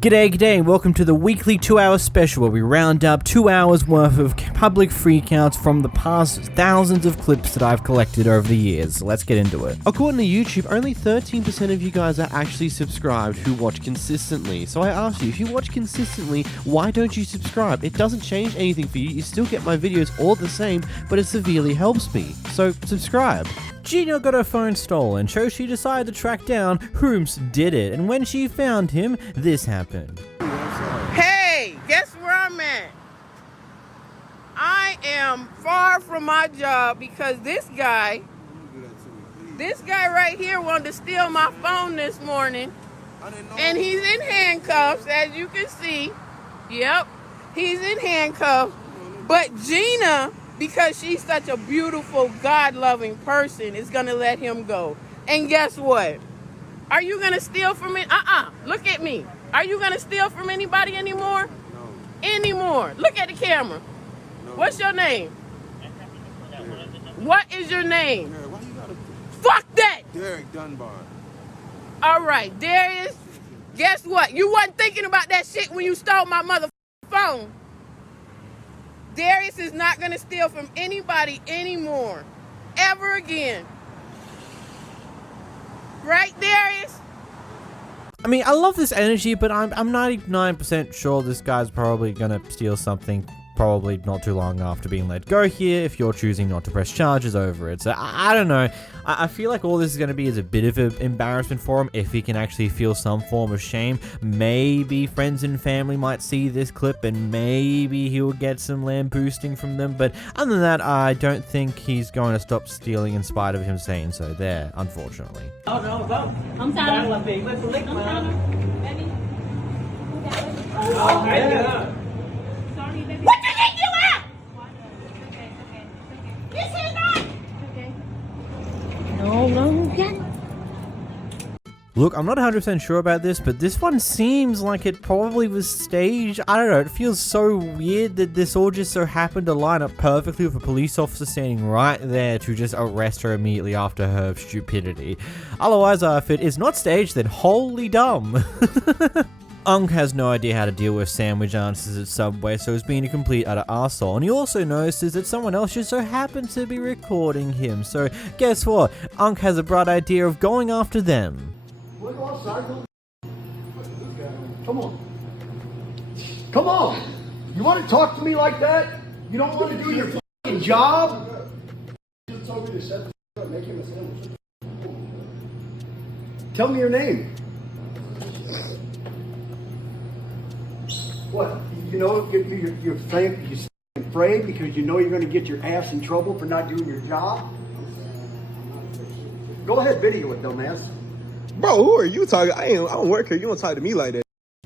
G'day, and welcome to the weekly 2-hour special where we round up 2 hours worth of public freakouts from the past thousands of clips that I've collected over the years. Let's get into it. According to YouTube, only 13% of you guys are actually subscribed who watch consistently. So I ask you, if you watch consistently, why don't you subscribe? It doesn't change anything for you. You still get my videos all the same, but it severely helps me. So subscribe. Gina got her phone stolen, so she decided to track down whom's did it, and when she found him, this happened. Hey, guess where I'm at? I am far from my job because this guy right here wanted to steal my phone this morning, and he's in handcuffs, as you can see. Yep, he's in handcuffs, but Gina, because she's such a beautiful, God-loving person, is going to let him go. And guess what? Are you going to steal from me? Look at me. Are you going to steal from anybody anymore? No. Anymore. Look at the camera. No. What's your name? What is your name? Derek, why you gotta... Fuck that! Derek Dunbar. All right, Darius, guess what? You wasn't thinking about that shit when you stole my motherfucking phone. Darius is not going to steal from anybody anymore. Ever again. Right, Darius? I mean, I love this energy, but I'm 99% sure this guy's probably gonna steal something probably not too long after being let go here if you're choosing not to press charges over it. So I don't know. I feel like all this is going to be is a bit of an embarrassment for him if he can actually feel some form of shame. Maybe friends and family might see this clip and maybe he'll get some lampoosting from them. But other than that, I don't think he's going to stop stealing in spite of him saying so there, unfortunately. I'm sorry. I'm sorry. Baby. What you think you are? This is not. Look, I'm not 100% sure about this, but this one seems like it probably was staged. I don't know, it feels so weird that this all just so happened to line up perfectly with a police officer standing right there to just arrest her immediately after her stupidity. Otherwise, if it is not staged, then wholly dumb. Unk has no idea how to deal with sandwich answers at Subway, so he's being a complete utter arsehole. And he also notices that someone else just so happens to be recording him. So guess what? Unk has a bright idea of going after them. Come on. Come on. You want to talk to me like that? You don't want to do your fucking job? Just told me to shut the fuck up, make him a sandwich. Tell me your name. What? You know, you're afraid because you know you're going to get your ass in trouble for not doing your job? Go ahead, video it, dumbass. Bro, who are you talking? I don't work here. You don't talk to me like that.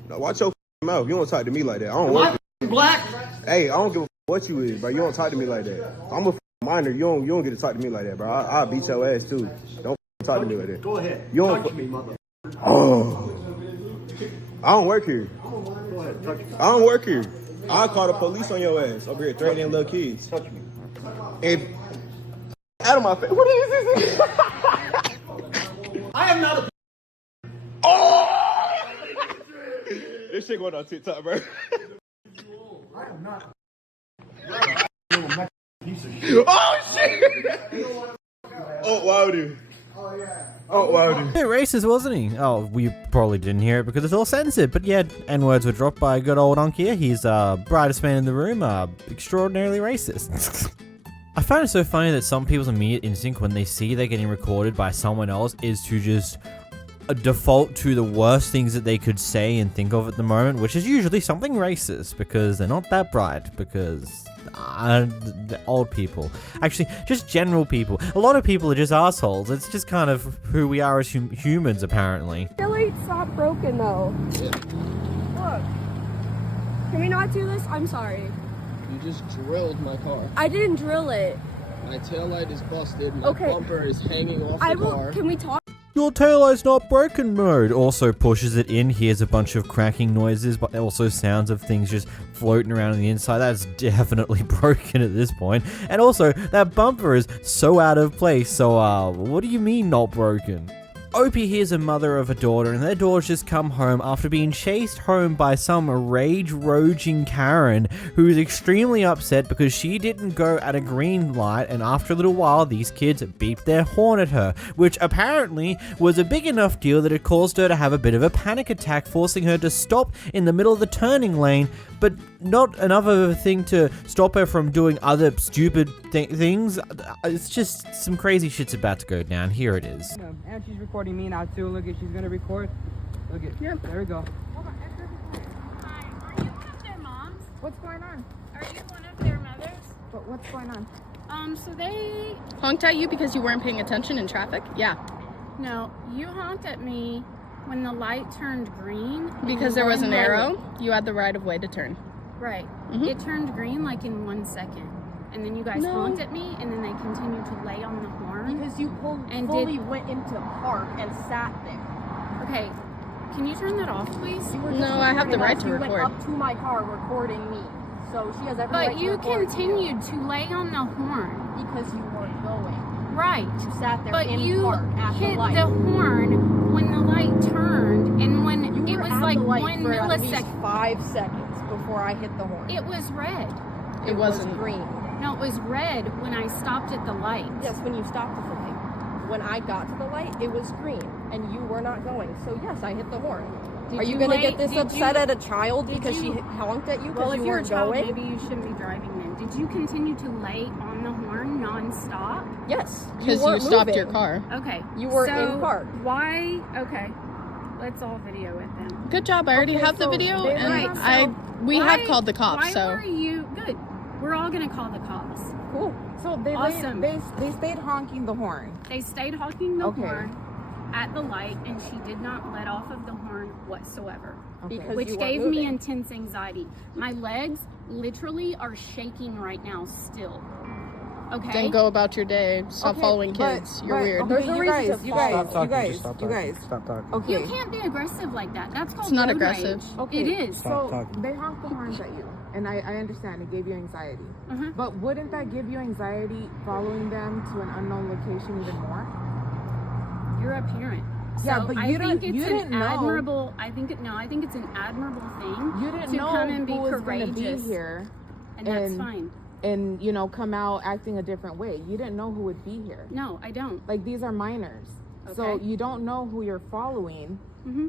Now, watch your mouth. You don't talk to me like that. I don't work here. Am I black? Hey, I don't give a what you is, bro. You don't talk to me like that. I'm a minor. You don't get to talk to me like that, bro. I'll beat your ass too. Don't talk to me like that. Go ahead. You don't touch me, mother. Oh. I don't work here. Go ahead, touch me. I don't work here. I'll call the police on your ass over here threatening little kids. Touch me. If out of my face. What is this? I am not a... Oh! This shit going on TikTok, bro. I am not... piece of shit. Oh, shit! Oh, Wilder. Oh, yeah. Oh, Wilder. Bit racist, wasn't he? Oh, we probably didn't hear it because it's all censored. But yeah, N-words were dropped by good old Unk here. He's brightest man in the room, extraordinarily racist. I find it so funny that some people's immediate instinct when they see they're getting recorded by someone else is to just default to the worst things that they could say and think of at the moment, which is usually something racist because they're not that bright, because the old people, actually just general people, a lot of people are just assholes. It's just kind of who we are as humans, apparently. The light's not broken though. Yeah. Look, can we not do this? I'm sorry. You just drilled my car. I didn't drill it. My taillight is busted. My Okay. bumper is hanging off the car. Can we talk? Your taillight's not broken mode also pushes it in, hears a bunch of cracking noises, but also sounds of things just floating around on the inside. That's definitely broken at this point. And also, that bumper is so out of place, so what do you mean not broken? Opie hears a mother of a daughter, and their daughter's just come home after being chased home by some rage-raging Karen who is extremely upset because she didn't go at a green light, and after a little while these kids beeped their horn at her, which apparently was a big enough deal that it caused her to have a bit of a panic attack, forcing her to stop in the middle of the turning lane, but not another thing to stop her from doing other stupid things. It's just some crazy shit's about to go down. Here it is. And she's recording me now too. Look at, she's gonna record. Look at, yep, there we go. Hi, are you one of their moms? What's going on? Are you one of their mothers? What's going on? So they... Honked at you because you weren't paying attention in traffic? Yeah. No, you honked at me when the light turned green. Because there was an arrow, you had the right of way to turn. Right. Mhm. It turned green like in 1 second. And then you guys honked at me, and then they continued to lay on the horn. Because you And fully went into park and sat there. Okay, can you turn that off, please? You were No, just I have the recording right us. to You record. went up to my car recording me. So she has every right But to you record continued to lay on the horn. because you weren't going. Right. You sat there But in you park at hit the light. the horn when the light turned, and when You it were was at like the light 1 for at least millisecond. 5 seconds before I hit the horn. It was red. It wasn't. was green. No, it was red when I stopped at the light. Yes, when you stopped at the light. When I got to the light, it was green, and you were not going. So yes, I hit the horn. Did Are you you gonna lay- get this did upset you- at a child did because you- she honked at you Well, because if you you're a weren't child, going? maybe you shouldn't be driving then. Did you continue to lay on the horn non-stop? Yes, Because you weren't stopped your moving. car. Okay. You were so in park. Why? Okay. Let's all video it then. Good job. I already Okay, have the so video, they- and Right, we why- have called the cops. Why So were you good? We're all gonna call the cops. Cool. So they Awesome. they stayed honking the horn. They stayed honking the Okay. horn at the light, and she did not let off of the horn whatsoever. Okay. Because Which you weren't gave me moving. intense anxiety. My legs literally are shaking right now still. Okay? then go about your day. Stop Okay, following but- kids. You're but- weird. okay, There's no you reason guys, to you follow. guys, Stop you guys, you guys. Stop talking. You Okay. can't be aggressive like that. That's called It's not road aggressive. rage. Okay. It is. Stop So talking. they honked the horns at you, and I understand it gave you anxiety. Uh-huh. But wouldn't that give you anxiety following them to an unknown location even more? You're a parent. Yeah, So but I you think didn't- it's you an didn't know. admirable. I think it's an admirable thing You didn't to know come and be who was going to courageous, be here, and that's and- fine. and come out acting a different way. You didn't know who would be here. No, I don't. Like these are minors, so Okay. you don't know who you're following. Hmm.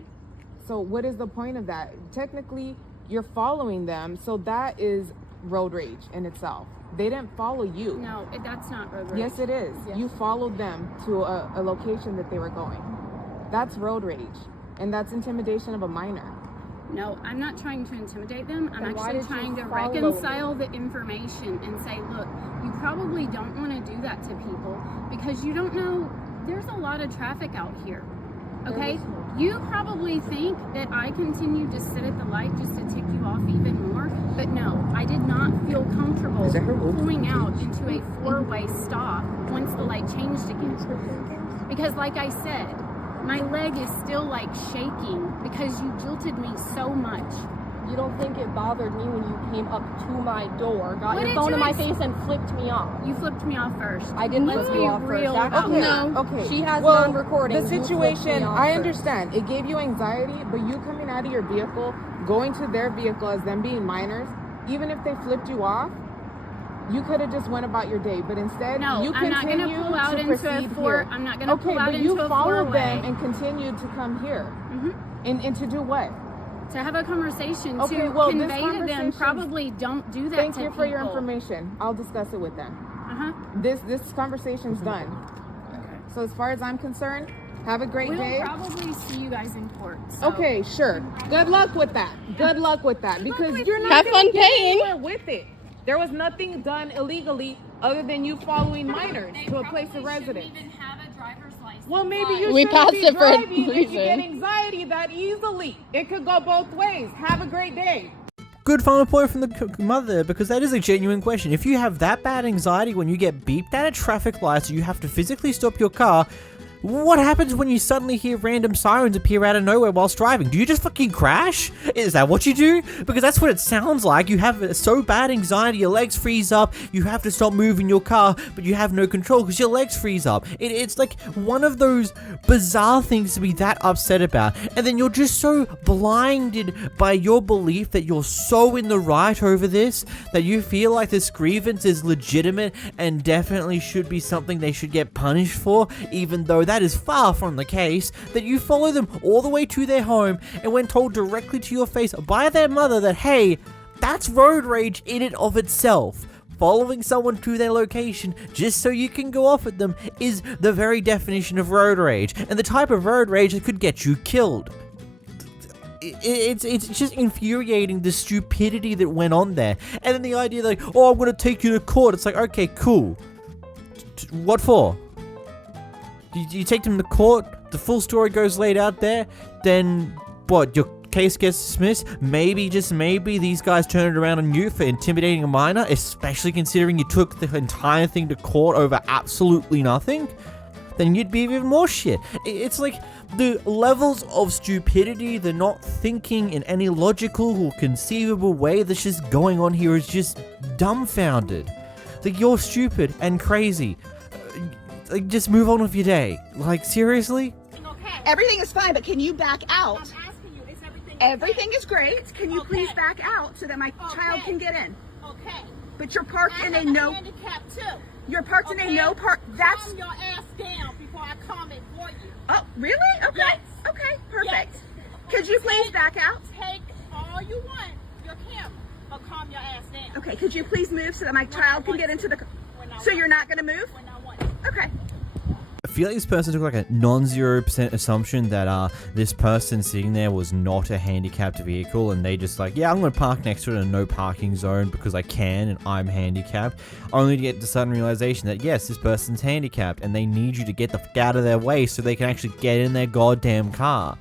So what is the point of that? Technically, you're following them, so that is road rage in itself. They didn't follow you. No, that's not road rage. Yes, it is. Yes. You followed them to a location that they were going. That's road rage, and that's intimidation of a minor. No, I'm not trying to intimidate them. I'm Then why actually did you trying to follow reconcile the information and say, look, you probably don't want to do that to people because you don't know there's a lot of traffic out here. Okay? You probably think that I continued to sit at the light just to tick you off even more, but no, I did not feel comfortable pulling out into a four-way stop once the light changed again. Because like I said, my leg is still like shaking because you jilted me so much. You don't think it bothered me when you came up to my door, got What your did phone you in my ex- face, and flipped me off? You flipped me off first. I didn't Let's flip be you off real first. about Okay, that. No. okay. She has well, it on recording. The You flipped me situation, off I first. understand. It gave you anxiety, but you coming out of your vehicle, going to their vehicle as them being minors, even if they flipped you off, you could have just went about your day. But instead, No, you I'm not continue gonna pull out to into a proceed four. here. I'm not gonna Okay, pull out but into you a followed four-way. them and continued to come here. Mhm. And to do what? To have a conversation Okay, to well, this convey to them, conversation's- probably don't do that Thank to you for your people. information. I'll discuss it with them. Uh-huh. This conversation's done. So as far as I'm concerned, have a great We'll day. probably see you guys in court. So. Okay, sure. Good luck with that. Good luck with that because with you're you. not Have gonna fun get paying. anywhere with it. There was nothing done illegally other than you following minors They to a place probably of shouldn't residence. even have a driver's license. Well, maybe you We shouldn't passed be it for a driving if you get reason. anxiety that easily. It could go both ways. Have a great day. Good final point from the mother, because that is a genuine question. If you have that bad anxiety when you get beeped at a traffic light, so you have to physically stop your car, What happens when you suddenly hear random sirens appear out of nowhere whilst driving? Do you just fucking crash? Is that what you do? Because that's what it sounds like. You have so bad anxiety, your legs freeze up, you have to stop moving your car, but you have no control because your legs freeze up. It's like one of those bizarre things to be that upset about, and then you're just so blinded by your belief that you're so in the right over this, that you feel like this grievance is legitimate and definitely should be something they should get punished for, even though that is far from the case, that you follow them all the way to their home, and when told directly to your face by their mother that, hey, that's road rage in and of itself. Following someone to their location just so you can go off at them is the very definition of road rage, and the type of road rage that could get you killed. It's just infuriating, the stupidity that went on there. And then the idea like, oh, I'm going to take you to court. It's like, okay, cool. What for? You take them to court, the full story goes laid out there, then what, your case gets dismissed? Maybe, just maybe, these guys turn it around on you for intimidating a minor, especially considering you took the entire thing to court over absolutely nothing? Then you'd be even more shit. It's like the levels of stupidity, the not thinking in any logical or conceivable way that's just going on here is just dumbfounded. Like, you're stupid and crazy. Like, just move on with your day. Like, seriously? Okay. Everything is fine, but can you back out? I'm asking you, is everything Everything is great. Can you please back out so that my child can get in? Okay. But you're parked in a no. Handicap too. You're parked in a no park. That's. Calm your ass down before I comment for you. Oh, really? Okay. Yes. Okay. Perfect. Yes. Could you please back out? Take all you want, your camera, but calm your ass down. Okay. Could you please move so that my child can get into the. So you're not going to move? When I want. Okay. I feel like this person took like a non-0% assumption that this person sitting there was not a handicapped vehicle, and they just like, yeah, I'm going to park next to it in a no parking zone because I can and I'm handicapped, only to get the sudden realization that yes, this person's handicapped and they need you to get the fuck out of their way so they can actually get in their goddamn car.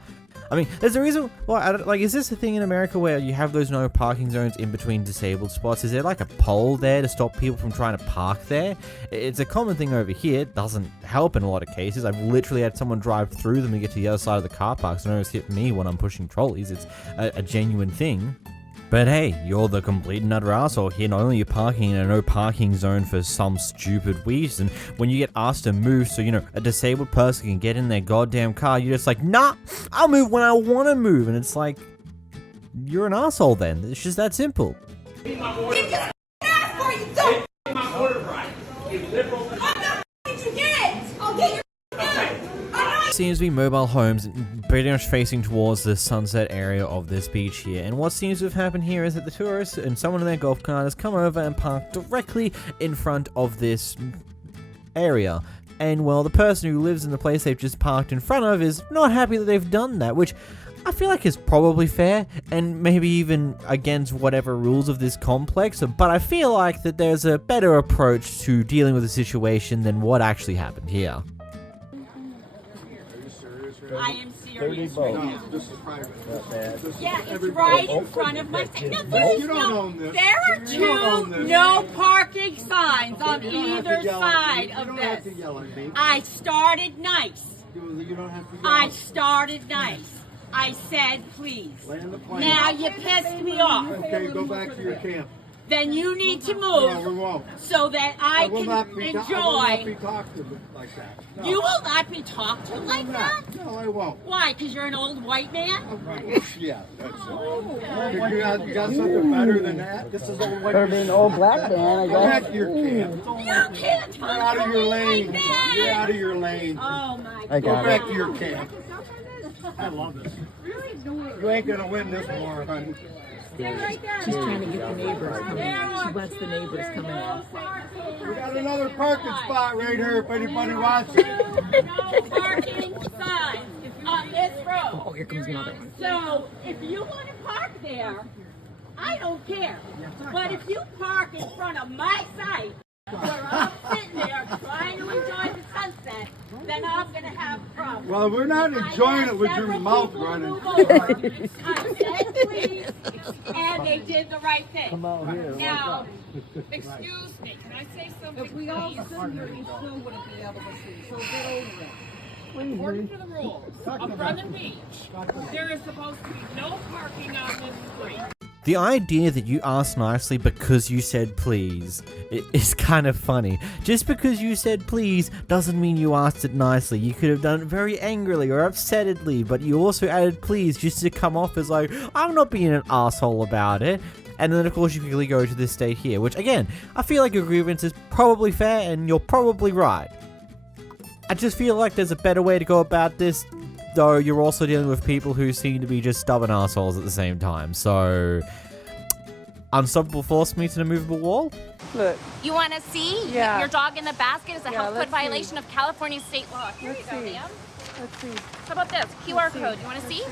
I mean, there's a reason why, like, is this a thing in America where you have those no parking zones in between disabled spots? Is there like a pole there to stop people from trying to park there? It's a common thing over here. It doesn't help in a lot of cases. I've literally had someone drive through them to get to the other side of the car park, so no one's hit me when I'm pushing trolleys. It's a genuine thing. But hey, you're the complete and utter asshole here. Not only are you parking in a no parking zone for some stupid reason, when you get asked to move so, you know, a disabled person can get in their goddamn car, you're just like, nah, I'll move when I want to move. And it's like, you're an asshole then. It's just that simple. Seems to be mobile homes pretty much facing towards the sunset area of this beach here, and what seems to have happened here is that the tourists and someone in their golf cart has come over and parked directly in front of this area, and well, the person who lives in the place they've just parked in front of is not happy that they've done that, which I feel like is probably fair and maybe even against whatever rules of this complex, but I feel like that there's a better approach to dealing with the situation than what actually happened here. I am serious right now. Yeah, it's right in front of my face. No, there are two no parking signs on either side of this. I started nice. I started nice. I said please. Now you pissed me off. Okay, go back to your camp. Then you need to move No, we won't. so that I can I will enjoy. not be talked to like that. No. You will not be talked to like that? No, I won't. Why? Because you're an old white man? Yeah, that's it. You got something better than that? This is old white. Better an old black man, I Go back guess. to your camp. You can't Get out of your lane. like that. Get out of your lane. Oh my I Go got back it. to your camp. I love this. You ain't gonna win this war, honey. She's trying to get the neighbors coming in. She wants the neighbors coming in. We got another parking spot right here if anybody wants it. No parking signs on this road. Oh, here comes another one. So if you want to park there, I don't care. But if you park in front of my site, where I'm sitting there trying to enjoy the sunset, then I'm going to have problems. Well, we're not enjoying it with your mouth running. I said please, and they did the right thing. Come out here. Now, excuse me, can I say something? If we all sit here, you still wouldn't be able to see. So get over it. According to the rules of Brother Beach, there is supposed to be no parking on this street. The idea that you asked nicely because you said please is kind of funny. Just because you said please doesn't mean you asked it nicely. You could have done it very angrily or upsettedly, but you also added please just to come off as like, I'm not being an asshole about it. And then of course you quickly go to this state here, which again, I feel like your grievance is probably fair and you're probably right. I just feel like there's a better way to go about this, though you're also dealing with people who seem to be just stubborn assholes at the same time, so... Unstoppable force meets an immovable wall? Look. You want to see? Yeah. Your dog in the basket is a health code let's violation see. of California state law. Here Let's you go, see. ma'am. Let's see. How about this? QR code. You want to see?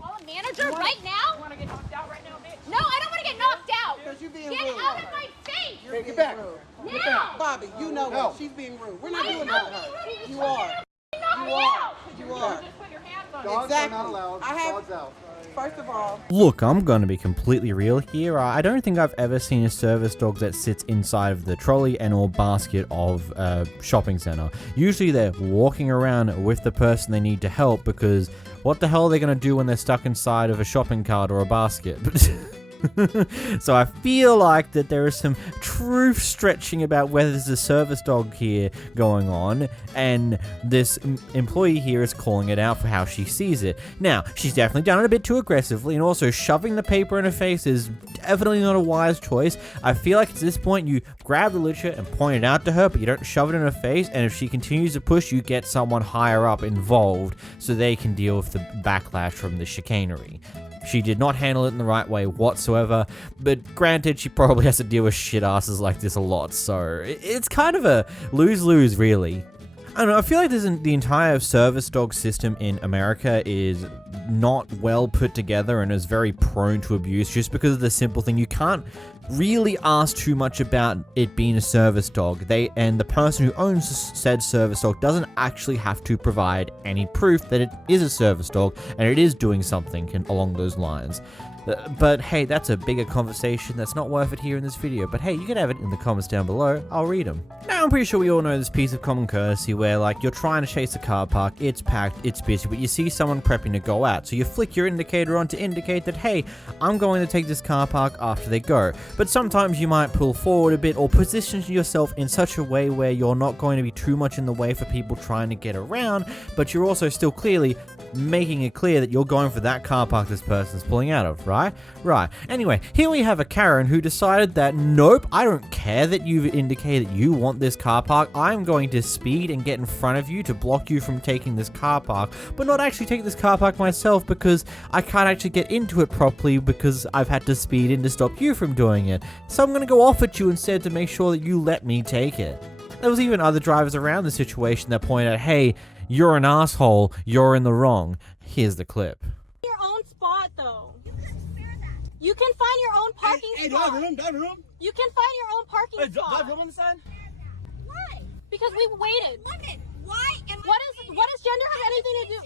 Call a manager right now? You want to get knocked out right now, bitch? No, I don't want to get knocked out. Because you're being Get rude. out of my face. You're get back. Now. Back. Bobby, you know No. what? She's being rude. We're not I'm doing not that to her. being rude. You are. Knock me You are. out. You are. Just put your hands on Dogs Exactly. are not allowed. I have- Dogs out. First of all, Look, I'm gonna be completely real here. I don't think I've ever seen a service dog that sits inside of the trolley and or basket of a shopping center. Usually they're walking around with the person they need to help because what the hell are they gonna do when they're stuck inside of a shopping cart or a basket? So I feel like that there is some truth stretching about whether there's a service dog here going on, and this employee here is calling it out for how she sees it. Now, she's definitely done it a bit too aggressively, and also shoving the paper in her face is definitely not a wise choice. I feel like at this point you grab the literature and point it out to her, but you don't shove it in her face, and if she continues to push, you get someone higher up involved so they can deal with the backlash from the chicanery. She did not handle it in the right way whatsoever, but granted, she probably has to deal with shit asses like this a lot, so it's kind of a lose-lose, really. I don't know, I feel like the entire service dog system in America is not well put together and is very prone to abuse just because of the simple thing. You can't really ask too much about it being a service dog. And the person who owns said service dog doesn't actually have to provide any proof that it is a service dog and it is doing something along those lines. But hey, that's a bigger conversation that's not worth it here in this video. But hey, you can have it in the comments down below. I'll read them. Now, I'm pretty sure we all know this piece of common courtesy where, like, you're trying to chase a car park, it's packed, it's busy, but you see someone prepping to go out. So you flick your indicator on to indicate that, hey, I'm going to take this car park after they go. But sometimes you might pull forward a bit or position yourself in such a way where you're not going to be too much in the way for people trying to get around, but you're also still clearly making it clear that you're going for that car park this person's pulling out of, right? Right. Anyway, here we have a Karen who decided that, nope, I don't care that you've indicated you want this car park. I'm going to speed and get in front of you to block you from taking this car park, but not actually take this car park myself because I can't actually get into it properly because I've had to speed in to stop you from doing it. So I'm going to go off at you instead to make sure that you let me take it. There was even other drivers around the situation that pointed out, hey, you're an asshole, you're in the wrong. Here's the clip. Your own spot, though. You can find your own parking spot. room. You can find your own parking spot. room on the side? Why? Because we waited. Why am What does gender have anything to do?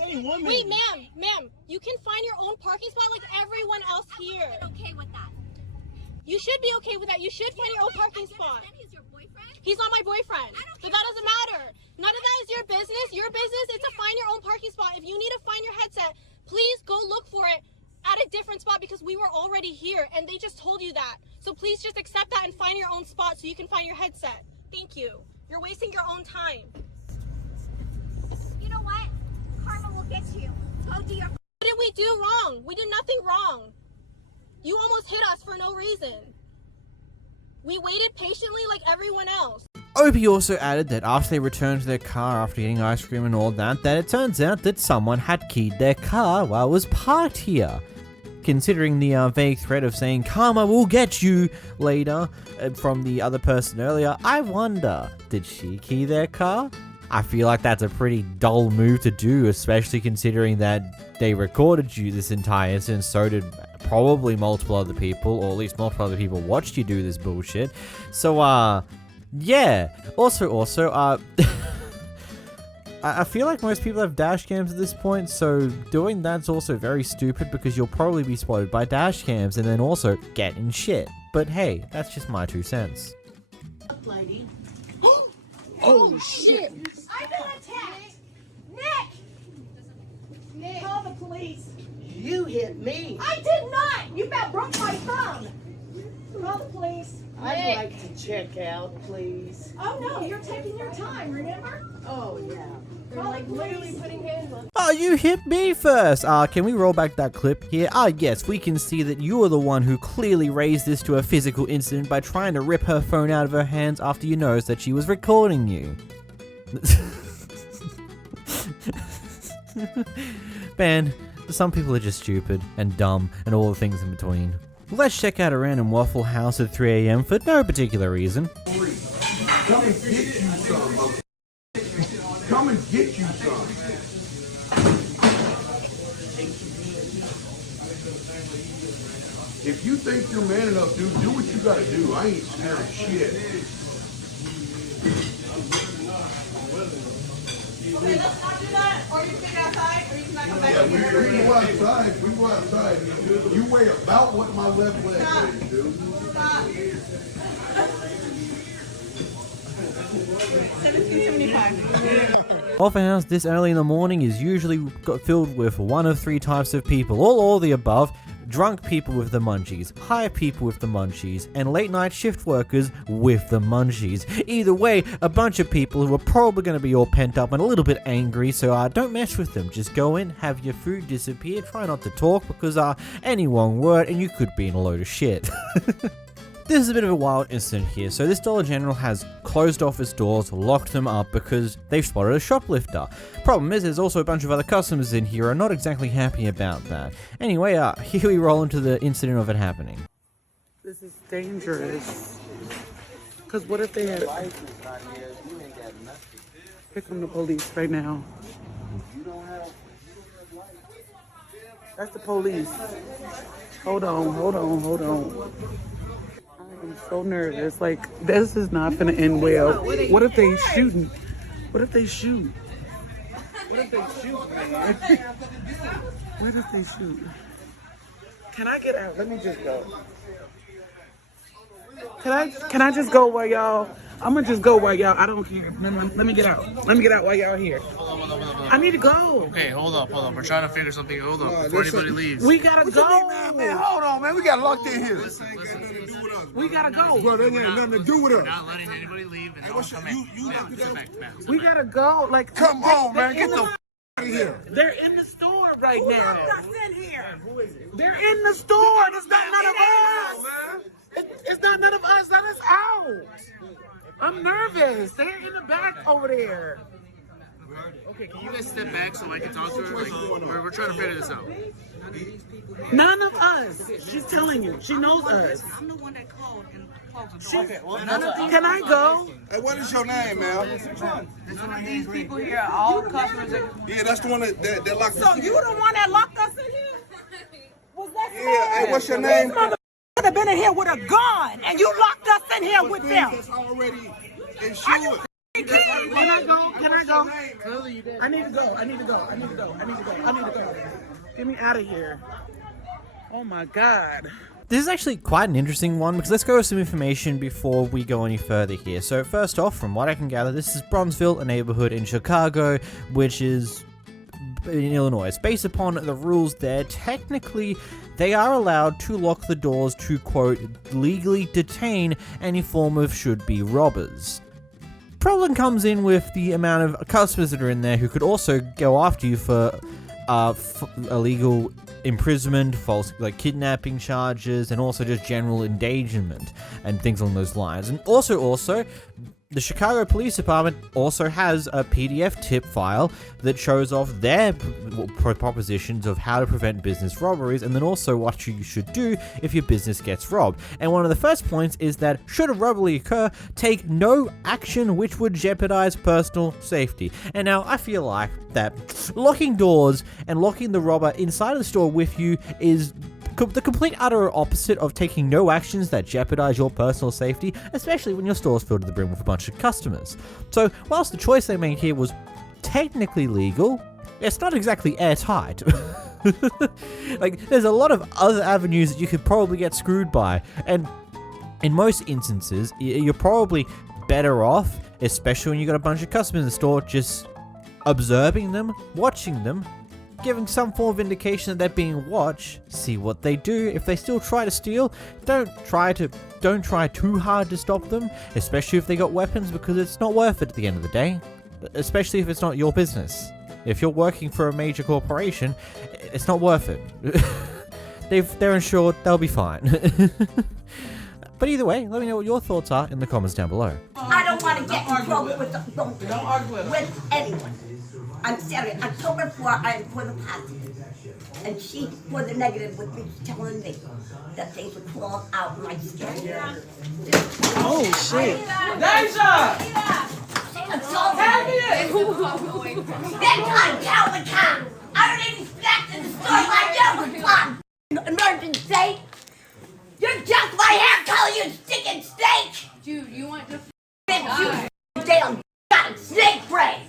saying Ma'am, woman. wait, ma'am, you can find your own parking spot like everyone else here. okay with that? You should be okay with that. You should find your own parking spot. He's your boyfriend? He's not my boyfriend. But that doesn't matter. None of that is your business. Your business is to find your own parking spot. If you need to find your headset, please go look for it at a different spot because we were already here and they just told you that. So please just accept that and find your own spot so you can find your headset. Thank you. You're wasting your own time. You know what? Karma will get you. Go do your... What did we do wrong? We did nothing wrong. You almost hit us for no reason. We waited patiently like everyone else. Opie also added that after they returned to their car after getting ice cream and all that it turns out that someone had keyed their car while it was parked here. Considering the vague threat of saying karma will get you later from the other person earlier, I wonder, did she key their car? I feel like that's a pretty dull move to do, especially considering that they recorded you this entire incident, so did probably multiple other people, or at least multiple other people watched you do this bullshit. So, yeah. Also, I feel like most people have dash cams at this point, so doing that's also very stupid because you'll probably be spotted by dash cams and then also get in shit. But hey, that's just my 2 cents. Lady. Oh, shit. I've been attacked. Nick! Call the police. You hit me. I did not! You about broke my phone. Call the police. I'd like to check out, please. Oh no, you're taking your time, remember? Oh, yeah. They're like literally putting hands on. Oh, you hit me first! Can we roll back that clip here? Yes, we can see that you are the one who clearly raised this to a physical incident by trying to rip her phone out of her hands after you noticed that she was recording you. Man, some people are just stupid and dumb and all the things in between. Let's check out a random Waffle House at 3 a.m. for no particular reason. Come and get you some. Come and get you some. If you think you're man enough, dude, do what you gotta do. I ain't scared of shit. Okay, let's not do that. Or you can take it outside, or you can not come back Yeah, in we here. go outside. We go outside. You weigh about what my left leg weighs, dude. Stop. 1775. Waffle House this early in the morning is usually filled with one of three types of people, all the above. Drunk people with the munchies, high people with the munchies, and late night shift workers with the munchies. Either way, a bunch of people who are probably going to be all pent up and a little bit angry, so don't mess with them. Just go in, have your food disappear, try not to talk, because any one word and you could be in a load of shit. This is a bit of a wild incident here. So this Dollar General has closed off its doors, locked them up because they've spotted a shoplifter. Problem is, there's also a bunch of other customers in here who are not exactly happy about that. Anyway, here we roll into the incident of it happening. This is dangerous. Because what if they had... Here come the police right now. That's the police. Hold on. I'm so nervous. Like, this is not gonna end well. What if they shooting? What if they shoot? What if they shoot, man? What if they shoot? Can I get out? Let me just go. Can I just go while y'all? I'm gonna just go while y'all. I don't care. Let me get out. Let me get out while y'all here. I need to go. Okay, hold up. We're trying to figure something. Hold up. Before anybody leaves. We gotta go. Man, hold on, man. We got locked in here. We gotta go. Bro, that ain't nothing to do with us. We're not letting anybody leave and don't come in. We gotta go. Like, come on, man. Get the out of here. They're in the store right now. Who locked us in here? They're in the store. It's not none of us. It's not none of us. Let us out. I'm nervous. They're in the back over there. Okay, can you guys step back so I can talk to her? Like, we're trying to figure this out. None of us. She's telling you. She knows us. I'm the one that called and closed the She, door. can I go? Hey, what is your name, man? These people here are all customers. Yeah, that's the one that locked us So in. you the one that locked us in here? Was that Yeah, hey, what's your name? These motherfuckers could have been in here with a gun, and you locked us in here with them. That's already insured. Can I go? Can I go? I need to go. Get me out of here. Oh my God. This is actually quite an interesting one because let's go with some information before we go any further here. So first off, from what I can gather, this is Bronzeville, a neighborhood in Chicago, which is in Illinois. It's based upon the rules there. Technically, they are allowed to lock the doors to, quote, legally detain any form of should-be robbers. Problem comes in with the amount of customers that are in there who could also go after you for illegal imprisonment, false kidnapping charges, and also just general endangerment and things along those lines. And also, the Chicago Police Department also has a PDF tip file that shows off their propositions of how to prevent business robberies and then also what you should do if your business gets robbed. And one of the first points is that should a robbery occur, take no action which would jeopardize personal safety. And now I feel like that locking doors and locking the robber inside of the store with you is the complete utter opposite of taking no actions that jeopardize your personal safety, especially when your store's filled to the brim with a bunch of customers. So, whilst the choice they made here was technically legal, it's not exactly airtight. There's a lot of other avenues that you could probably get screwed by, and in most instances, you're probably better off especially when you got a bunch of customers in the store, just observing them, watching them, giving some form of indication that they're being watched. See what they do. If they still try to steal, don't try too hard to stop them, especially if they got weapons, because it's not worth it at the end of the day, especially if it's not your business. If you're working for a major corporation, it's not worth it. They're insured, they'll be fine. But either way, let me know what your thoughts are in the comments down below. I don't want to get in trouble with anyone. I'm serious. October 4, I'm for the positive. And she for the negative with me telling me that things would crawl out my skin. Oh, shit. Deja! Then I tell the cop, I don't even expect in the store like you. Come, emergency. You're just my hair color, you stinking snake. Dude, you want to die. You damn snake brain.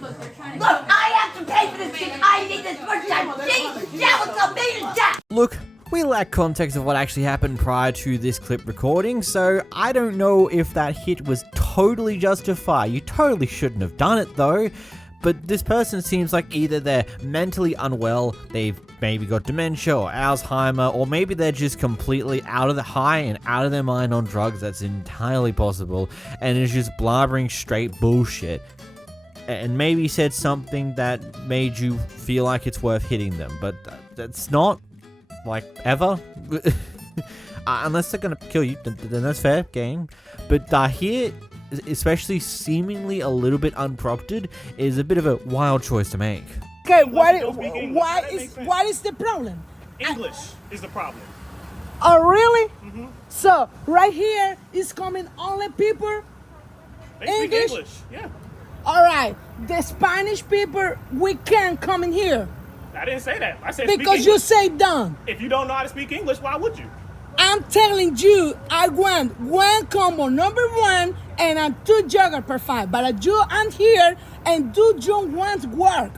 Look, I have to pay for this because I need this merchandise. She's jealous of me to death. Look, we lack context of what actually happened prior to this clip recording, so I don't know if that hit was totally justified. You totally shouldn't have done it though. But this person seems like either they're mentally unwell, they've maybe got dementia or Alzheimer, or maybe they're just completely out of the high and out of their mind on drugs. That's entirely possible, and is just blabbering straight bullshit. And maybe said something that made you feel like it's worth hitting them, but that's not, like, ever. Unless they're gonna kill you, then that's fair game. But here, especially seemingly a little bit unprompted, is a bit of a wild choice to make. Okay, what is the problem? English is the problem. Oh, really? Mm-hmm. So, right here is coming only people They speak English, yeah. All right, the Spanish people, we can't come in here. I didn't say that. I said because you say don't. If you don't know how to speak English, why would you? I'm telling you, I want one combo number 1 and a 2 jogger per 5. But you aren't here and do you want work?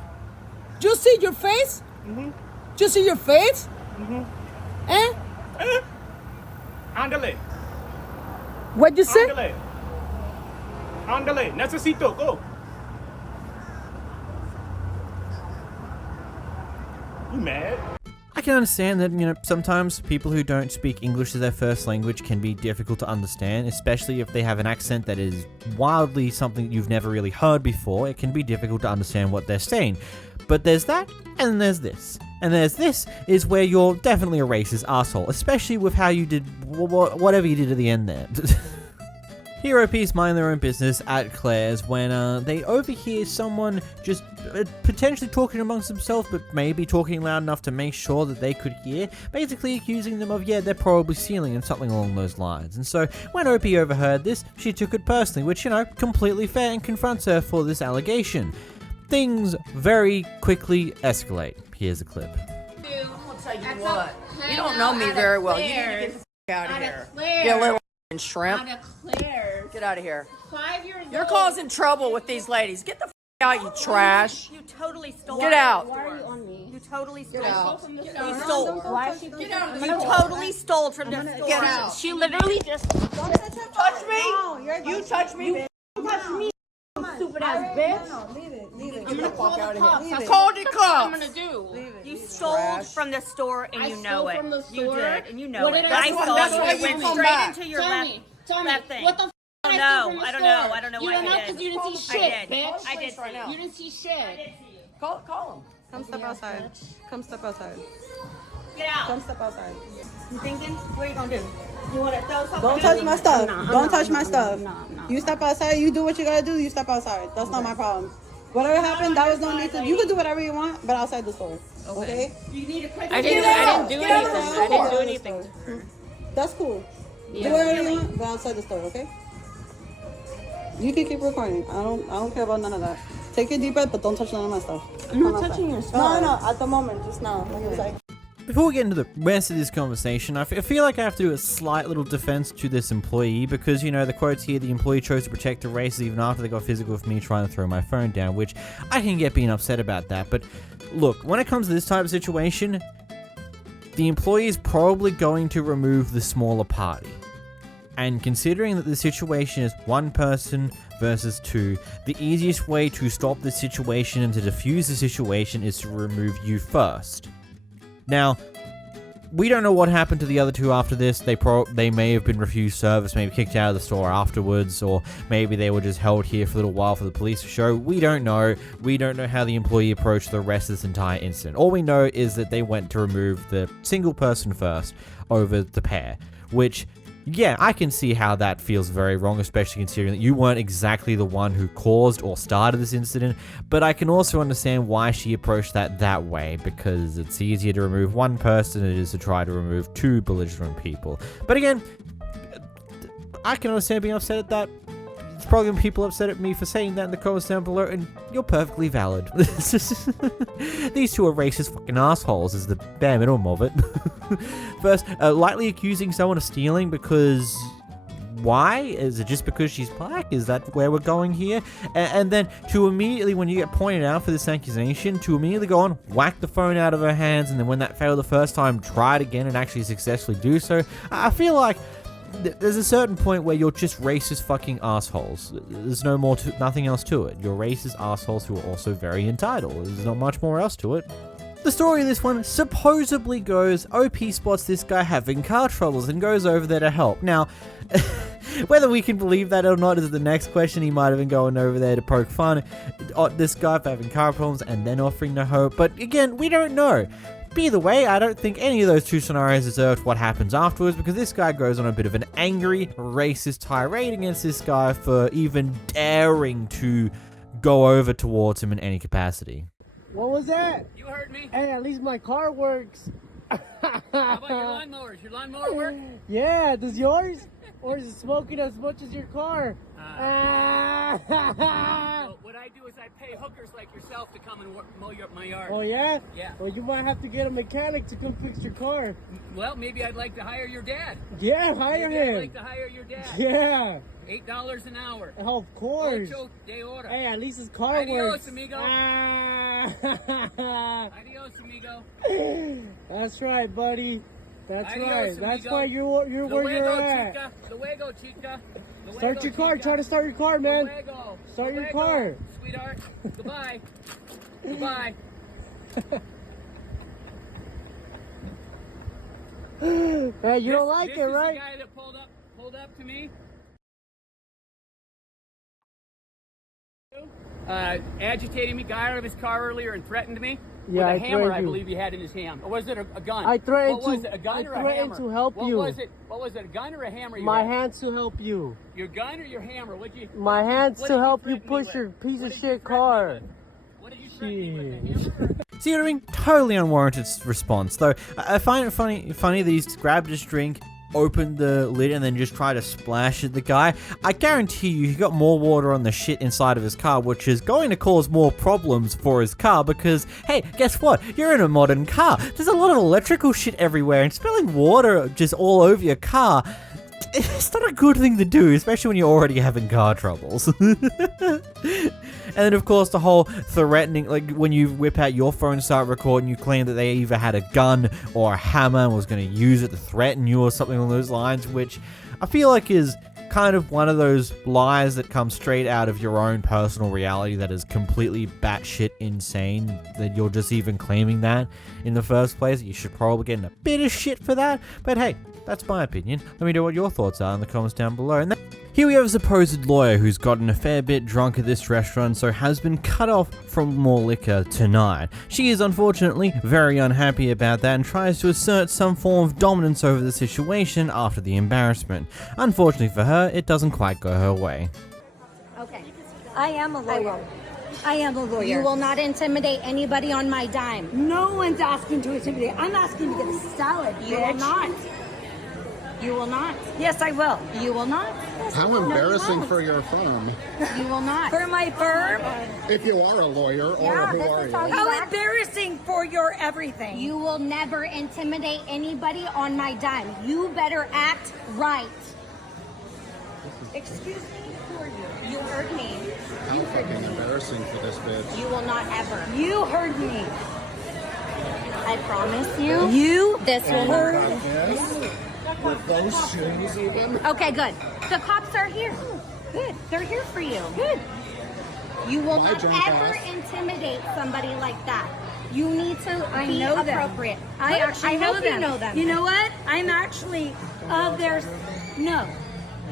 You see your face? Mm-hmm. You see your face? Mm-hmm. Eh? Andale. What you say? Andale. Andale. Necesito. Go. You mad? I can understand that, sometimes people who don't speak English as their first language can be difficult to understand, especially if they have an accent that is wildly something you've never really heard before. It can be difficult to understand what they're saying. But there's that, and there's this. And there's this is where you're definitely a racist asshole, especially with how you did whatever you did at the end there. Hero Peace mind their own business at Claire's when they overhear someone just potentially talking amongst themselves, but maybe talking loud enough to make sure that they could hear, basically accusing them of, they're probably stealing and something along those lines. And so when Opie overheard this, she took it personally, which, completely fair, and confronts her for this allegation. Things very quickly escalate. Here's a clip. I'll tell you what, you don't know me very well. You need to get the out of here. You little shrimp. Get out of here. 5 years You're causing trouble with these ladies. Get the out, you trash. You totally stole. Get out. Why are you on me? You totally stole. Get out. You stole. Get out. You totally stole from the store. Get out. She literally just touch me. You touch me. You touch me. Stupid ass bitch. Leave it. I'm gonna call the cops. I called the cops. I'm gonna do. You stole from the store and you know it. You did, and you know What it. did I steal? That's why You you went come straight back. into your Tell me. left thing. What the I I don't steal from know. the I don't store? know. I don't know You what don't you know did. because you didn't see I shit, did. bitch. I did see you. You didn't see shit. Call him. Come step outside. Come step outside. Get out. Come step outside. You thinking? What are you gonna do? You wanna throw something? Don't touch my stuff. No, Don't touch my stuff. You step outside. You do what you gotta do. You step outside. That's not my problem. Whatever happened, that was no need to. You can do whatever you want, but outside the store. Okay? You need to quit. I didn't do anything. That's cool. Do whatever you want, but outside the store. Okay? You can keep recording. I don't care about none of that. Take a deep breath, but don't touch none of my stuff. I'm not touching your stuff. No. At the moment, just now. Like it was like. Before we get into the rest of this conversation, I feel like I have to do a slight little defense to this employee because, the quotes here, the employee chose to protect the races even after they got physical with me trying to throw my phone down, which I can get being upset about that. But look, when it comes to this type of situation, the employee is probably going to remove the smaller party. And considering that the situation is one person versus two, the easiest way to stop the situation and to defuse the situation is to remove you first. Now, we don't know what happened to the other two after this. They may have been refused service, maybe kicked out of the store afterwards, or maybe they were just held here for a little while for the police to show. We don't know. We don't know how the employee approached the rest of this entire incident. All we know is that they went to remove the single person first over the pair, which, yeah, I can see how that feels very wrong, especially considering that you weren't exactly the one who caused or started this incident, but I can also understand why she approached that way, because it's easier to remove one person than it is to try to remove two belligerent people. But again, I can understand being upset at that. There's probably going to be people upset at me for saying that in the comments down below, and you're perfectly valid. These two are racist fucking assholes is the bare minimum of it. First, lightly accusing someone of stealing because... why? Is it just because she's black? Is that where we're going here? And then to immediately, when you get pointed out for this accusation, to immediately go on, whack the phone out of her hands, and then when that failed the first time, try it again and actually successfully do so. I feel like there's a certain point where you're just racist fucking assholes. There's nothing else to it. You're racist assholes who are also very entitled. There's not much more else to it. The story of this one supposedly goes, OP spots this guy having car troubles and goes over there to help. Now, whether we can believe that or not is the next question. He might have been going over there to poke fun at this guy for having car problems and then offering to help. But again, we don't know. Either way, I don't think any of those two scenarios deserved what happens afterwards, because this guy goes on a bit of an angry, racist tirade against this guy for even daring to go over towards him in any capacity. What was that? You heard me. Hey, at least my car works. How about your lawnmowers? Your lawnmower work? Yeah, does yours? Or is it smoking as much as your car? So what I do is I pay hookers like yourself to come and mow my yard. Oh, yeah? Yeah. Well, you might have to get a mechanic to come fix your car. Well, maybe I'd like to hire your dad. Yeah, hire maybe him. I'd like to hire your dad. Yeah. $8 an hour. Oh, of course. Ocho de hora. Hey, at least his car Adios, works. amigo. Adios, amigo. That's right, buddy. That's Adios, right. amigo. That's why you're where you're at. Chica. Luego, chica. Luego, Start your car. chica. Try to start your car, man. Luego. Start your Luego, car. Sweetheart. Goodbye. Goodbye. Hey, you don't like it, right? This is the guy that pulled up to me. Agitating me, got out of his car earlier and threatened me with a hammer, I believe he had in his hand. Or was it a gun? I threatened what was it, a gun or a hammer? to help you. What was it, a gun or a hammer? My hands to help you. Your gun or your hammer? My hands to help you push your piece of shit car. What did you threaten me with, a hammer? See what I mean? Totally unwarranted response, though. I find it funny that he's grabbed his drink, opened the lid, and then just tried to splash at the guy. I guarantee you he got more water on the shit inside of his car, which is going to cause more problems for his car because, hey, guess what? You're in a modern car. There's a lot of electrical shit everywhere, and spilling water just all over your car, it's not a good thing to do, especially when you're already having car troubles. And then, of course, the whole threatening, like when you whip out your phone and start recording, you claim that they either had a gun or a hammer and was going to use it to threaten you or something along those lines, which I feel like is kind of one of those lies that comes straight out of your own personal reality that is completely batshit insane, that you're just even claiming that in the first place. You should probably get in a bit of shit for that, but hey, that's my opinion. Let me know what your thoughts are in the comments down below. And here we have a supposed lawyer who's gotten a fair bit drunk at this restaurant, so has been cut off from more liquor tonight. She is unfortunately very unhappy about that and tries to assert some form of dominance over the situation after the embarrassment. Unfortunately for her, it doesn't quite go her way. Okay, I am a lawyer. I am a lawyer. You will not intimidate anybody on my dime. No one's asking to intimidate. I'm asking to get a salad. You will not. You will not. Yes, I will. You will not. How embarrassing for your firm. You will not. For my firm? If you are a lawyer, or who are you? How embarrassing for your everything. You will never intimidate anybody on my dime. You better act right. Excuse me, who are you? You heard me. How fucking embarrassing for this bitch. You will not ever. You heard me. I promise you. You this will hurt. With those shoes even? Okay, good. The cops are here. Good. They're here for you. Good. You will not ever intimidate somebody like that. You need to be appropriate. I actually know them. You know them. You know what? I'm actually of their... No.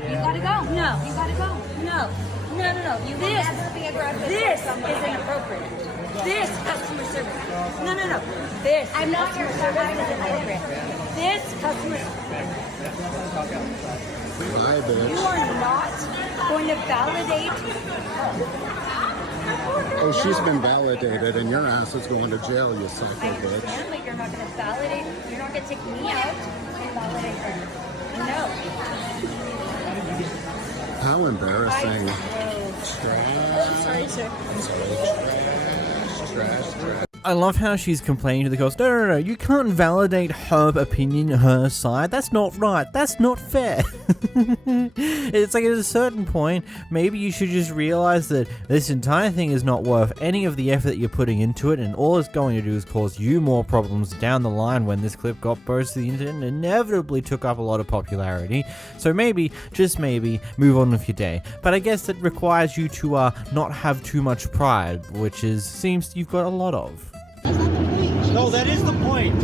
You gotta go. No. You gotta go. No. No. You will never be aggressive. This is inappropriate. This customer service. No. This. I'm not your service. Is inappropriate. This customer Bye, bitch. You are not going to validate. Oh, she's been validated, and your ass is going to jail, you psycho I bitch. understand, but you're not going to validate. You're not going to take me out and validate her. No. How embarrassing. I'm sorry, sir. Trash. I love how she's complaining to the cops. No, you can't validate her opinion, her side. That's not right. That's not fair. It's like at a certain point, maybe you should just realize that this entire thing is not worth any of the effort that you're putting into it, and all it's going to do is cause you more problems down the line when this clip got posted to the internet and inevitably took up a lot of popularity. So maybe, just maybe, move on with your day. But I guess that requires you to not have too much pride, which seems you've got a lot of. No, that is the point.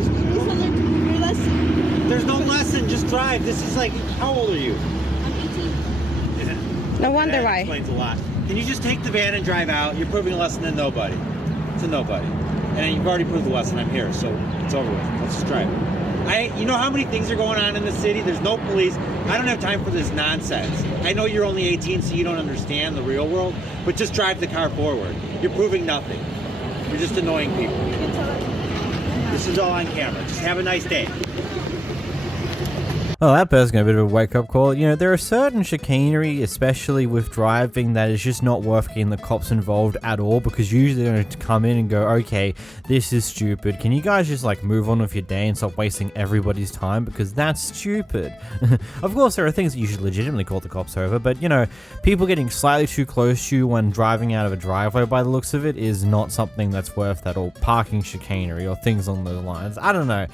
There's no lesson, just drive. This is like, how old are you? I'm 18. No wonder why. That explains a lot. Can you just take the van and drive out? You're proving a lesson to nobody. To nobody. And you've already proved the lesson. I'm here, so it's over with. Let's just drive. You know how many things are going on in the city? There's no police. I don't have time for this nonsense. I know you're only 18, so you don't understand the real world, but just drive the car forward. You're proving nothing. You're just annoying people. This is all on camera. Just have a nice day. Oh, that person got a bit of a wake-up call. You know, there are certain chicanery, especially with driving, that is just not worth getting the cops involved at all, because usually they're going to come in and go, okay, this is stupid. Can you guys just, like, move on with your day and stop wasting everybody's time? Because that's stupid. Of course, there are things that you should legitimately call the cops over, but, you know, people getting slightly too close to you when driving out of a driveway by the looks of it is not something that's worth that, or parking chicanery or things on those lines. I don't know.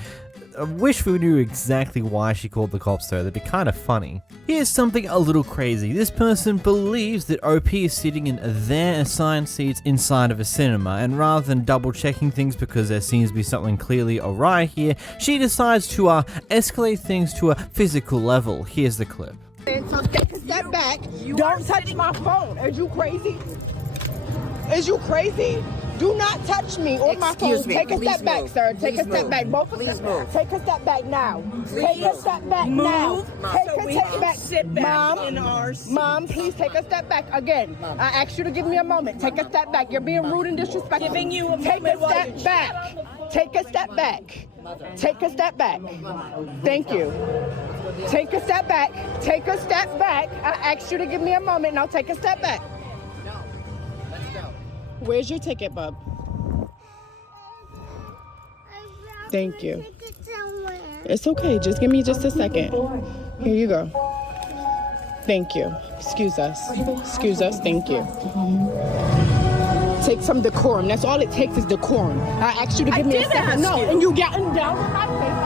I wish we knew exactly why she called the cops though, that'd be kind of funny. Here's something a little crazy. This person believes that OP is sitting in their assigned seats inside of a cinema, and rather than double checking things because there seems to be something clearly awry here, she decides to escalate things to a physical level. Here's the clip. So take a step back. Don't touch my phone. Is you crazy? Is you crazy? Do not touch me or my phone. Take a step back, sir. Take a step back. Both of you. Take a step back now. Take a step back now. Take a step back. Sit back in our seat. Mom, please take a step back again. I asked you to give me a moment. Take a step back. You're being rude and disrespectful. Giving you a moment. Take a step back. Take a step back. Take a step back. Thank you. Take a step back. Take a step back. I asked you to give me a moment. Now take a step back. Where's your ticket, bub? Thank you. It's okay. Just give me just a second. Here you go. Thank you. Excuse us. Excuse us. Thank you. Take some decorum. That's all it takes is decorum. I asked you to give me a second. No, and you getting down on my face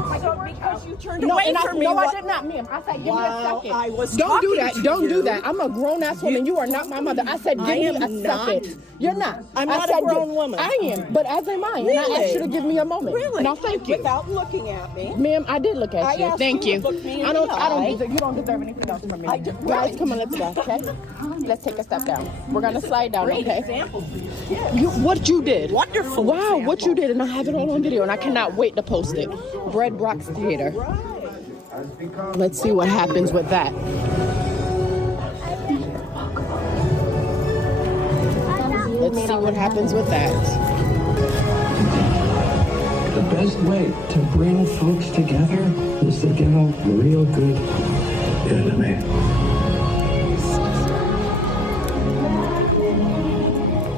like I was because you turned away from me. No, I did not, ma'am. I said, give me a second. I was Don't do that. Don't do that. I'm a grown-ass woman. You are not my mother. I said, give me a second. You're not. I'm not a grown woman. I am, but as am I. And I asked you to give me a moment. Really? No, thank you. Without looking at me. Ma'am, I did look at you. Thank you. I don't deserve, you don't deserve anything else from me. Guys, come on, let's go, okay? Let's take a step down. We're going to slide down, okay? What you did. Wonderful. Wow, what you did, and I have it all on video, and I cannot wait to post it. Bread Rocks Theater. Let's see what happens with that. Let's see what happens with that. The best way to bring folks together is to give them a real good enemy.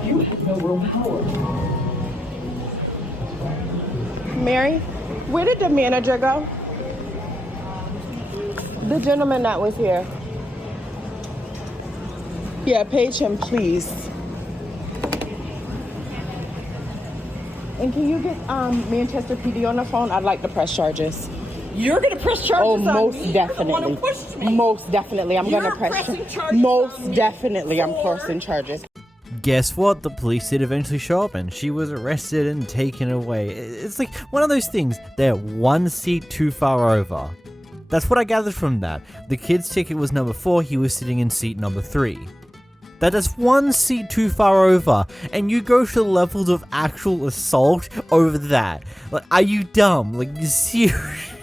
You have no real power. Mary, where did the manager go? The gentleman that was here. Yeah, page him, please. And can you get Manchester PD on the phone? I'd like to press charges. You're gonna press charges on most me? definitely. You're the one who pushed me. Most definitely, I'm You're gonna press. pressing charges Most on me definitely, I'm for- pressing charges. Guess what? The police did eventually show up and she was arrested and taken away. It's like one of those things. They're one seat too far over. That's what I gathered from that. The kid's ticket was number 4, he was sitting in seat number 3. That is one seat too far over, and you go to the levels of actual assault over that. Like, are you dumb? Like, seriously?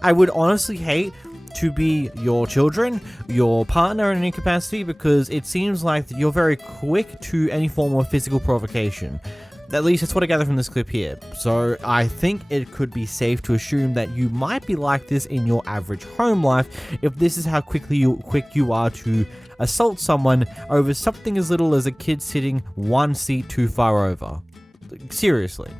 I would honestly hate to be your children, your partner in any capacity, because it seems like that you're very quick to any form of physical provocation. At least that's what I gather from this clip here. So I think it could be safe to assume that you might be like this in your average home life if this is how quick you are to assault someone over something as little as a kid sitting one seat too far over. Seriously.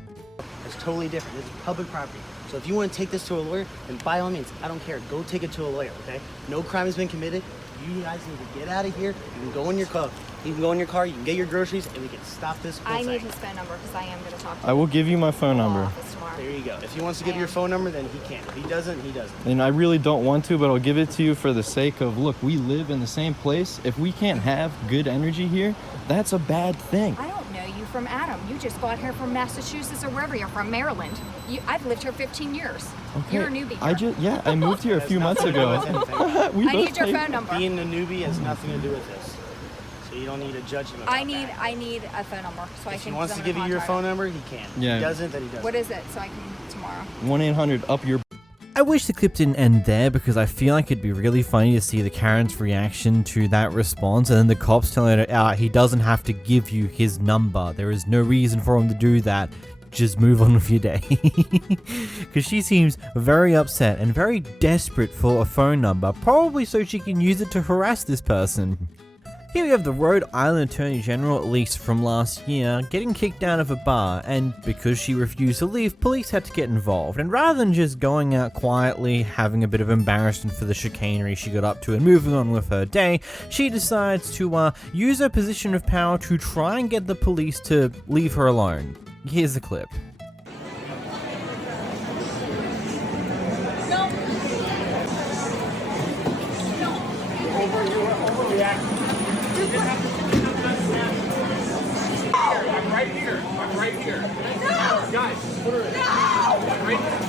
It's totally different. It's public property. So if you want to take this to a lawyer, then by all means, I don't care. Go take it to a lawyer, okay? No crime has been committed. You guys need to get out of here. You can go in your car. You can go in your car. You can get your groceries, and we can stop this whole thing. I need his phone number because I am going to talk to him. I will give you my phone number. There you go. If he wants to give you your phone number, then he can. If he doesn't, he doesn't. And I really don't want to, but I'll give it to you for the sake of, look, we live in the same place. If we can't have good energy here, that's a bad thing. I don't know you from Adam. You just got here from Massachusetts or wherever you're from, Maryland. I've lived here 15 years. Okay. You're a newbie here. I moved here a few months ago. I need your phone number. Being a newbie has nothing to do with this. So you don't need to judge him about I need a phone number so I If can. he wants to give you your phone number, he can. Yeah. If he doesn't, then he doesn't. What is it? So I can tomorrow. 1-800 up your. I wish the clip didn't end there because I feel like it'd be really funny to see the Karen's reaction to that response and then the cops telling her he doesn't have to give you his number. There is no reason for him to do that. Just move on with your day. Because she seems very upset and very desperate for a phone number, probably so she can use it to harass this person. Here we have the Rhode Island Attorney General, at least from last year, getting kicked out of a bar, and because she refused to leave, police had to get involved, and rather than just going out quietly, having a bit of embarrassment for the chicanery she got up to and moving on with her day, she decides to use her position of power to try and get the police to leave her alone. Here's the clip. I'm right here. I'm right here. No! Guys, put her in. No! I'm right here.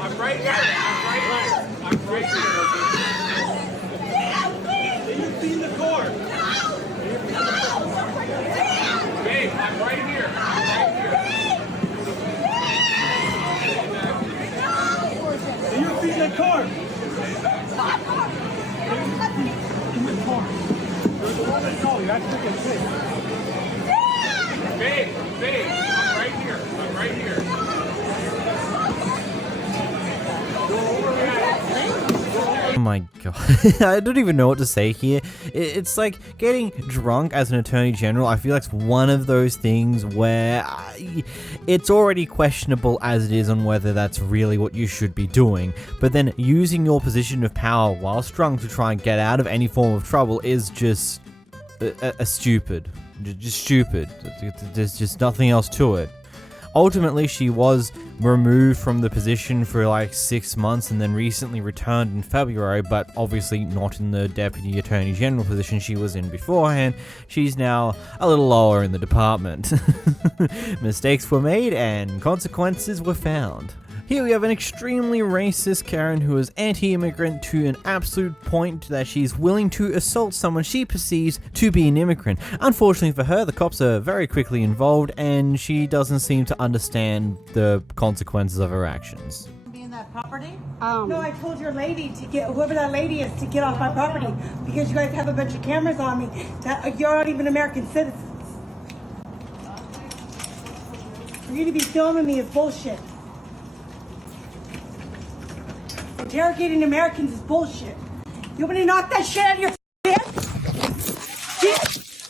I'm right here. I'm right here. You've seen the cord. Babe, I'm right here. I'm right here. You've seen the cord. There's a woman calling. That's freaking sick. Babe, I'm right here. I'm right here. Oh my god, I don't even know what to say here. It's like getting drunk as an attorney general. I feel like it's one of those things where it's already questionable as it is on whether that's really what you should be doing. But then using your position of power whilst drunk to try and get out of any form of trouble is just stupid. Just stupid. There's just nothing else to it. Ultimately, she was removed from the position for like 6 months and then recently returned in February, but obviously not in the Deputy Attorney General position she was in beforehand. She's now a little lower in the department. Mistakes were made and consequences were found. Here we have an extremely racist Karen who is anti-immigrant to an absolute point that she's willing to assault someone she perceives to be an immigrant. Unfortunately for her, the cops are very quickly involved and she doesn't seem to understand the consequences of her actions. Be in that property? No, I told your lady to get, whoever that lady is, to get off my property because you guys have a bunch of cameras on me. You're not even American citizens. For you to be filming me is bullshit. Interrogating Americans is bullshit. You want me to knock that shit out of your head?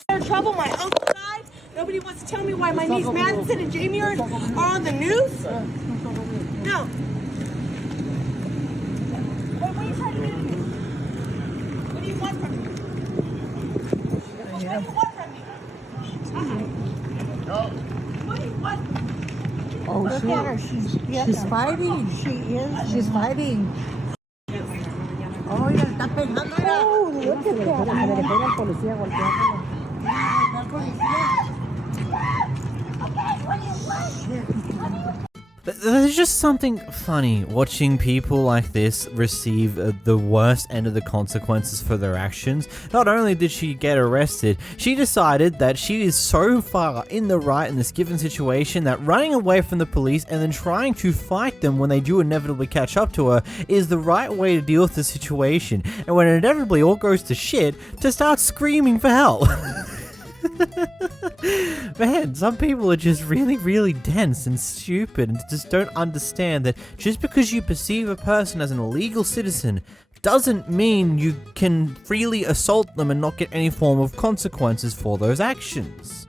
You're in trouble. My uncle died. Nobody wants to tell me why my niece Madison and Jamie are on the news. No. What are you trying to do? What do you want from me? Oh, look at her. She's fighting. She is. She's fighting. Oh, mira, está pegando. Oh, look at that. Le pega al policía golpeándolo. There's just something funny watching people like this receive the worst end of the consequences for their actions. Not only did she get arrested, she decided that she is so far in the right in this given situation that running away from the police and then trying to fight them when they do inevitably catch up to her is the right way to deal with the situation. And when inevitably all goes to shit, to start screaming for help. Man, some people are just really, really dense and stupid and just don't understand that just because you perceive a person as an illegal citizen doesn't mean you can freely assault them and not get any form of consequences for those actions.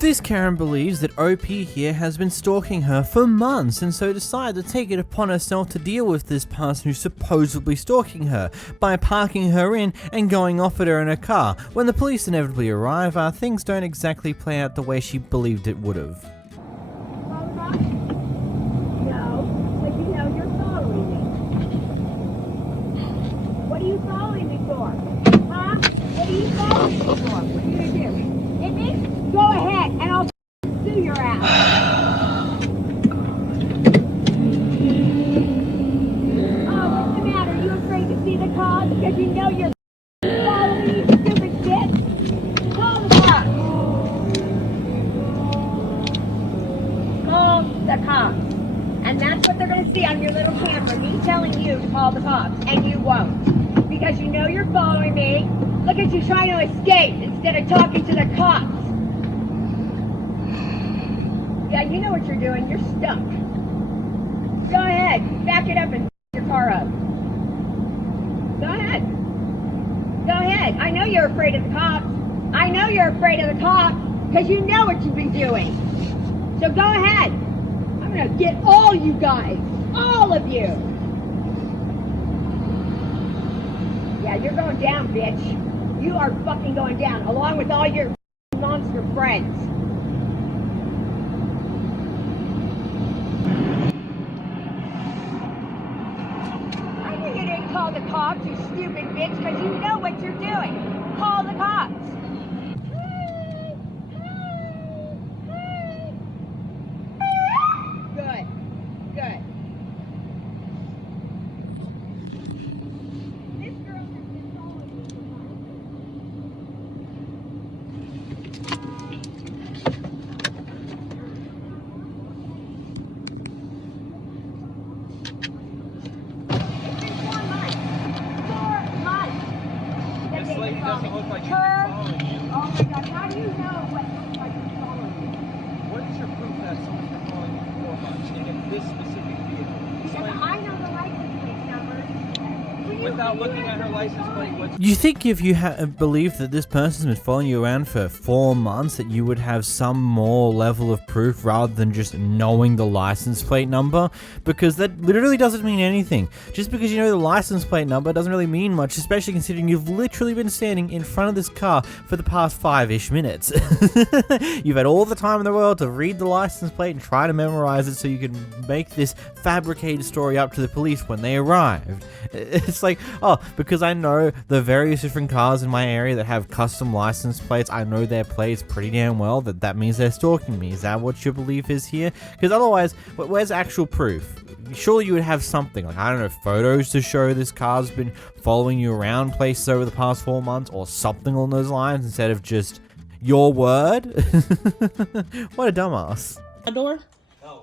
This Karen believes that OP here has been stalking her for months and so decided to take it upon herself to deal with this person who's supposedly stalking her by parking her in and going off at her in a car. When the police inevitably arrive, things don't exactly play out the way she believed it would have. No, but you know you're following me. What are you following me for? Huh? What are you following me for? What are you gonna do? Hit me? Go ahead, and I'll sue your ass. Oh, what's the matter? Are you afraid to see the cops? Because you know you're following me, stupid bitch. Call the cops. Call the cops. And that's what they're going to see on your little camera, me telling you to call the cops, and you won't. Because you know you're following me. Look at you trying to escape instead of talking to the cops. Yeah, you know what you're doing. You're stuck. Go ahead. Back it up and your car up. Go ahead. Go ahead. I know you're afraid of the cops. I know you're afraid of the cops because you know what you've been doing. So go ahead. I'm going to get all you guys. All of you. Yeah, you're going down, bitch. You are fucking going down along with all your monster friends. Call the cops, you stupid bitch, because you know what you're doing. Call the cops. Good. Good. This girl has been following me for This lady doesn't look like she's been following you. Oh my God, how do you know what looks like you're following me? What is your proof that someone's been following you for 4 months and in this specific vehicle? Because I know the license plate number. Without looking at her license plate, what's... You think if you believed that this person's been following you around for 4 months that you would have some more level of proof rather than just knowing the license plate number? Because that literally doesn't mean anything. Just because you know the license plate number doesn't really mean much, especially considering you've literally been standing in front of this car for the past 5-ish minutes. You've had all the time in the world to read the license plate and try to memorize it so you can make this fabricated story up to the police when they arrived. It's like, oh, because I know the various different cars in my area that have custom license plates, I know their plates pretty damn well, that means they're stalking me. Is that what your belief is here? Because otherwise, where's actual proof? Surely you would have something, like, I don't know, photos to show this car's been following you around places over the past 4 months, or something along those lines, instead of just your word? What a dumbass. My door?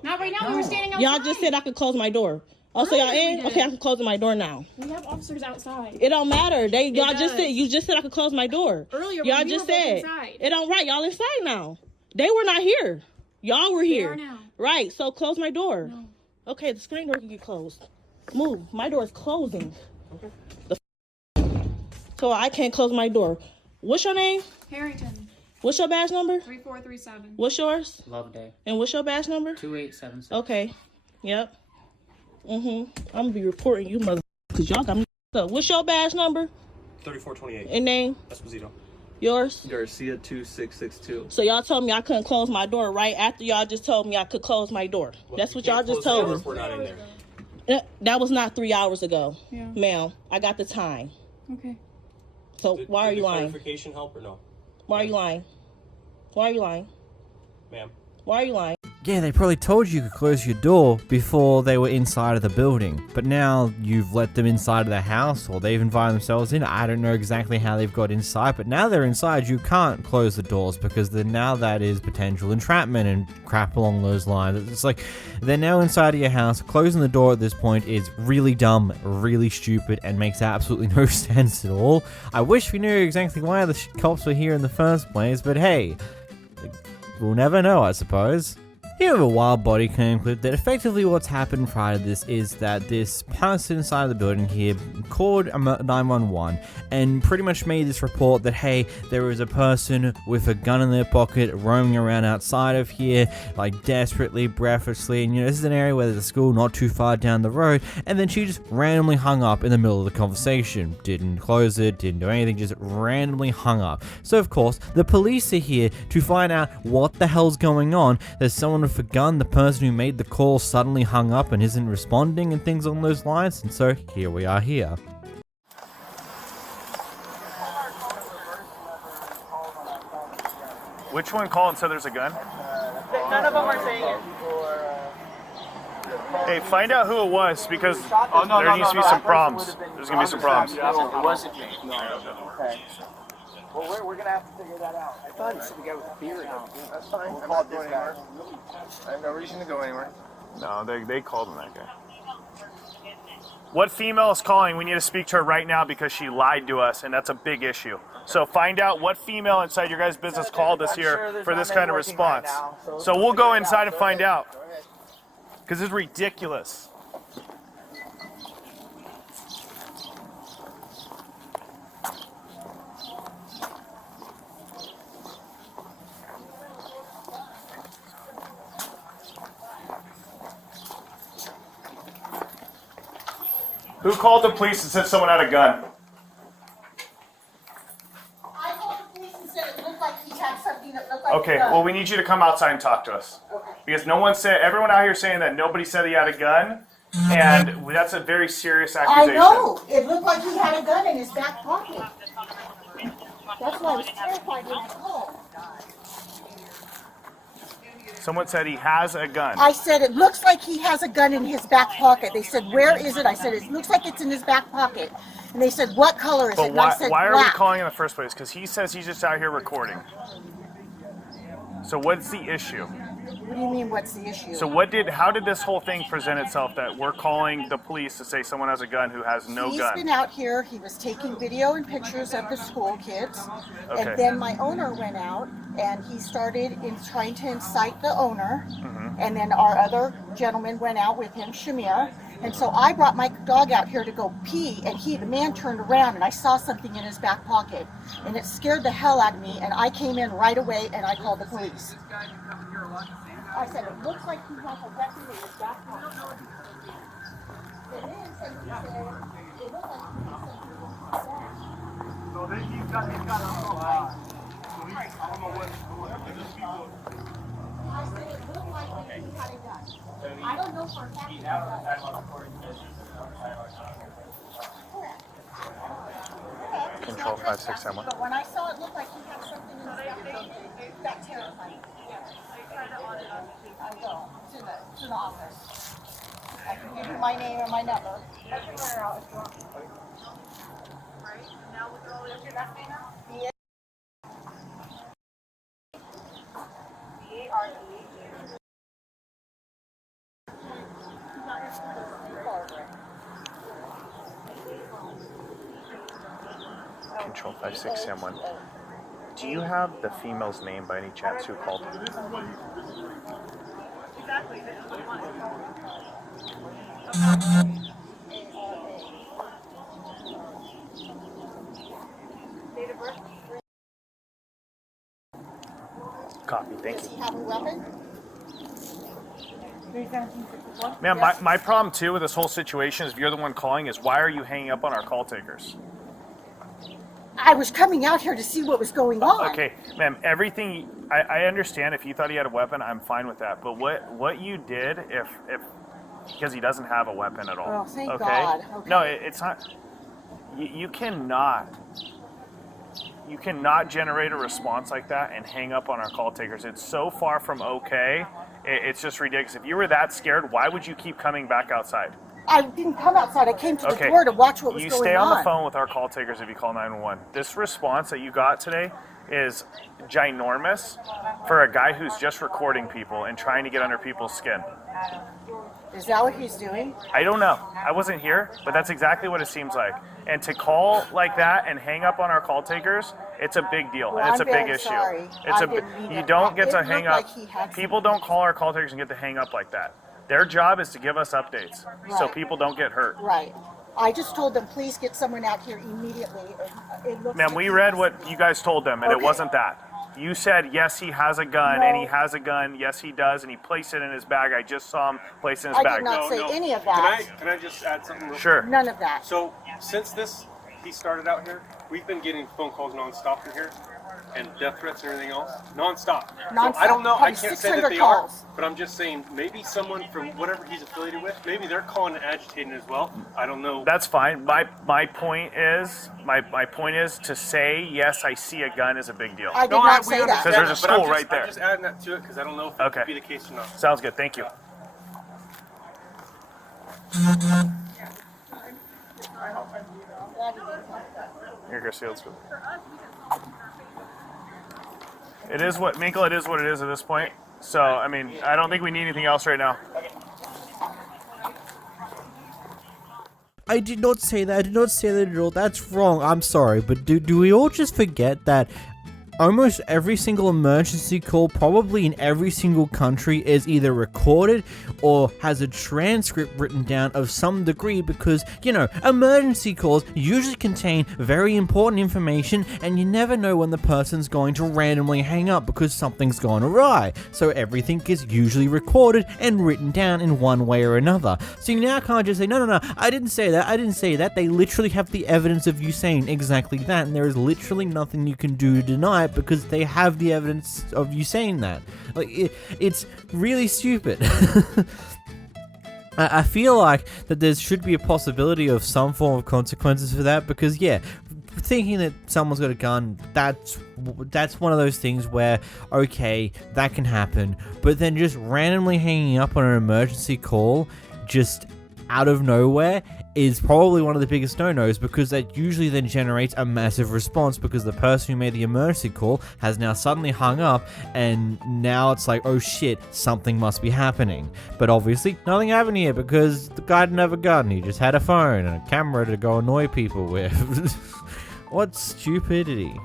Not right now, we were standing outside. Y'all just said I could close my door. Oh, so y'all in? Okay, I can close my door now. We have officers outside. It don't matter. You just said I could close my door. Earlier, y'all we just were both said inside. it don't right. Y'all inside now. They were not here. Y'all were here. They are now. Right. So close my door. No. Okay, the screen door can get closed. Move. My door is closing. Okay. So I can't close my door. What's your name? Harrington. What's your badge number? 3437. What's yours? Love Day. And what's your badge number? 2876. Okay. Yep. I'm gonna be reporting you, mother, because y'all got me up. What's your badge number? 3428. And name? Esposito. Yours? Garcia 2662. So y'all told me I couldn't close my door right after y'all just told me I could close my door. That's what y'all just told me. We're not in there. That was not 3 hours ago. Yeah. Ma'am, I got the time. Okay. So why are you lying? Clarification help or no? Why are you lying? Why are you lying? Ma'am. Why are you lying? Yeah, they probably told you could close your door before they were inside of the building. But now you've let them inside of the house, or they've invited themselves in. I don't know exactly how they've got inside, but now they're inside, you can't close the doors because then now that is potential entrapment and crap along those lines. It's like they're now inside of your house. Closing the door at this point is really dumb, really stupid, and makes absolutely no sense at all. I wish we knew exactly why the cops were here in the first place, but hey, we'll never know, I suppose. Here we have a wild body cam clip that effectively what's happened prior to this is that this person inside of the building here called 911 and pretty much made this report that, hey, there is a person with a gun in their pocket roaming around outside of here, like desperately, breathlessly, and this is an area where there's a school not too far down the road, and then she just randomly hung up in the middle of the conversation. Didn't close it, didn't do anything, just randomly hung up. So of course, the police are here to find out what the hell's going on. There's someone with a gun, the person who made the call suddenly hung up and isn't responding and things along those lines, and so here we are here. Which one called and said there's a gun? None of them are saying it. Hey, find out who it was because there needs to be some problems. There's going to be some problems. It wasn't me. Okay. Well, we're going to have to figure that out. I thought he said the guy with the beard. That's fine. I'm not going anywhere. I have no reason to go anywhere. No, they called him that guy. What female is calling? We need to speak to her right now because she lied to us, and that's a big issue. So find out what female inside your guys' business called us here for this kind of response. So we'll go inside and find out. Because it's ridiculous. Who called the police and said someone had a gun? I called the police and said it looked like he had something that looked like Okay, a gun. well, we need you to come outside and talk to us. Okay. Because no one said, everyone out here saying that nobody said he had a gun, and that's a very serious accusation. I know. It looked like he had a gun in his back pocket. That's why I was terrified when I called. Someone said he has a gun. I said, it looks like he has a gun in his back pocket. They said, where is it? I said, it looks like it's in his back pocket. And they said, what color is it? But And I why, said, why are we black. calling in the first place? Because he says he's just out here recording. So what's the issue? What do you mean, what's the issue? So how did this whole thing present itself that we're calling the police to say someone has a gun who has no gun? He's been out here. He was taking video and pictures of the school kids. Okay. And then my owner went out and he started trying to incite the owner. Mm-hmm. And then our other gentleman went out with him, Shamir. And so I brought my dog out here to go pee, and the man turned around and I saw something in his back pocket. And it scared the hell out of me, and I came in right away and I called the police. I said, it looks like he has a weapon in his back pocket. The man said he said, it looked like he has something in his back. So then he's got a gun. So I don't know what I said it looked like he had a gun. I don't know for a fact he had a gun. Correct. Control 5671. But when I saw it look like he had something in his back pocket, that terrified me. I will. To the office. I can give you my name and my number. Control 5671. Do you have the female's name by any chance who called? Copy, thank Does you. he have a weapon? Ma'am, my problem too with this whole situation is if you're the one calling is why are you hanging up on our call takers? I was coming out here to see what was going on. Okay, ma'am, everything, I understand if you thought he had a weapon, I'm fine with that. But what you did, if because he doesn't have a weapon at all. Oh, thank okay? God. Okay. No, it's not, you cannot generate a response like that and hang up on our call takers. It's so far from okay, it's just ridiculous. If you were that scared, why would you keep coming back outside? I didn't come outside. I came to the door to watch what was going on. You stay on the phone with our call takers if you call 911. This response that you got today is ginormous for a guy who's just recording people and trying to get under people's skin. Is that what he's doing? I don't know. I wasn't here, but that's exactly what it seems like. And to call like that and hang up on our call takers, it's a big deal, and it's a big issue. You don't get to hang up. People don't call our call takers and get to hang up like that. Their job is to give us updates so people don't get hurt. Right. I just told them, please get someone out here immediately. Ma'am, we read what you guys told them, and it wasn't that. You said, yes, he has a gun, and he has a gun. Yes, he does, and he placed it in his bag. I just saw him place it in his bag. I did not say any of that. Can I just add something real Sure. quick? None of that. So, since he started out here, we've been getting phone calls nonstop in here, and death threats and everything else, nonstop. Nonstop. So I don't know, I Probably can't say that 600 they calls. are, but I'm just saying, maybe someone from whatever he's affiliated with, maybe they're calling and agitating as well. I don't know. That's fine. My point is to say, yes, I see a gun is a big deal. I did not say that. Because there's a school right I'm there. just adding that to it because I don't know if that could be the case or not. Sounds good. Thank you. Here, Garcia, let's go. It is what, Minkle, it is what it is at this point. So, I mean, I don't think we need anything else right now. I did not say that. I did not say that at all. That's wrong. I'm sorry. But do we all just forget that almost every single emergency call, probably in every single country, is either recorded or has a transcript written down of some degree because, you know, emergency calls usually contain very important information and you never know when the person's going to randomly hang up because something's gone awry. So everything is usually recorded and written down in one way or another. So you now can't just say, no, I didn't say that, I didn't say that. They literally have the evidence of you saying exactly that, and there is literally nothing you can do to deny it because they have the evidence of you saying that. Like, it's really stupid. I feel like that there should be a possibility of some form of consequences for that because, yeah, thinking that someone's got a gun, that's one of those things where, okay, that can happen, but then just randomly hanging up on an emergency call just out of nowhere is probably one of the biggest no-nos because that usually then generates a massive response because the person who made the emergency call has now suddenly hung up and now it's like, oh shit, something must be happening. But obviously nothing happened here because the guy didn't have a gun, he just had a phone and a camera to go annoy people with. What stupidity.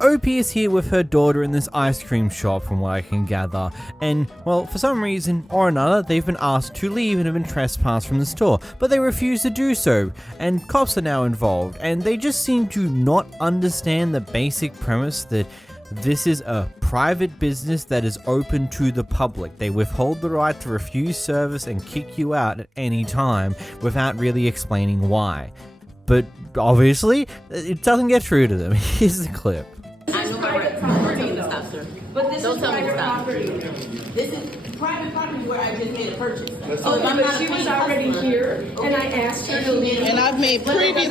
OP is here with her daughter in this ice cream shop from what I can gather, and, well, for some reason or another, they've been asked to leave and have been trespassed from the store, but they refuse to do so, and cops are now involved, and they just seem to not understand the basic premise that this is a private business that is open to the public. They withhold the right to refuse service and kick you out at any time without really explaining why. But obviously, it doesn't get through to them. Here's the clip. I know my right. Don't tell me to stop, sir. But this is private property. This is private property where I just made a purchase. Oh, but she was already here, and I asked her to leave. And I've made previous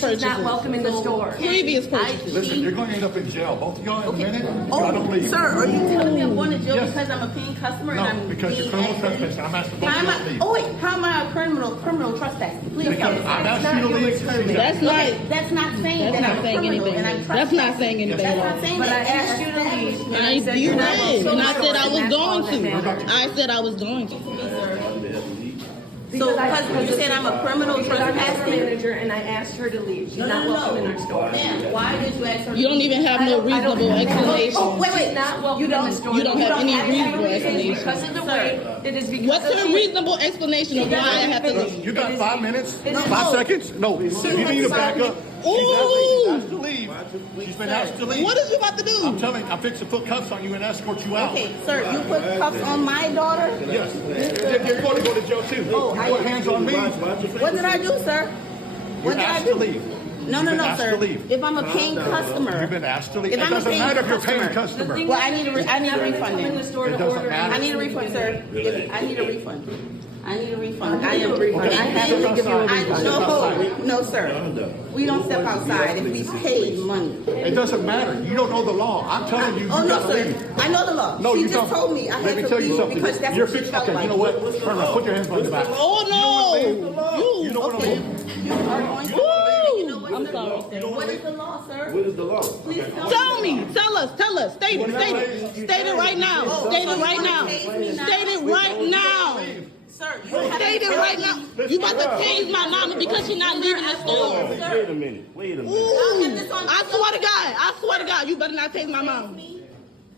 purchases. She's not welcome in the store. Previous purchases. Listen, you're going to end up in jail. Both of y'all in a minute. Oh, I don't leave. sir, are you telling me I'm going to jail Yes. because I'm a paying customer No, and I'm because you're criminal trespassing. I'm asking both of y'all to leave. Oh wait, how am I a criminal trespassing? Please Because tell me. I'm asking you to leave. That's not saying that I'm a criminal and I'm trespassing. That's not saying anything That's wrong. not saying But that. I asked you to leave. And I said you you're not did, going and I said I was going to. I said I was going to. So because you said I'm a criminal I'm the trespassing. manager, and I asked her to leave. She's not welcome in our store. Ma'am, why did you ask her? You don't even have no reasonable explanation. Oh, wait. She's not welcome in the store. You don't have any reasonable explanation. explanation. Because of the way it is because What's a reasonable explanation of why I have to leave? You got 5 minutes? No. 5 seconds? No. You need to back up. Ooh. She's asked to leave. She's been asked to leave. What is you about to do? I'm telling you, I'm fixing to put cuffs on you and escort you out. Okay, sir, you put cuffs on my daughter? Yes. You're going to go to jail too. Oh, you put hands on me. What did I do, sir? What You're did I asked do? to leave. No, You've been no, asked sir. to leave. If I'm a paying customer. You've been asked to leave. If It I'm a doesn't paying matter if you're a paying customer. customer. Well, I need a refund then. It doesn't matter. I need a refund, sir. I need a refund. I need a refund. I am refund. I have to give you a refund. No, sir. We don't step outside if we paid money. It doesn't matter. You don't know the law. I'm telling you, you Oh, no, gotta sir. leave. I know the law. No, She you just don't. told me I Let had me to tell you leave something. because that's You're what she fixing. felt Okay, like. you know what? Turn around. Put your hands behind the back. Oh, no. You don't want to leave. You are going to Woo! I'm sorry, sir. What is the law, sir? What is the law? Please Tell me. Tell us. State it right now. State it right now. State it right now. Sir, State it right now. You about to tase my mama because she's not leaving the store. Wait a minute. Wait a minute. Ooh, I swear to God, you better not tase my mama.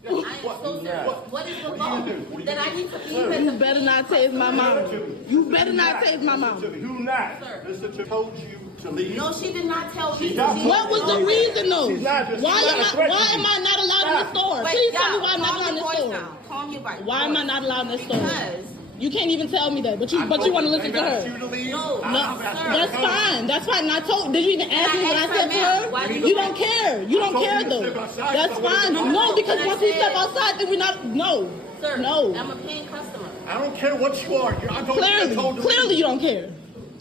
What is the law? Then I need to leave. You better not tase my mama. You better not tase my mama. Who not? Mr. told you to leave. No, she did not tell me. What was the reason though? Why am I not allowed in the store? Please tell me why I'm not allowed in the store. Calm your voice. Why am I not allowed in the store? Because you can't even tell me that, but you want to listen to her. no, That's fine. That's fine. And I told. Did you even ask me what I said to her? You don't care. You don't care though. That's fine. No, because once we step outside, then we're not. No. Sir, No. I'm a paying customer. I don't care what you are. I told you. Clearly, you don't care.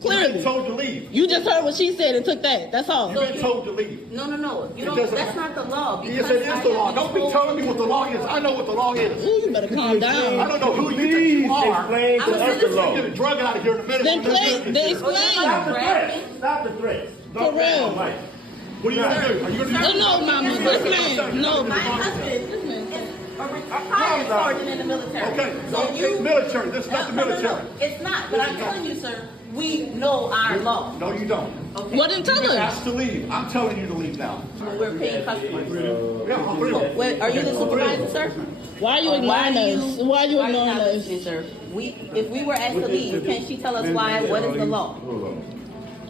You've been told to leave. You just heard what she said and took that. That's all. You've been told to leave. No. You It don't. doesn't- That's not the law. Yes, it is the law. Don't be telling me what the law is. I know what the law is. Ooh, you better calm down. I don't know who you think you are. Explain I'm going to get a drug out of here in a minute. Then explain. Stop the threats. For real. What are you going to do? Are you going to do No, mama. Listen. No. My husband is a retired sergeant in the military. Okay, So you military. This is not the military. It's not. But I'm telling you, sir. We know our law. No, you don't. Okay. What didn't tell You've been us? asked to leave. I'm telling you to leave now. We're paying customers. Yeah, I'm leaving. Wait, are you the supervisor, sir? Why are you ignoring us? Why are you ignoring not us? listening, sir? If we were asked to leave, can she tell us why? What is the law?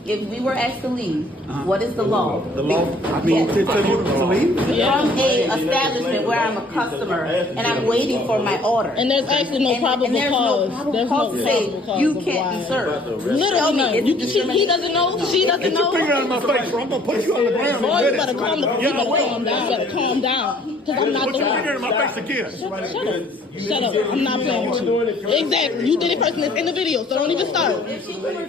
If we were asked to leave, what is the law? The law, I mean, to leave? From a establishment where I'm a customer and I'm waiting for my order. And there's actually no probable and there's cause. No probable There's cause no to say probable cause you of can't why. be served. Literally none. He doesn't know. She doesn't Get your know. finger out of my face, or I'm going to put you on the ground. Boy, you better calm down. You better calm down. Because I'm not Put the your one. finger in my face again. Shut up. I'm not playing with you. Exactly. You did it first and it's in the video, so don't even start.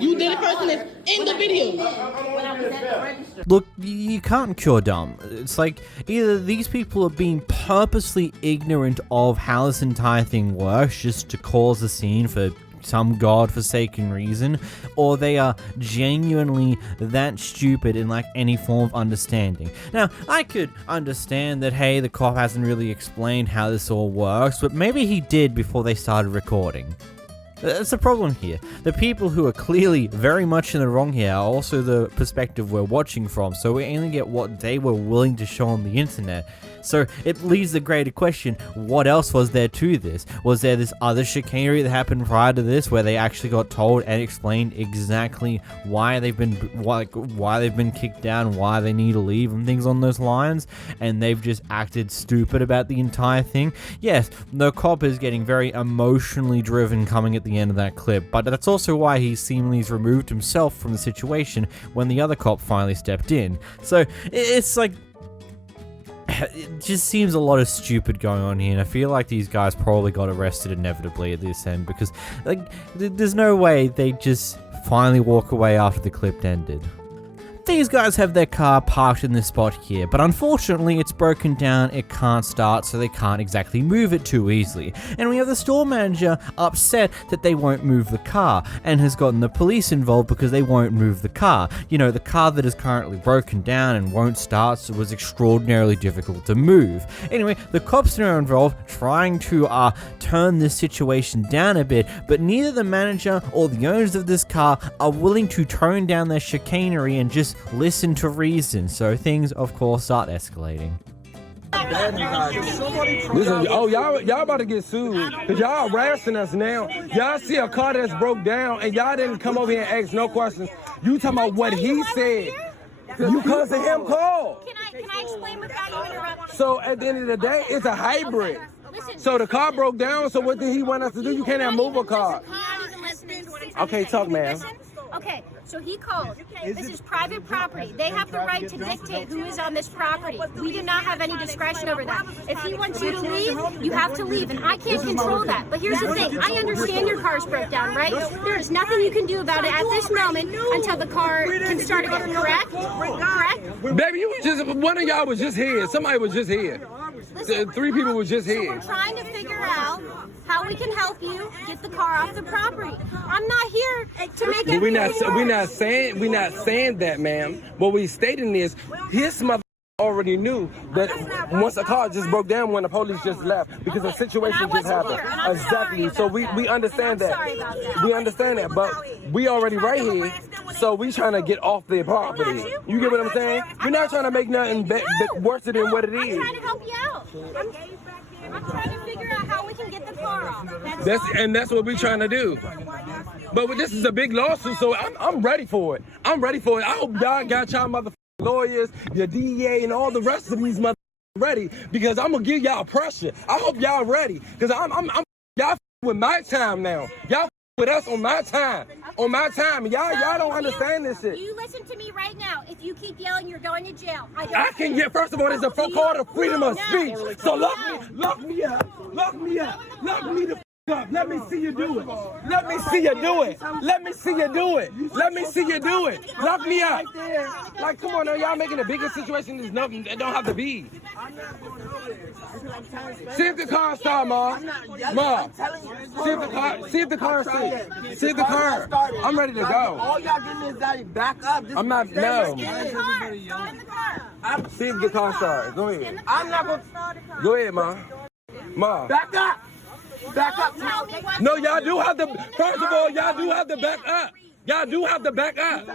You did it first and it's in the video. When I was at the register. Look, you can't cure dumb. It's like either these people are being purposely ignorant of how this entire thing works just to cause a scene for some godforsaken reason, or they are genuinely that stupid in like any form of understanding. Now, I could understand that, hey, the cop hasn't really explained how this all works, but maybe he did before they started recording. That's the problem here. The people who are clearly very much in the wrong here are also the perspective we're watching from, so we only get what they were willing to show on the internet. So it leaves the greater question, what else was there to this? Was there this other chicanery that happened prior to this where they actually got told and explained exactly why they've been kicked down, why they need to leave and things on those lines, and they've just acted stupid about the entire thing? Yes, the cop is getting very emotionally driven coming at the end of that clip, but that's also why he seemingly removed himself from the situation when the other cop finally stepped in. So it's like, it just seems a lot of stupid going on here, and I feel like these guys probably got arrested inevitably at this end, because like there's no way they just finally walk away after the clip ended. These guys have their car parked in this spot here, but unfortunately it's broken down, it can't start, so they can't exactly move it too easily. And we have the store manager upset that they won't move the car, and has gotten the police involved because they won't move the car. You know, the car that is currently broken down and won't start, so it was extraordinarily difficult to move. Anyway, the cops are involved trying to turn this situation down a bit, but neither the manager or the owners of this car are willing to tone down their chicanery and just listen to reason, so things of course start escalating. Listen, oh y'all about to get sued because y'all harassing us now. Y'all see a car that's broke down and y'all didn't come over here and ask no questions. You talking about what he said. You cousin him call. Can I explain without you interrupting? So at the end of the day, it's a hybrid. So the car broke down, so what did he want us to do? You can't have move a car. Okay, talk, man. Okay, So he called. This is private property. They have the right to dictate who is on this property. We do not have any discretion over that. If he wants you to leave, you have to leave, and I can't control that. But here's the thing. I understand your car's broke down, right? There is nothing you can do about it at this moment until the car can start again, correct? Correct? Baby, you was just, one of y'all was just here. Somebody was just here. Listen, 3 people were just so here. we're trying to figure out how we can help you get the car off the property. I'm not here to make Well, everything we're not saying that, ma'am. What we stating is his mother already knew that once a car just broke down when the police just left because a situation just happened. Exactly. So we understand that. We understand that, but we already right here, so we trying to get off their property. You get what I'm saying? We're not trying to make nothing worse than what it is. I'm trying to help you out. I'm trying to figure out how we can get the car off. That's what we're trying to do. But this is a big lawsuit, so I'm ready for it. I'm ready for it. I hope y'all got y'all motherfucking lawyers, your DEA, and all the rest of these motherfuckers ready, because I'm gonna give y'all pressure. I hope y'all ready, because I'm y'all with my time now. Y'all with us on my time. On my time. Y'all don't understand this shit. You listen to me right now. If you keep yelling, you're going to jail. I can get, first of all, there's a call to freedom of speech. So lock me up. Lock me the f up. Let me see you do it. Let me see you do it. Let me see you do it. Let me see you do it. Lock me up. Like, come on now, y'all making a bigger situation than nothing. It don't have to be. See if the car start, Ma. Ma. See if the car starts. See if the car. I'm ready to go. All y'all getting is that back up. I'm not, no. I'm See if the car starts. Go ahead. I'm not gonna. Go ahead, Ma. Ma. Back up. Back up. No, y'all do have to, first of all, y'all do have to back up. Y'all do have to back up.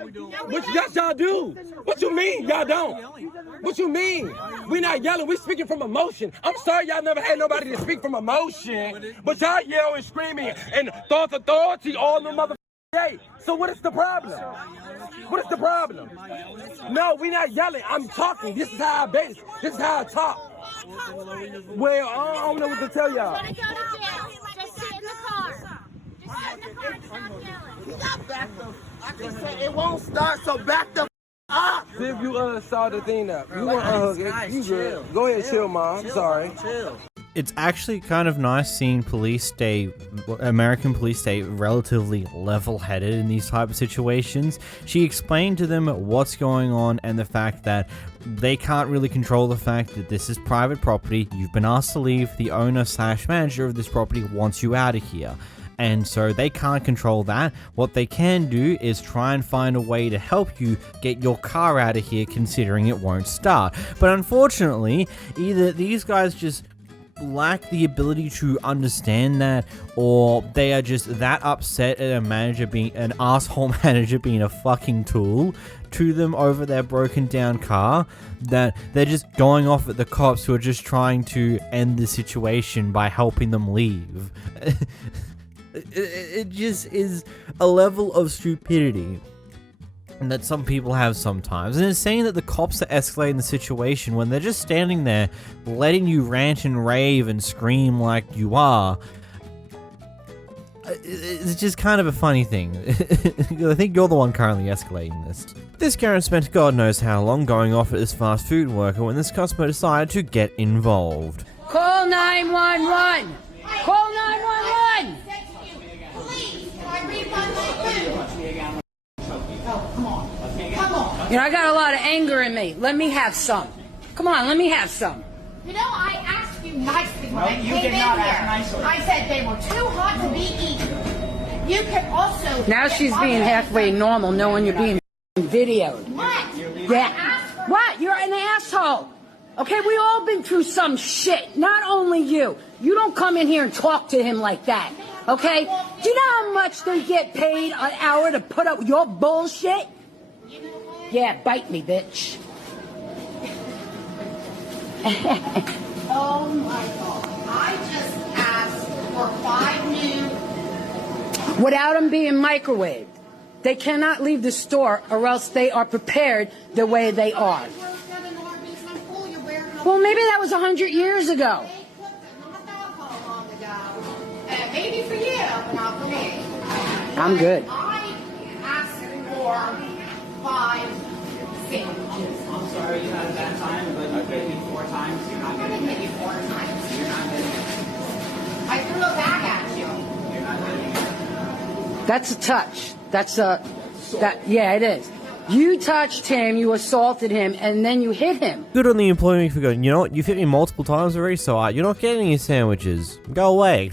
Which, yes, y'all do. What you mean? Y'all don't. What you mean? We not yelling. We speaking from emotion. I'm sorry y'all never had nobody to speak from emotion, but y'all yell and screaming and thought authority all the motherfucking day. So what is the problem? What is the problem? No, we not yelling. I'm talking. This is how I base. This is how I talk. Well, I don't know what to tell y'all. Just sit in the car. Just sit in the car and stop yelling. We got back up. I just said it won't start, so back the up. See if you saw the thing up. You want to hug it. You good. Go ahead, chill, Mom. I'm sorry. It's actually kind of nice seeing American police stay relatively level-headed in these type of situations. She explained to them what's going on and the fact that they can't really control the fact that this is private property. You've been asked to leave. The owner/manager of this property wants you out of here. And so they can't control that. What they can do is try and find a way to help you get your car out of here, considering it won't start. But unfortunately, either these guys just lack the ability to understand that, or they are just that upset at an asshole manager being a fucking tool to them over their broken down car, that they're just going off at the cops who are just trying to end the situation by helping them leave. It just is a level of stupidity that some people have sometimes. And it's saying that the cops are escalating the situation when they're just standing there letting you rant and rave and scream like you are. It's just kind of a funny thing. I think you're the one currently escalating this. This Karen spent God knows how long going off at this fast food worker when this customer decided to get involved. Call 911! Call 911! You know, I got a lot of anger in me. Let me have some. Come on, let me have some. You know, I asked you nicely when I came you did in not here. ask nicely. I said they were too hot to be eaten. You can also... Now she's being halfway normal knowing you're being videoed. What? Yeah. What? You're an asshole. Okay, we all been through some shit. Not only you. You don't come in here and talk to him like that. Okay? Do you know how much they get paid an hour to put up your bullshit? Yeah, bite me, bitch. Oh my God. I just asked for 5 new... Without them being microwaved. They cannot leave the store or else they are prepared the way they are. Well, maybe that was 100 years ago. Maybe for you, but not for me. I'm good. I asked for 5 sandwiches. I'm sorry you had a bad time, but you hit me 4 times. You're not going to hit me 4 times. You're not getting it. I threw a bag at you. You're not getting it. That's a touch. Yeah, it is. You touched him, you assaulted him, and then you hit him. Good on the employee for going, you know what, you've hit me multiple times already, so you're not getting your sandwiches. Go away.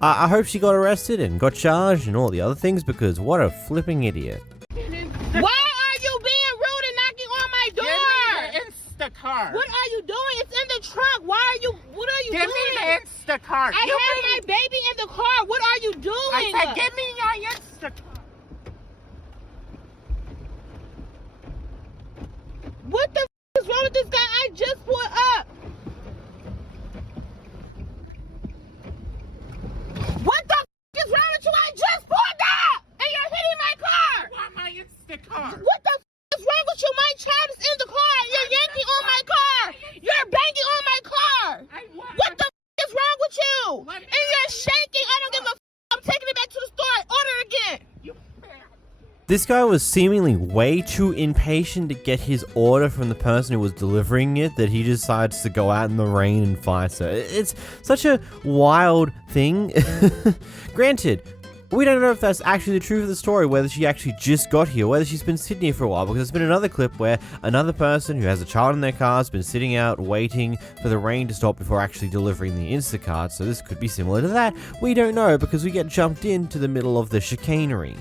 I hope she got arrested and got charged and all the other things, because what a flipping idiot. Why are you being rude and knocking on my door? Give me the Instacart. What are you doing? It's in the trunk. What are you doing? Give me the Instacart. I have my baby in the car. What are you doing? I said, give me your Instacart. What the is wrong with this guy? I just pulled up. What the is wrong with you? I just pulled up, and you're hitting my car. Why my Instacart? What the is wrong with you? My child is in the car. You're yanking on my car. You're banging on my car. What the is wrong with you? And you're shaking. I don't give a. I'm taking it back to the store. Order it again. This guy was seemingly way too impatient to get his order from the person who was delivering it that he decides to go out in the rain and fight her. It's such a wild thing. Granted, we don't know if that's actually the truth of the story, whether she actually just got here, whether she's been sitting here for a while, because there's been another clip where another person who has a child in their car has been sitting out waiting for the rain to stop before actually delivering the Instacart, so this could be similar to that. We don't know, because we get jumped into the middle of the chicanery.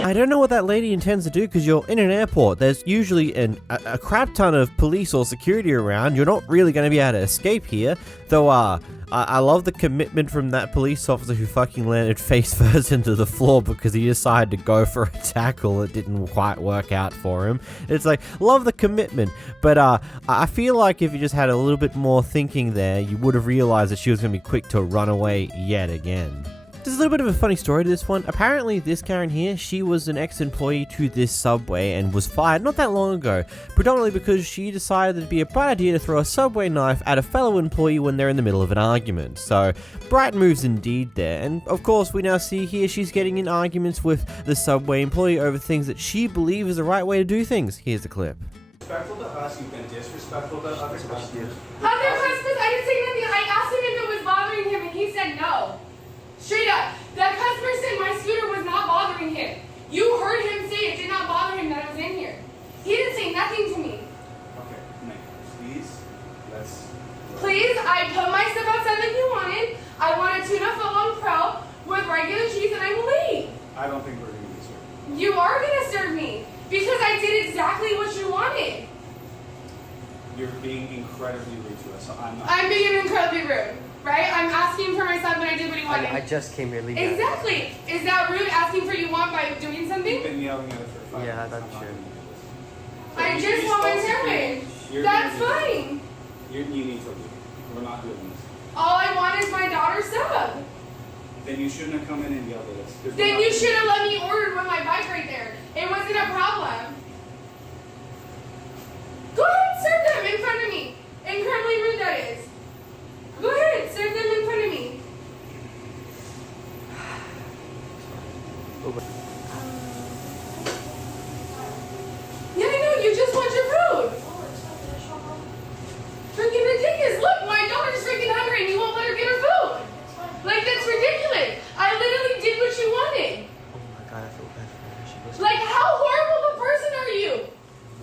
I don't know what that lady intends to do, because you're in an airport. There's usually a crap ton of police or security around. You're not really going to be able to escape here. Though, I love the commitment from that police officer who fucking landed face first into the floor because he decided to go for a tackle that didn't quite work out for him. It's like, love the commitment. But I feel like if you just had a little bit more thinking there, you would have realized that she was going to be quick to run away yet again. There's a little bit of a funny story to this one. Apparently, this Karen here, she was an ex-employee to this Subway and was fired not that long ago, predominantly because she decided it'd be a bright idea to throw a Subway knife at a fellow employee when they're in the middle of an argument. So, bright moves indeed there. And of course, we now see here she's getting in arguments with the Subway employee over things that she believes is the right way to do things. Here's the clip. Disrespectful to us, you've been disrespectful to other customers. Other customers, I didn't say nothing. I asked him if it was bothering him and he said no. Straight up. That customer said my scooter was not bothering him. You heard him say it did not bother him that I was in here. He didn't say nothing to me. Okay, Nick, please, let's... Please, I put my stuff outside like you wanted. I want a tuna footlong pro with regular cheese and I will leave. I don't think we're going to be served. You are going to serve me because I did exactly what you wanted. You're being incredibly rude to us, so I'm not... I'm being incredibly rude. Right? I'm asking for my son when I did what he wanted. I just came here leaving. Exactly. Is that rude asking for you want by doing something? You've been yelling at us for 5 minutes. Yeah, that's true. I just want my sandwich. That's fine. You need to leave. We're not doing this. All I want is my daughter's sub. Then you shouldn't have come in and yelled at us. Then you should have let me order with my bike right there. It wasn't a problem. Go ahead, serve them in front of me. Incredibly rude that is. Go ahead, serve them in front of me. Yeah, I know, you just want your food. Freaking ridiculous. Look, my daughter's freaking hungry and you won't let her get her food. Like, that's ridiculous. I literally did what you wanted. Oh my god, I feel bad for her. Like, how horrible of a person are you?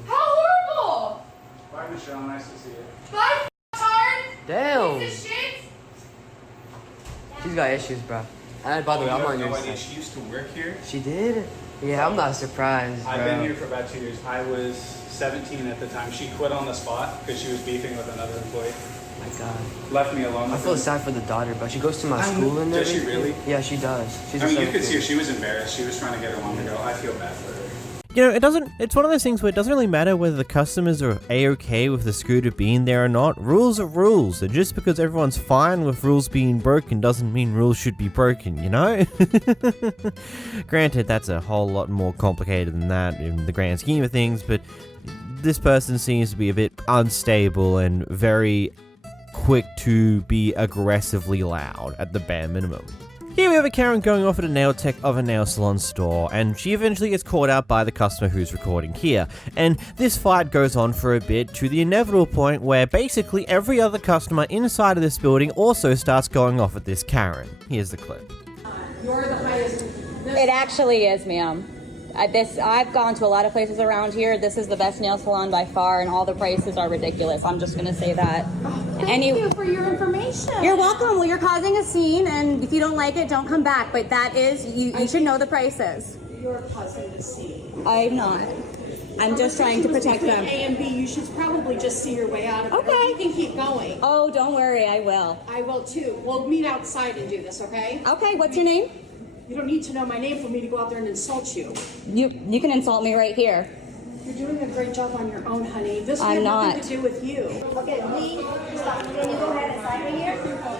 How horrible. Bye, Michelle. Nice to see you. Bye, hard. Damn. Piece of shit. She's got issues, bro. And by the way, I'm on your side. She used to work here. She did? Yeah, I'm not surprised, bro. I've been here for about 2 years. I was 17 at the time. She quit on the spot because she was beefing with another employee. My God. Left me alone. I feel sad for the daughter, but she goes to my school and Does she everything. really? Yeah, she does. She's I a mean, you seventh could see her. grader. She was embarrassed. She was trying to get her mom to go. I feel bad for her. You know, it's one of those things where it doesn't really matter whether the customers are A-okay with the scooter being there or not. Rules are rules, and just because everyone's fine with rules being broken doesn't mean rules should be broken, you know? Granted, that's a whole lot more complicated than that in the grand scheme of things, but this person seems to be a bit unstable and very quick to be aggressively loud at the bare minimum. Here we have a Karen going off at a nail tech of a nail salon store, and she eventually gets caught out by the customer who's recording here. And this fight goes on for a bit to the inevitable point where basically every other customer inside of this building also starts going off at this Karen. Here's the clip. You're the highest. It actually is, ma'am. I've gone to a lot of places around here. This is the best nail salon by far, and all the prices are ridiculous. I'm just going to say that. Thank you for your information. You're welcome. Well, you're causing a scene, and if you don't like it, don't come back. But that is, you should know the prices. You're causing a scene. I'm not. I'm just trying to protect them. A and B, you should probably just see your way out of it. Okay. You can keep going. Oh, don't worry. I will. I will too. We'll meet outside and do this, okay? Okay. What's your name? You don't need to know my name for me to go out there and insult you. You can insult me right here. You're doing a great job on your own, honey. This I'm has not. nothing to do with you. Okay, please stop. Can you go ahead and sign me here?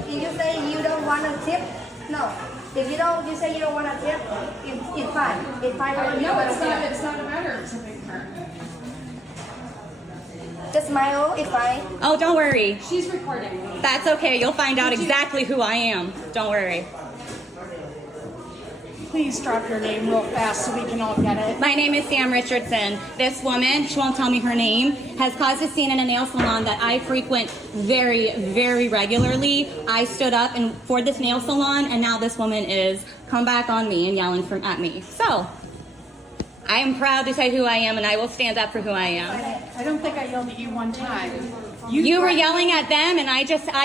Can you say you don't want a tip? No. If you don't, you say you don't want a tip, it's fine. It's fine. No, it's not a matter of tipping her. Just smile, it's fine. Oh, don't worry. She's recording. That's okay. You'll find out exactly who I am. Don't worry. Please drop your name real fast so we can all get it. My name is Sam Richardson. This woman, she won't tell me her name, has caused a scene in a nail salon that I frequent very, very regularly. I stood up for this nail salon, and now this woman is come back on me and yelling at me. So, I am proud to say who I am, and I will stand up for who I am. I don't think I yelled at you one time. You were yelling at them, and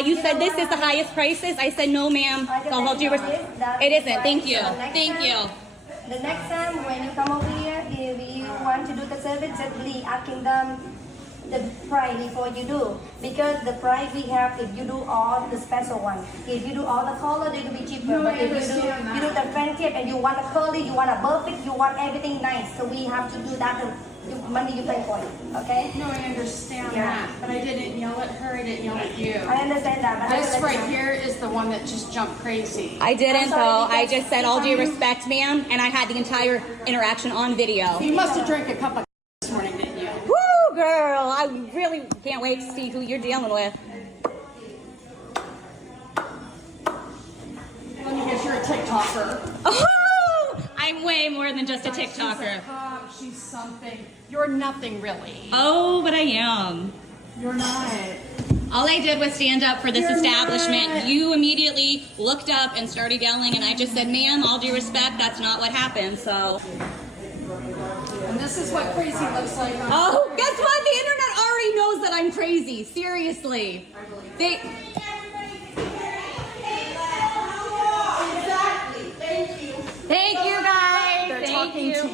you said this is the highest prices. I said, no, ma'am. I'll hold you. It isn't. Thank you. Thank you. The next time when you come over here, if you want to do the service, just be asking them the price before you do. Because the price we have, if you do all the special one. If you do all the color, they will be cheaper. No, but I if understand that. you do the friendship and you want a curly, you want a perfect, you want everything nice. So we have to do that. Money you pay for it, okay? No, I understand that, but I didn't yell at her, I didn't yell at you. I understand that, but This right here is the one that just jumped crazy. I didn't, though. I just said, all due respect, ma'am, and I had the entire interaction on video. You must have drank a cup of this morning, didn't you? Woo, girl! I really can't wait to see who you're dealing with. Let me guess, you're a TikToker. Oh, I'm way more than just a TikToker. She's something. You're nothing, really. Oh, but I am. You're not. All I did was stand up for this You're establishment. not. You immediately looked up and started yelling, and I just said, ma'am, all due respect, that's not what happened, so. And this is what crazy looks like. Oh, guess what? The internet already knows that I'm crazy. Seriously. Exactly. Thank you. Thank you, guys. They're Thank talking you. to you.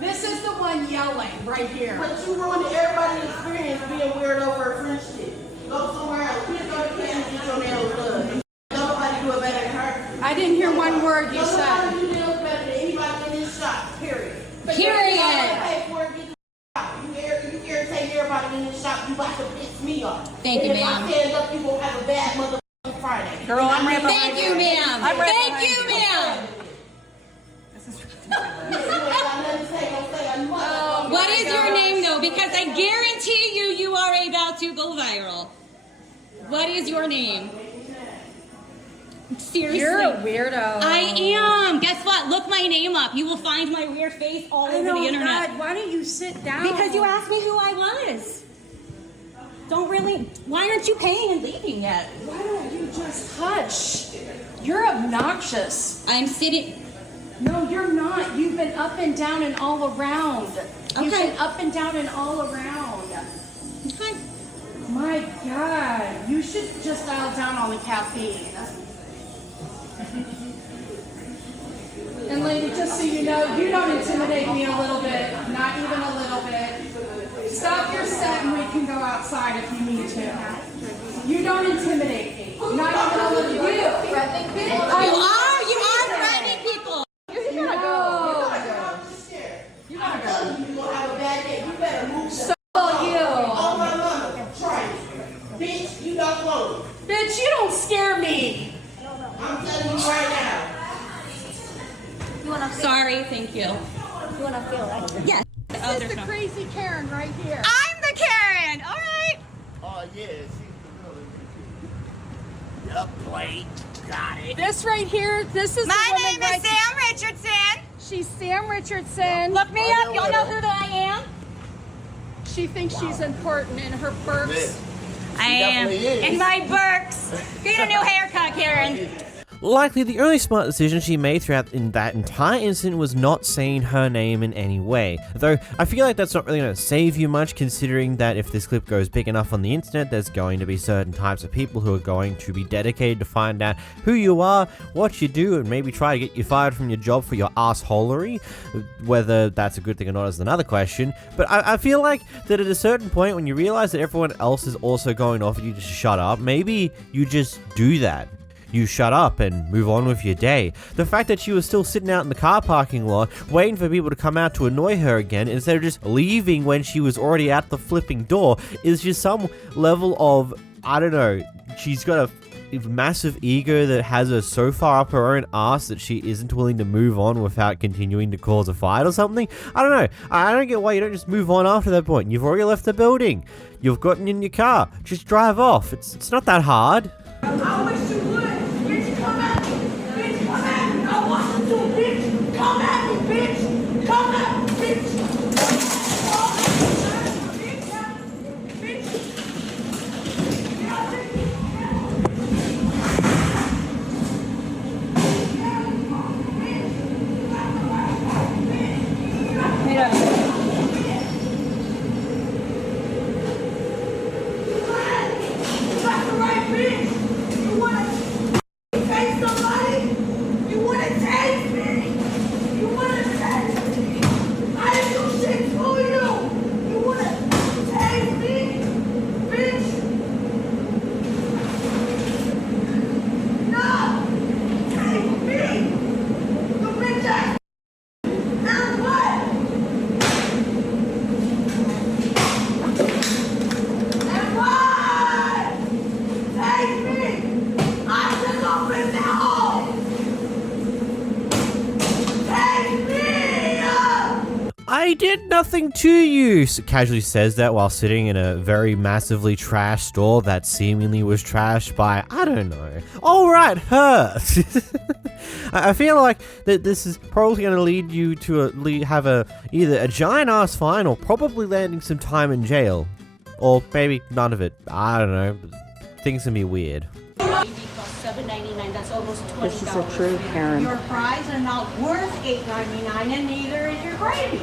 This is the one yelling right here. But you ruined everybody's experience being weird over a friendship. Go somewhere else. Please go to Canada and get your nails done. Nobody do it better than her. I didn't hear one word you said. Nobody do nails better than anybody in this shop, period. Period. Pay for it, get the shop. You irritate everybody in this shop. You about to piss me off. Thank you, And ma'am. If I stand up, you gonna have a bad motherfucking Friday. Girl, I'm right behind Thank you, ma'am. I'm right Thank behind you, ma'am. What is your name, though? Because I guarantee you are about to go viral. What is your name? Seriously. You're a weirdo. I am. Guess what? Look my name up. You will find my weird face all over the internet. God, why don't you sit down? Because you asked me who I was. Why aren't you paying and leaving yet? Why don't you just hush? You're obnoxious. I'm sitting. No, you're not. You've been up and down and all around. You've Okay. been up and down and all around. Okay. My God, you should just dial down on the caffeine. And lady, just so you know, you don't intimidate me a little bit. Not even a little bit. Stop your set and we can go outside if you need to. You don't intimidate me. Not even a little bit. You are threatening people. You gotta go. You gotta go. You gonna have a bad day. You better move. So you. Oh my mama, try it. Bitch, you don't float. Bitch, you don't scare me. I'm telling you right now. Sorry, thank you. You wanna feel like Yes. This is the crazy Karen right here. I'm the Karen. All right. Oh yeah, she's the Yup, plate. Got it. This right here, this is My the woman name is Sam Richardson. She's Sam Richardson. Look me up. Y'all know who I am? She thinks she's important in her burps. I am. In my Berks. Get a new haircut, Karen. Likely the only smart decision she made throughout in that entire incident was not saying her name in any way. Though, I feel like that's not really going to save you much, considering that if this clip goes big enough on the internet, there's going to be certain types of people who are going to be dedicated to find out who you are, what you do, and maybe try to get you fired from your job for your assholery. Whether that's a good thing or not is another question, but I feel like that at a certain point when you realize that everyone else is also going off and you just shut up, maybe you just do that. You shut up and move on with your day. The fact that she was still sitting out in the car parking lot, waiting for people to come out to annoy her again, instead of just leaving when she was already at the flipping door, is just some level of, I don't know, she's got a massive ego that has her so far up her own ass that she isn't willing to move on without continuing to cause a fight or something. I don't know. I don't get why you don't just move on after that point. You've already left the building. You've gotten in your car. Just drive off. It's not that hard. I wish you would. Bitch, come at me. Bitch, come at me. I want you to, bitch. Come at me, bitch. Come at me, bitch. I did nothing to you, casually says that while sitting in a very massively trashed store that seemingly was trashed by, I don't know. Alright, her! I feel like that this is probably going to lead you to have either a giant ass fine or probably landing some time in jail. Or maybe none of it. I don't know. Things can be weird. $7.99. That's almost $20. This is a true Karen. Your fries are not worth $8.99, and neither is your gravy.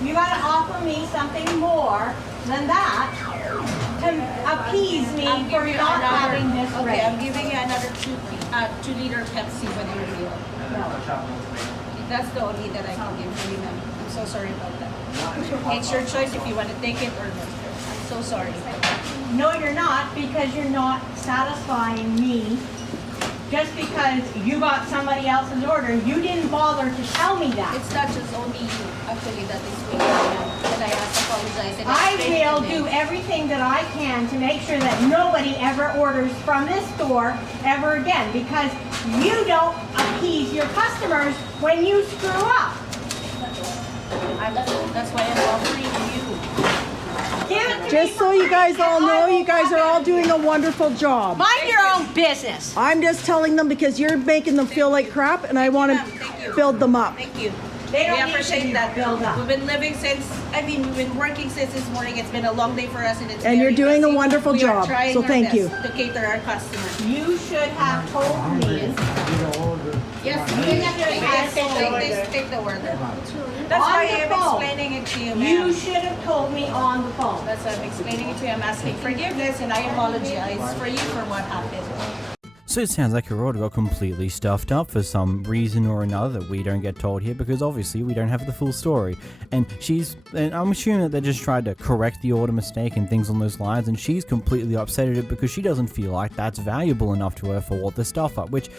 You gotta offer me something more than that to appease me for not having this ready. Okay, I'm giving you another 2-liter Pepsi with your meal. No. That's the only that I can give you, ma'am. I'm so sorry about that. It's your choice if you want to take it or not. I'm so sorry. No, you're not, because you're not satisfying me. Just because you got somebody else's order, you didn't bother to tell me that. It's not just only you, actually, that is waiting, ma'am. But I have to apologize. And I will do everything that I can to make sure that nobody ever orders from this store ever again, because you don't appease your customers when you screw up. That's why I'm offering you. Just so you guys all know, you guys are all doing a wonderful job. Mind your own business. I'm just telling them because you're making them feel like crap, and I want to build them up. Thank you. They don't we need appreciate to that. build up. We've been living since, we've been working since this morning. It's been a long day for us, and it's And you're very doing busy. a wonderful We are job, trying so our thank best you. to cater our customers. You should have told me. Yes, you take the order. That's On why the I'm phone. explaining it to you, ma'am. You should have told me on the phone. That's why I'm explaining it to you. I'm asking forgiveness, and I apologize for you for what happened. So it sounds like her order got completely stuffed up for some reason or another that we don't get told here, because obviously we don't have the full story. And I'm assuming that they just tried to correct the order mistake and things on those lines, and she's completely upset at it because she doesn't feel like that's valuable enough to her for what the stuff up, which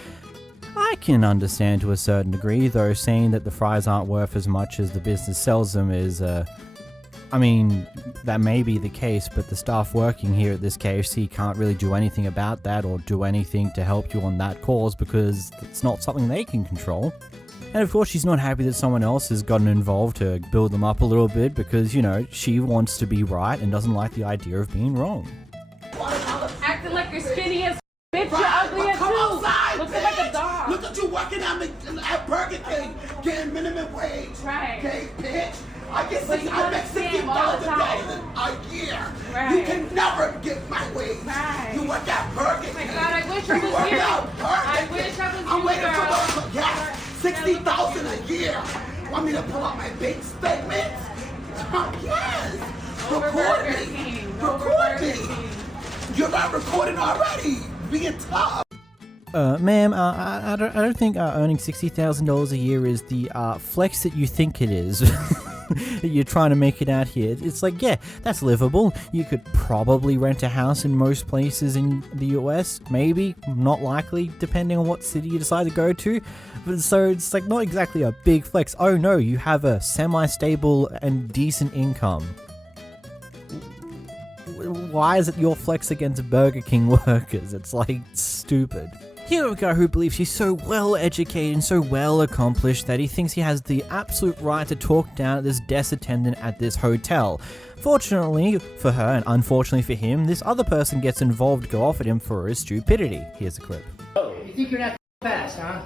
I can understand to a certain degree, though saying that the fries aren't worth as much as the business sells them is, I mean, that may be the case, but the staff working here at this KFC can't really do anything about that or do anything to help you on that cause because it's not something they can control. And of course, she's not happy that someone else has gotten involved to build them up a little bit because, you know, she wants to be right and doesn't like the idea of being wrong. Acting like you're skinny as bitch, you're ugly as too. Looking like a dog. Look at you working at Burger King, getting minimum wage. Right. Okay, bitch. I make $60,000 a year. Right. You can never get my wage. Right. You work at Burger King. Oh my God, I wish I was you. I wish I was I'm you, waiting girl. for yeah, $60,000 a year. Want me to pull out my bank statement? Yes. Record me. Record me. You're not recording already. Being tough. Ma'am, I don't think earning $60,000 a year is the flex that you think it is. You're trying to make it out here. It's like, yeah, that's livable. You could probably rent a house in most places in the US. Maybe, not likely, depending on what city you decide to go to. But so it's like not exactly a big flex. Oh no, you have a semi-stable and decent income. Why is it your flex against Burger King workers? It's like stupid. Here we go, who believes he's so well educated and so well accomplished that he thinks he has the absolute right to talk down at this desk attendant at this hotel. Fortunately for her and unfortunately for him, this other person gets involved to go off at him for his stupidity. Here's a clip. You think you're that fast, huh?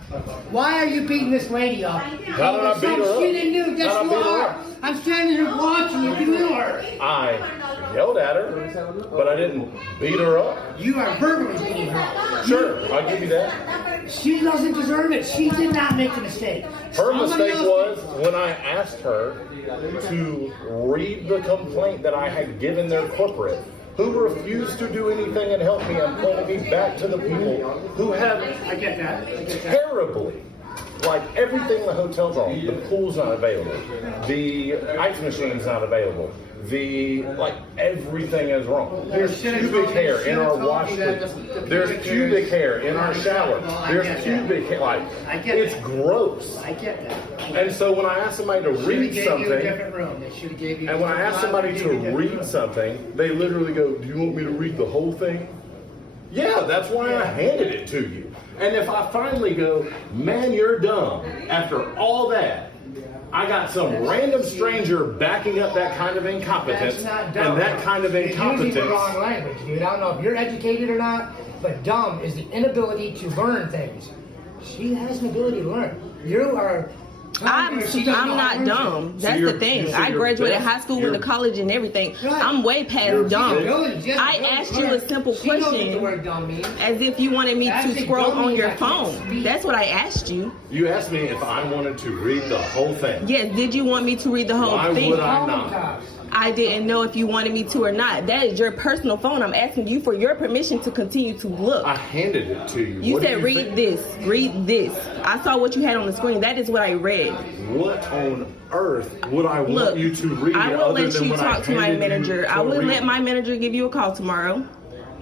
Why are you beating this lady up? How did I beat her up? She didn't do. Yes, you are. I'm standing here watching you do her. I yelled at her, but I didn't beat her up. You are verbally beating her up. Sure, I'll give you that. She doesn't deserve it. She did not make the mistake. Her mistake was when I asked her to read the complaint that I had given their corporate, who refused to do anything and help me and pointed me back to the people who have terribly, like everything the hotel's on. The pool's not available. The ice machine's not available. Everything is wrong. There's pubic hair in our wash room. There's pubic hair in our shower. There's pubic hair. It's gross. I get that. And so when I asked somebody to read something, and when I asked somebody to read something, they literally go, "Do you want me to read the whole thing?" Yeah, that's why I handed it to you. And if I finally go, "Man, you're dumb," after all that, I got some random stranger backing up that kind of incompetence and that kind of incompetence. You're using the wrong language, dude. I don't know if you're educated or not, but dumb is the inability to learn things. She has an ability to learn. You are. I'm not dumb. That's the thing. I graduated high school, went to college and everything. I'm way past dumb. I asked you a simple question as if you wanted me to scroll on your phone. That's what I asked you. You asked me if I wanted to read the whole thing. Yes, did you want me to read the whole thing? Why would I not? I didn't know if you wanted me to or not. That is your personal phone. I'm asking you for your permission to continue to look. I handed it to you. You said read this, read this. I saw what you had on the screen. That is what I read. What on earth would I want you to read? I will let you talk to my manager. I will let my manager give you a call tomorrow.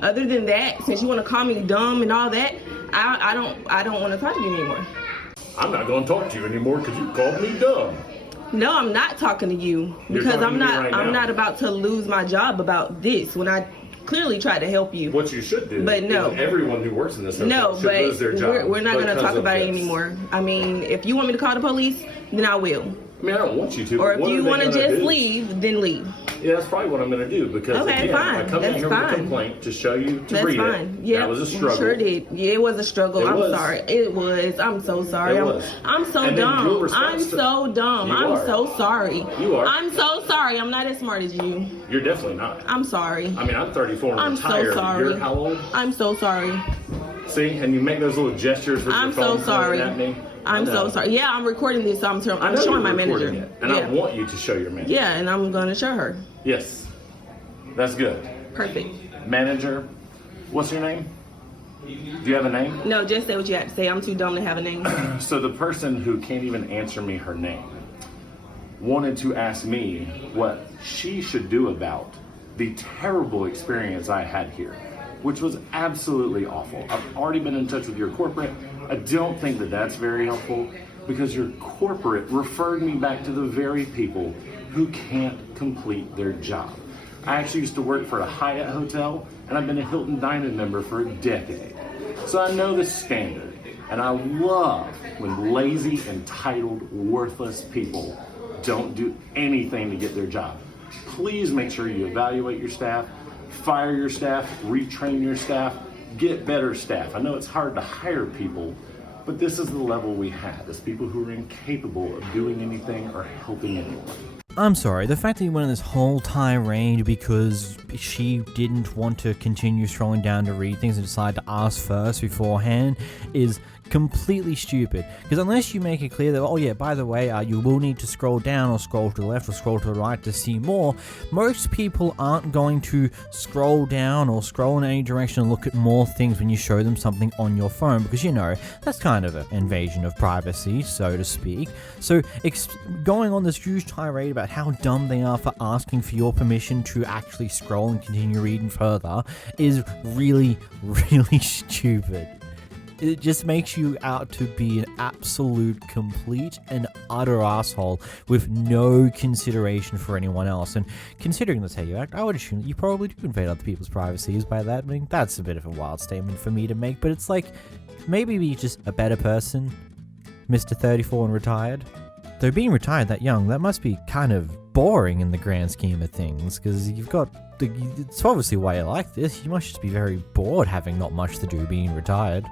Other than that, since you want to call me dumb and all that, I don't want to talk to you anymore. I'm not going to talk to you anymore because you called me dumb. No, I'm not talking to you because I'm not about to lose my job about this when I clearly tried to help you. What you should do, but no, is everyone who works in this hotel should lose their job. We're not going to talk about it anymore. I mean, if you want me to call the police, then I will. I mean, I don't want you to. Or if you want to just leave, then leave. Yeah, that's probably what I'm going to do because okay, again, fine. I come in here with a complaint to show you to read it. Yeah, that was a struggle. Sure did. Yeah, it was a struggle. I'm sorry. It was. I'm so sorry. I'm so dumb. I'm so dumb. I'm so sorry. You are. I'm so sorry. I'm not as smart as you. You're definitely not. I'm sorry. I mean, I'm 34 and I'm retired. so sorry. You're how old? I'm so sorry. See, and you make those little gestures with your phone pointing at me. I'm so sorry. Yeah, I'm recording this, so I'm showing my manager. And I want you to show your manager. Yeah, and I'm going to show her. Yes. That's good. Perfect. Manager, what's your name? Do you have a name? No, just say what you have to say. I'm too dumb to have a name. So the person who can't even answer me her name wanted to ask me what she should do about the terrible experience I had here, which was absolutely awful. I've already been in touch with your corporate. I don't think that that's very helpful because your corporate referred me back to the very people who can't complete their job. I actually used to work for a Hyatt hotel, and I've been a Hilton Diamond member for a decade. So I know the standard, and I love when lazy, entitled, worthless people don't do anything to get their job. Please make sure you evaluate your staff, fire your staff, retrain your staff, get better staff. I know it's hard to hire people, but this is the level we have, as people who are incapable of doing anything or helping anyone. I'm sorry, the fact that you went on this whole tirade because she didn't want to continue scrolling down to read things and decided to ask first beforehand is completely stupid. Because unless you make it clear that, oh yeah, by the way, you will need to scroll down or scroll to the left or scroll to the right to see more, most people aren't going to scroll down or scroll in any direction and look at more things when you show them something on your phone, because you know, that's kind of an invasion of privacy, so to speak. So going on this huge tirade about how dumb they are for asking for your permission to actually scroll and continue reading further is really, really stupid. It just makes you out to be an absolute, complete, and utter asshole with no consideration for anyone else. And considering that's how you act, I would assume that you probably do invade other people's privacies by that. I mean, that's a bit of a wild statement for me to make, but it's like, maybe be just a better person, Mr. 34 and retired. Though being retired that young, that must be kind of boring in the grand scheme of things, because you've got it's obviously why you like this. You must just be very bored having not much to do being retired.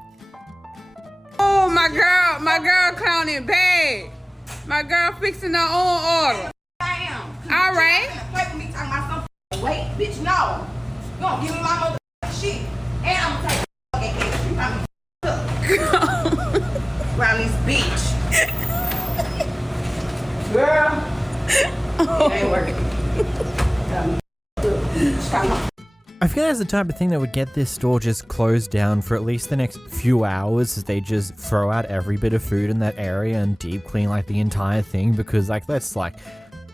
Oh, my girl clowning bad. My girl fixing her own order. I am. All right. Play with me talking about some wait, bitch, no. You gonna give me my mother shit. And I'm gonna take fucking eggs. You got me around this bitch. Girl. It ain't working. I feel like it's the type of thing that would get this store just closed down for at least the next few hours as they just throw out every bit of food in that area and deep clean like the entire thing, because like that's like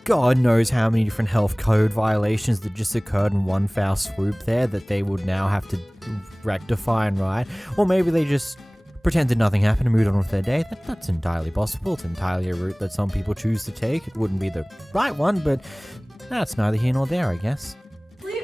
God knows how many different health code violations that just occurred in one foul swoop there that they would now have to rectify and right. Or maybe they just pretended nothing happened and moved on with their day. That's entirely possible. It's entirely a route that some people choose to take. It wouldn't be the right one, but that's neither here nor there, I guess.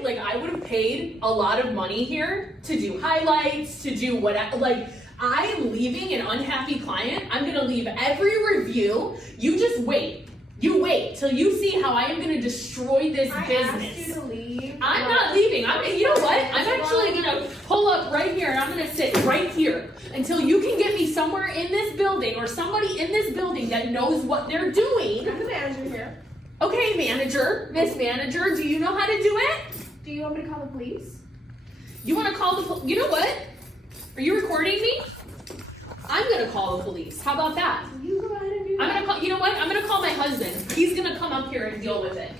Like, I would have paid a lot of money here to do highlights, to do what, like, I am leaving an unhappy client. I'm gonna leave every review. You just wait. You wait till you see how I am gonna destroy this business. I asked you to leave. I'm not leaving. You know what? I'm actually gonna pull up right here and I'm gonna sit right here until you can get me somewhere in this building or somebody in this building that knows what they're doing. I'm the manager here. Okay, manager, Miss Manager, do you know how to do it? Do you want me to call the police? You want to call the you know what? Are you recording me? I'm gonna call the police. How about that? You go ahead and do that. I'm gonna call, you know what? I'm gonna call my husband. He's gonna come up here and deal with it.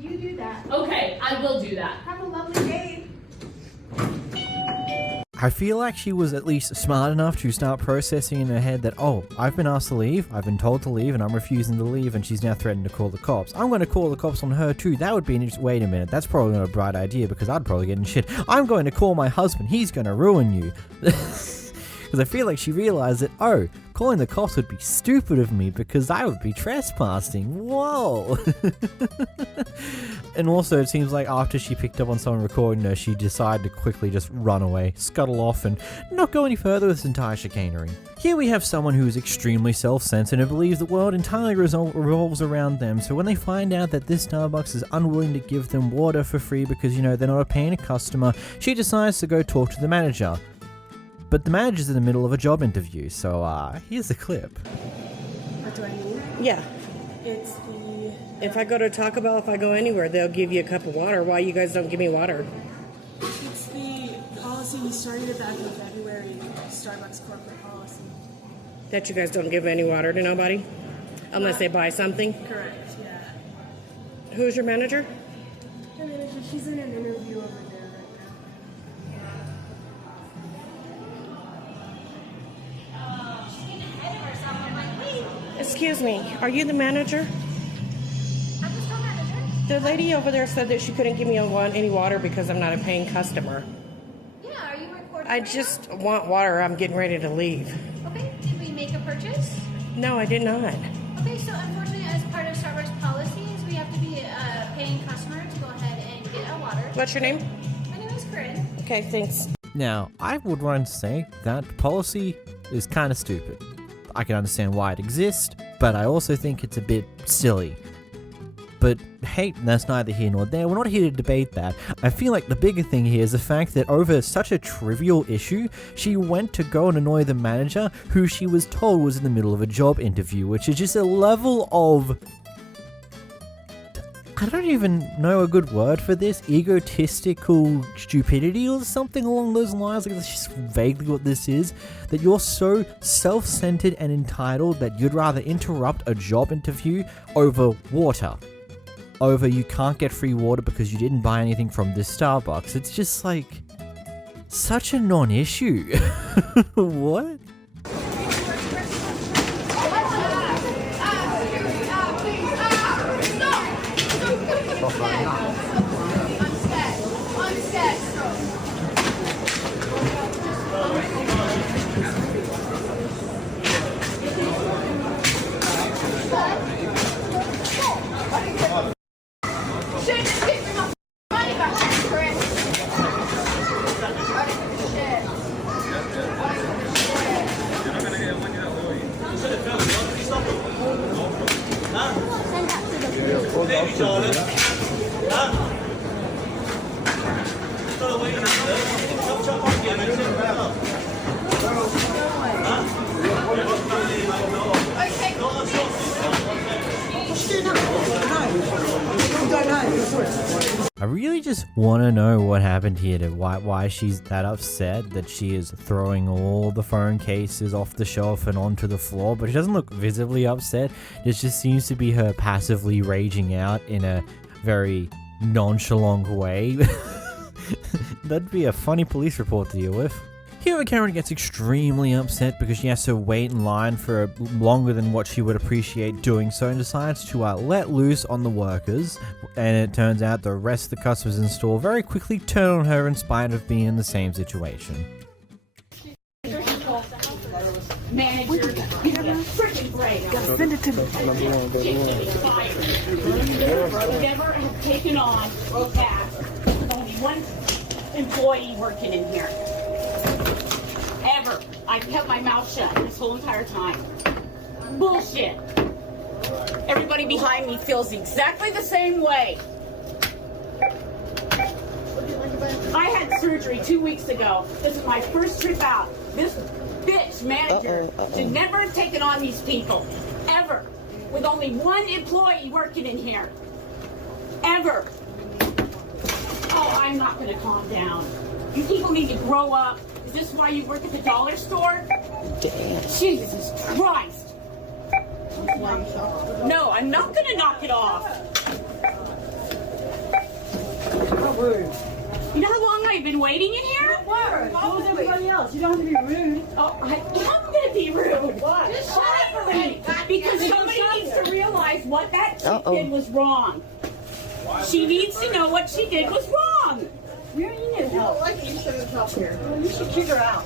You do that. Okay, I will do that. Have a lovely day. I feel like she was at least smart enough to start processing in her head that, oh, I've been asked to leave, I've been told to leave, and I'm refusing to leave, and she's now threatened to call the cops. I'm going to call the cops on her too. That would be wait a minute, that's probably not a bright idea because I'd probably get in shit. I'm going to call my husband, he's going to ruin you. Because I feel like she realized that, oh, calling the cops would be stupid of me because I would be trespassing. Whoa! And also, it seems like after she picked up on someone recording her, she decided to quickly just run away, scuttle off, and not go any further with this entire chicanery. Here we have someone who is extremely self-centered and believes the world entirely revolves around them, so when they find out that this Starbucks is unwilling to give them water for free because, you know, they're not a paying customer, she decides to go talk to the manager. But the manager's in the middle of a job interview, so here's the clip. What do I need? Yeah. It's the... If I go to Taco Bell, if I go anywhere, they'll give you a cup of water. Why you guys don't give me water? It's the policy we started back in February, Starbucks corporate policy. That you guys don't give any water to nobody? Unless they buy something? Correct, yeah. Who's your manager? The manager, she's in an interview over there right Excuse me, are you the manager? I'm the store manager. The lady over there said that she couldn't give me any water because I'm not a paying customer. Yeah, are you recording? I just want water. I'm getting ready to leave. Okay, did we make a purchase? No, I did not. Okay, so unfortunately, as part of Starbucks policies, we have to be a paying customer to go ahead and get our water. What's your name? My name is Corinne. Okay, thanks. Now, I would want to say that policy is kind of stupid. I can understand why it exists, but I also think it's a bit silly. But hey, that's neither here nor there. We're not here to debate that. I feel like the bigger thing here is the fact that over such a trivial issue, she went to go and annoy the manager who she was told was in the middle of a job interview, which is just a level of... I don't even know a good word for this. Egotistical stupidity or something along those lines. Like, that's just vaguely what this is. That you're so self-centered and entitled that you'd rather interrupt a job interview over water. Over you can't get free water because you didn't buy anything from this Starbucks. It's just like such a non-issue. What? I really just want to know what happened here to why she's that upset that she is throwing all the phone cases off the shelf and onto the floor, but she doesn't look visibly upset. It just seems to be her passively raging out in a very nonchalant way. That'd be a funny police report to deal with. Here Karen gets extremely upset because she has to wait in line for longer than what she would appreciate doing so and decides to let loose on the workers, and it turns out the rest of the customers in store very quickly turn on her in spite of being in the same situation. Manager, give me a freaking break. Send it to me. Never have taken on tasks with only one employee working in here. Ever. I've kept my mouth shut this whole entire time. Bullshit. Everybody behind me feels exactly the same way. I had surgery 2 weeks ago. This is my first trip out. This bitch manager should never have taken on these people. Ever. With only one employee working in here. Ever. Oh, I'm not going to calm down. You people need to grow up. Is this why you work at the dollar store? Damn. Jesus Christ. No, I'm not going to knock it off. You know how long I've been waiting in here? What? So is everybody else. You don't have to be rude. Oh, I am going to be rude. What? Just shut up for me. Because somebody needs to realize what that chick did was wrong. She needs to know what she did was wrong. You need help. Like it, you shouldn't help here. Well, you should kick her out.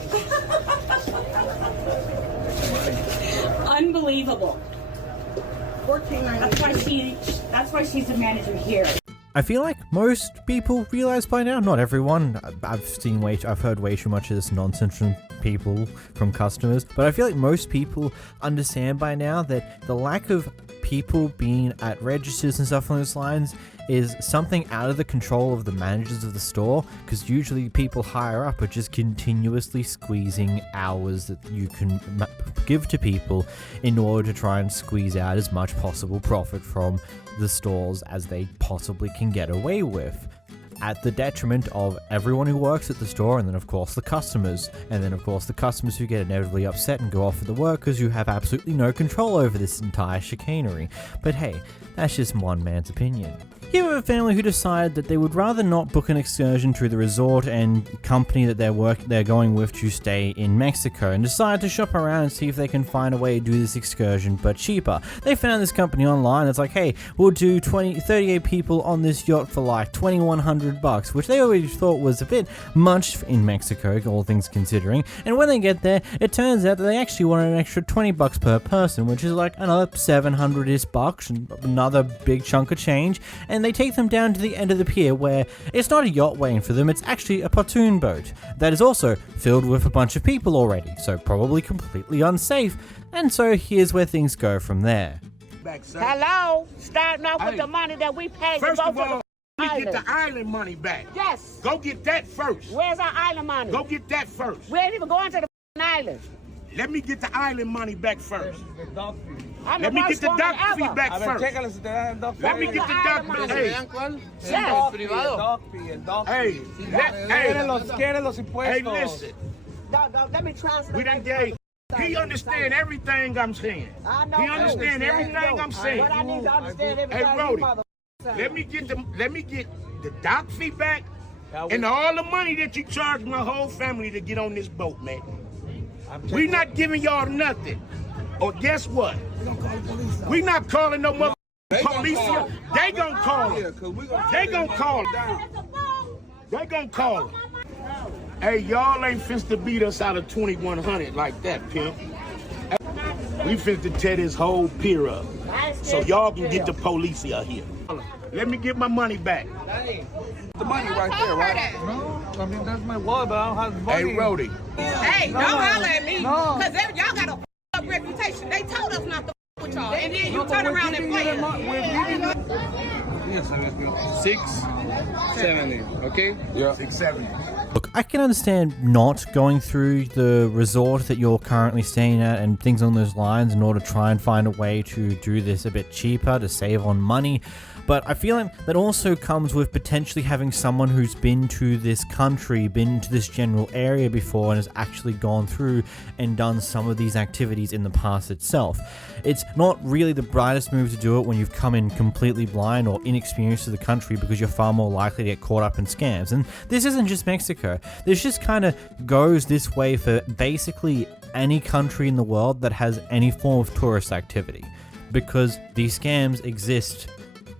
Unbelievable. That's why she's the manager here. I feel like most people realize by now, not everyone. I've heard way too much of this nonsense from people, from customers, but I feel like most people understand by now that the lack of people being at registers and stuff on those lines is something out of the control of the managers of the store, because usually people higher up are just continuously squeezing hours that you can give to people in order to try and squeeze out as much possible profit from the stores as they possibly can get away with. at the detriment of everyone who works at the store, and then of course the customers, and then of course the customers who get inevitably upset and go off with the workers who have absolutely no control over this entire chicanery. But hey, that's just one man's opinion. Here we have a family who decided that they would rather not book an excursion to the resort and company that they're going with to stay in Mexico, and decide to shop around and see if they can find a way to do this excursion but cheaper. They found this company online that's like, hey, we'll do 38 people on this yacht for like $2,100, which they already thought was a bit much in Mexico, all things considering. And when they get there, it turns out that they actually wanted an extra $20 per person, which is like another $700-ish bucks, and another big chunk of change. And they take them down to the end of the pier where it's not a yacht waiting for them, it's actually a pontoon boat that is also filled with a bunch of people already, so probably completely unsafe. And so here's where things go from there. Hello? Starting off with the money that we paid First to of go all, to the we island. get the island money back. Yes. Go get that first. Where's our island money? Go get that first. We ain't even going to the island. Let me get the island money back first. I'm Let the me worst get the woman dock fee ever. back first. Let me get the dock fee. Hey, listen. Let me translate. We done gave. He understand everything I'm saying. He understand everything I'm saying. But I need to understand everything. Hey, Brody, let me get the dock fee back and all the money that you charged my whole family to get on this boat, man. We not giving y'all nothing. Or guess what? We not calling no mother police. They gonna call them. They gonna call them. They gonna call them. Hey, y'all ain't finna beat us out of 2100 like that, pimp. We finna tear this whole pier up. So y'all can get the police out here. Let me get my money back. The money right there, right? No, I mean, that's my wallet, but I don't have the money. Hey, Rody. Hey, don't holler at me. Because y'all got a up reputation. They told us not to with y'all. And then you turn around and play it. Yes, 670, okay? Yeah. 670. Look, I can understand not going through the resort that you're currently staying at and things on those lines in order to try and find a way to do this a bit cheaper to save on money. But I feel like that also comes with potentially having someone who's been to this country, been to this general area before, and has actually gone through and done some of these activities in the past itself. It's not really the brightest move to do it when you've come in completely blind or inexperienced to the country, because you're far more likely to get caught up in scams. And this isn't just Mexico. This just kind of goes this way for basically any country in the world that has any form of tourist activity, because these scams exist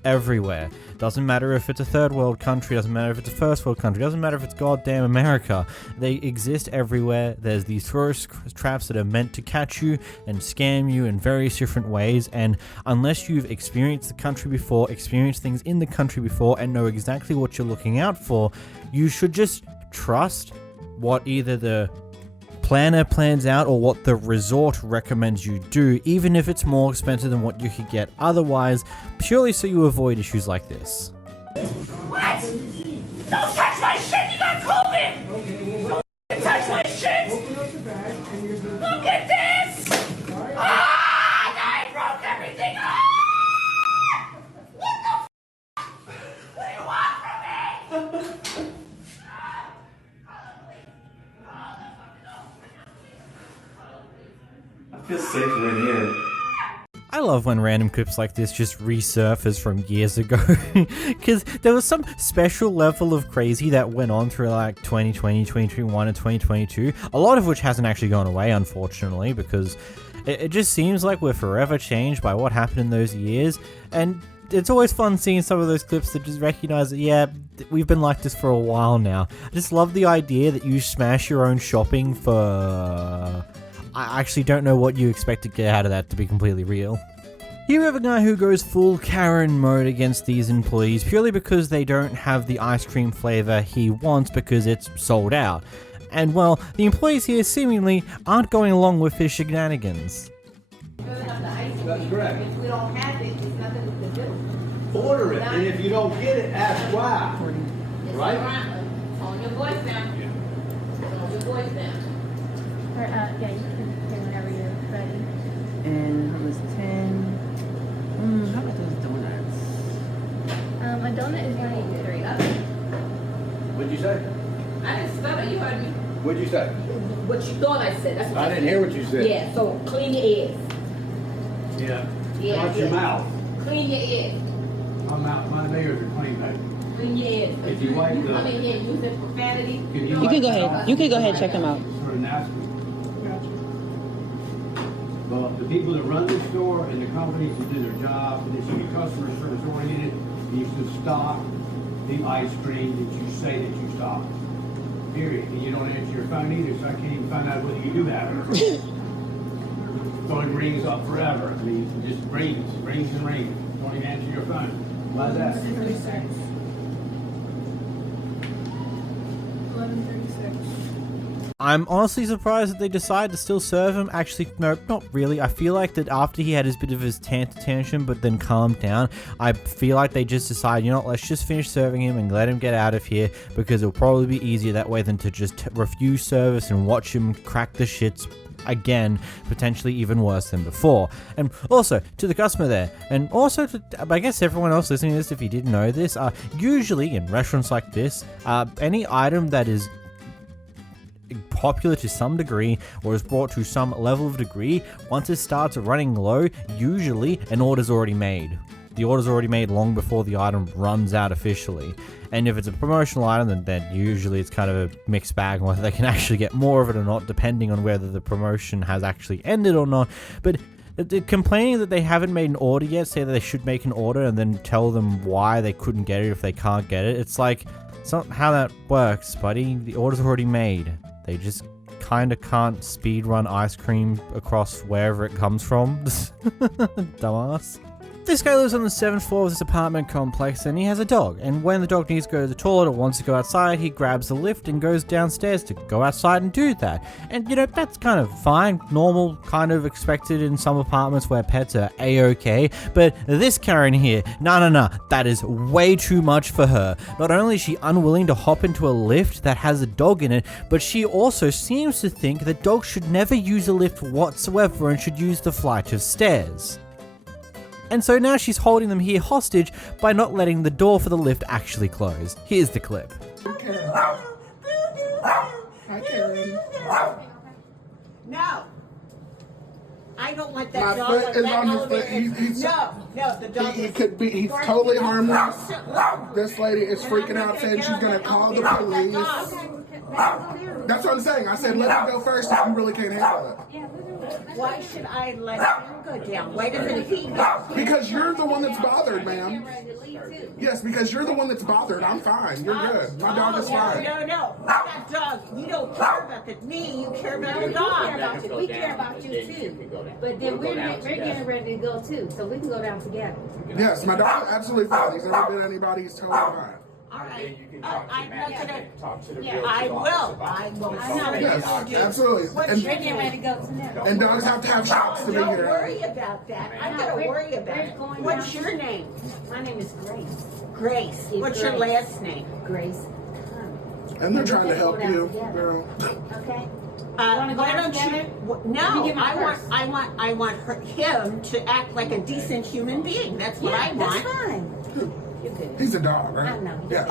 everywhere. Doesn't matter if it's a third world country, doesn't matter if it's a first world country, doesn't matter if it's goddamn America. They exist everywhere. There's these tourist traps that are meant to catch you and scam you in various different ways, and unless you've experienced the country before, experienced things in the country before, and know exactly what you're looking out for, you should just trust what either the planner plans out or what the resort recommends you do, even if it's more expensive than what you could get otherwise, purely so you avoid issues like this. What? Don't touch my shit! You got COVID! Don't touch my shit! Look at this! Ah! I broke everything! Ah! What the f***? What do you want from me? I feel safer in here. I love when random clips like this just resurface from years ago, because there was some special level of crazy that went on through like 2020, 2021, and 2022, a lot of which hasn't actually gone away, unfortunately, because it just seems like we're forever changed by what happened in those years, and it's always fun seeing some of those clips that just recognize that, yeah, we've been like this for a while now. I just love the idea that you smash your own shopping for... I actually don't know what you expect to get out of that, to be completely real. You have a guy who goes full Karen mode against these employees purely because they don't have the ice cream flavor he wants because it's sold out. And well, the employees here seemingly aren't going along with his shenanigans. That's correct. If we don't have it, there's nothing we can do. Order it, and if you don't get it, ask why. Right? On your voice now. On your voice now. Yeah, you can pay whenever you're ready. And how much? 10. How much is donuts? A donut is $93. What'd you say? What you thought I said. That's what I didn't hear what you said. Yeah, so clean your ears. Yeah. Yeah, Watch your yeah. mouth. Clean your ears. My ears are clean, baby. Clean your ears. If you wipe the- come in here using profanity. You can go ahead. You can go ahead, check them out. Sort of nasty. Well, the people that run the store and the companies that do their job, and they should be customer service oriented, you should stock the ice cream that you say that you stock. Period. And you don't answer your phone either, so I can't even find out whether you do have it. Phone rings up forever. I mean, it just rings and rings. Don't even answer your phone. Why is that? 11:36. I'm honestly surprised that they decided to still serve him. Actually, no, not really. I feel like that after he had his bit of his tantrum, but then calmed down, I feel like they just decided, you know what, let's just finish serving him and let him get out of here, because it'll probably be easier that way than to just refuse service and watch him crack the shits again, potentially even worse than before. And also to the customer there, and also to, I guess, everyone else listening to this, if you didn't know this, usually in restaurants like this, any item that is popular to some degree or is brought to some level of degree, once it starts running low, usually an order's already made. The order's already made long before the item runs out officially. And if it's a promotional item, then usually it's kind of a mixed bag on whether they can actually get more of it or not, depending on whether the promotion has actually ended or not. But complaining that they haven't made an order yet, say that they should make an order and then tell them why they couldn't get it if they can't get it, it's like, it's not how that works, buddy. The order's already made. They just kind of can't speedrun ice cream across wherever it comes from. Dumbass. This guy lives on the 7th floor of this apartment complex, and he has a dog, and when the dog needs to go to the toilet or wants to go outside, he grabs the lift and goes downstairs to go outside and do that. And, you know, that's kind of fine, normal, kind of expected in some apartments where pets are a-okay, but this Karen here, no, that is way too much for her. Not only is she unwilling to hop into a lift that has a dog in it, but she also seems to think that dogs should never use a lift whatsoever and should use the flight of stairs. And so now she's holding them here hostage by not letting the door for the lift actually close. Here's the clip. Hi, Karen. No. I don't want that My dog foot on is that on his elevator. foot. He's No, the dog he could be. He's totally harmless. This lady is freaking out, saying she's gonna call the police. That's what I'm saying. I said let him go first. If you really can't handle it. Why should I let him go down? Why doesn't he go? Because you're the one that's bothered, ma'am. Yes, because you're the one that's bothered. I'm fine. You're good. My dog is fine. No. That dog, you don't care about me. You care about the dog. We care about you too. But then we're getting ready to go too, so we can go down together. Yes, my dog is absolutely fine. He's never been anybody. He's totally fine. All right. I'm not gonna. I will. I will. Yes, absolutely. We're getting ready to go tonight. And dogs have to have shots to be Don't here. worry about that. I'm gonna worry about it. What's your name? My name is Grace. Grace. What's your last name? Grace. And they're trying to help you, girl. Okay. Why don't you? No, I want him to act like a decent human being. That's what I want. That's fine. He's a dog, right? I know. Yeah.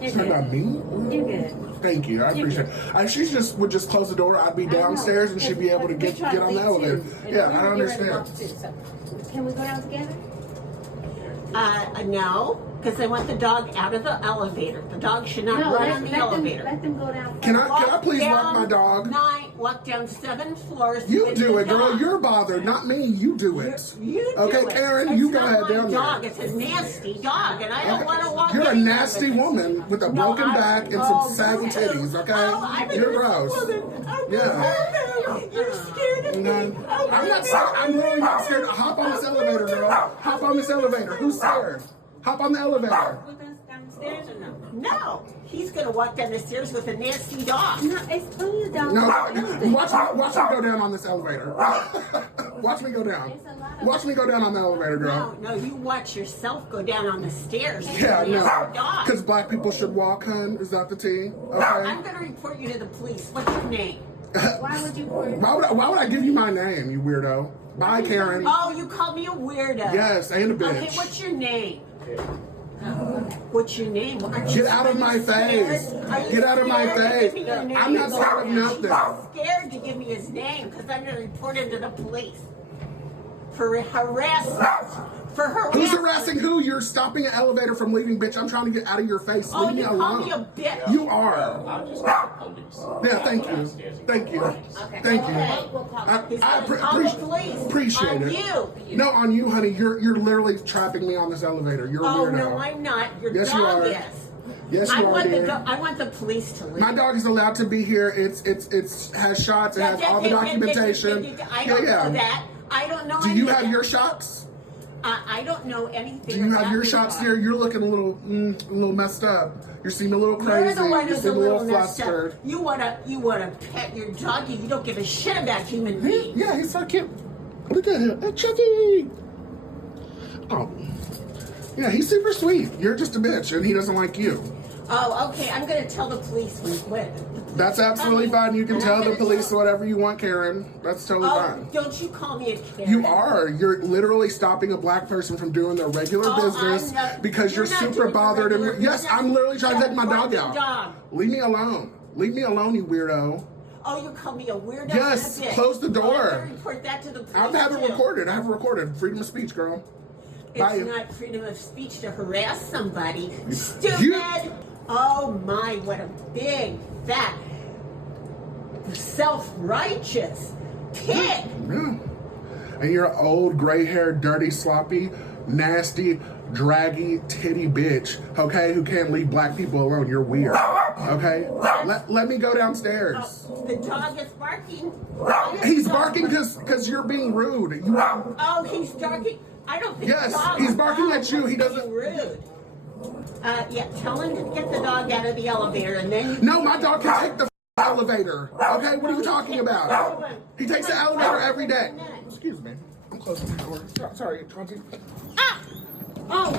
It's not about me. You're good. Thank you. I appreciate it. If she just would just close the door, I'd be downstairs and she'd be able to get on the elevator. Yeah, I understand. Can we go down together? No, because I want the dog out of the elevator. The dog should not run on the elevator. Let them go down. Can I please walk my dog? Walk down 7 floors. You do it, girl. You're bothered, not me. You do it. Okay, Karen, you go ahead down there. Dog. It's a nasty dog, and I don't want to walk. You're a nasty woman with a broken back and some saggy titties. Okay, you're gross. Yeah. You're scared of me. I'm not scared. I'm really not scared. Hop on this elevator, girl. Hop on this elevator. Who's scared? Hop on the elevator. With us downstairs or no? No. He's going to walk down the stairs with a nasty dog. No, it's please down. No, watch me go down on this elevator. Watch me go down. Watch me go down on the elevator, girl. No, you watch yourself go down on the stairs. Yeah, no. Because black people should walk, hun. Is that the tea? Okay. I'm going to report you to the police. What's your name? Why would you? Why would I give you my name, you weirdo? Bye, Karen. Oh, you called me a weirdo. Yes, and a bitch. Okay, what's your name? What's your name? Get out of my face. Get out of my face. I'm not scared of nothing. He's scared to give me his name because I'm going to report him to the police for harassment. For harassment. Who's harassing who? You're stopping an elevator from leaving, bitch. I'm trying to get out of your face. Oh, Leave me you alone. call me a bitch. You are. I'll just call the police. Yeah, thank you. Thank you. Okay. Thank you. Okay. Appreciate on it. You. No, on you, honey. You're literally trapping me on this elevator. You're a weirdo. No, I'm not. Your Yes, you dog are. is. Yes, you are, dear. I want the police to leave. My dog is allowed to be here. It has shots. It has all the documentation. I don't know that. I don't know. Do you have your shots? I don't know anything. Do you have your shots here? You're looking a little messed up. You seem a little crazy. You're the one You who's seem a little messed flustered. up. You wanna pet your doggy. You don't give a shit about human beings. Yeah, he's so cute. Look at him, Chucky. Oh, yeah, he's super sweet. You're just a bitch, and he doesn't like you. Oh, okay. I'm gonna tell the police when. That's absolutely fine. You can tell the police whatever you want, Karen. That's totally fine. Don't you call me a Karen? You are. You're literally stopping a black person from doing their regular business because you're super bothered. And yes, I'm literally trying to take my dog out. Leave me alone. Leave me alone, you weirdo. Oh, you call me a weirdo? Yes, close the door. I'm gonna report that to the police. I have it recorded. I have it recorded. Freedom of speech, girl. It's not freedom of speech to harass somebody. Stupid! Oh my, what a big, fat, self-righteous pig! Yeah. And you're an old, gray-haired, dirty, sloppy, nasty, draggy, titty bitch, okay, who can't leave black people alone. You're weird, okay? Let me go downstairs. Oh, the dog is barking. He's barking because you're being rude. Oh, he's barking. I don't think Yes, he's barking at you. He doesn't. Rude. Yeah, tell him to get the dog out of the elevator and then you... No, my dog can take the elevator. Okay, what are you talking about? He takes the elevator every day. Excuse me. I'm closing the door. Sorry, Chauncey. Oh.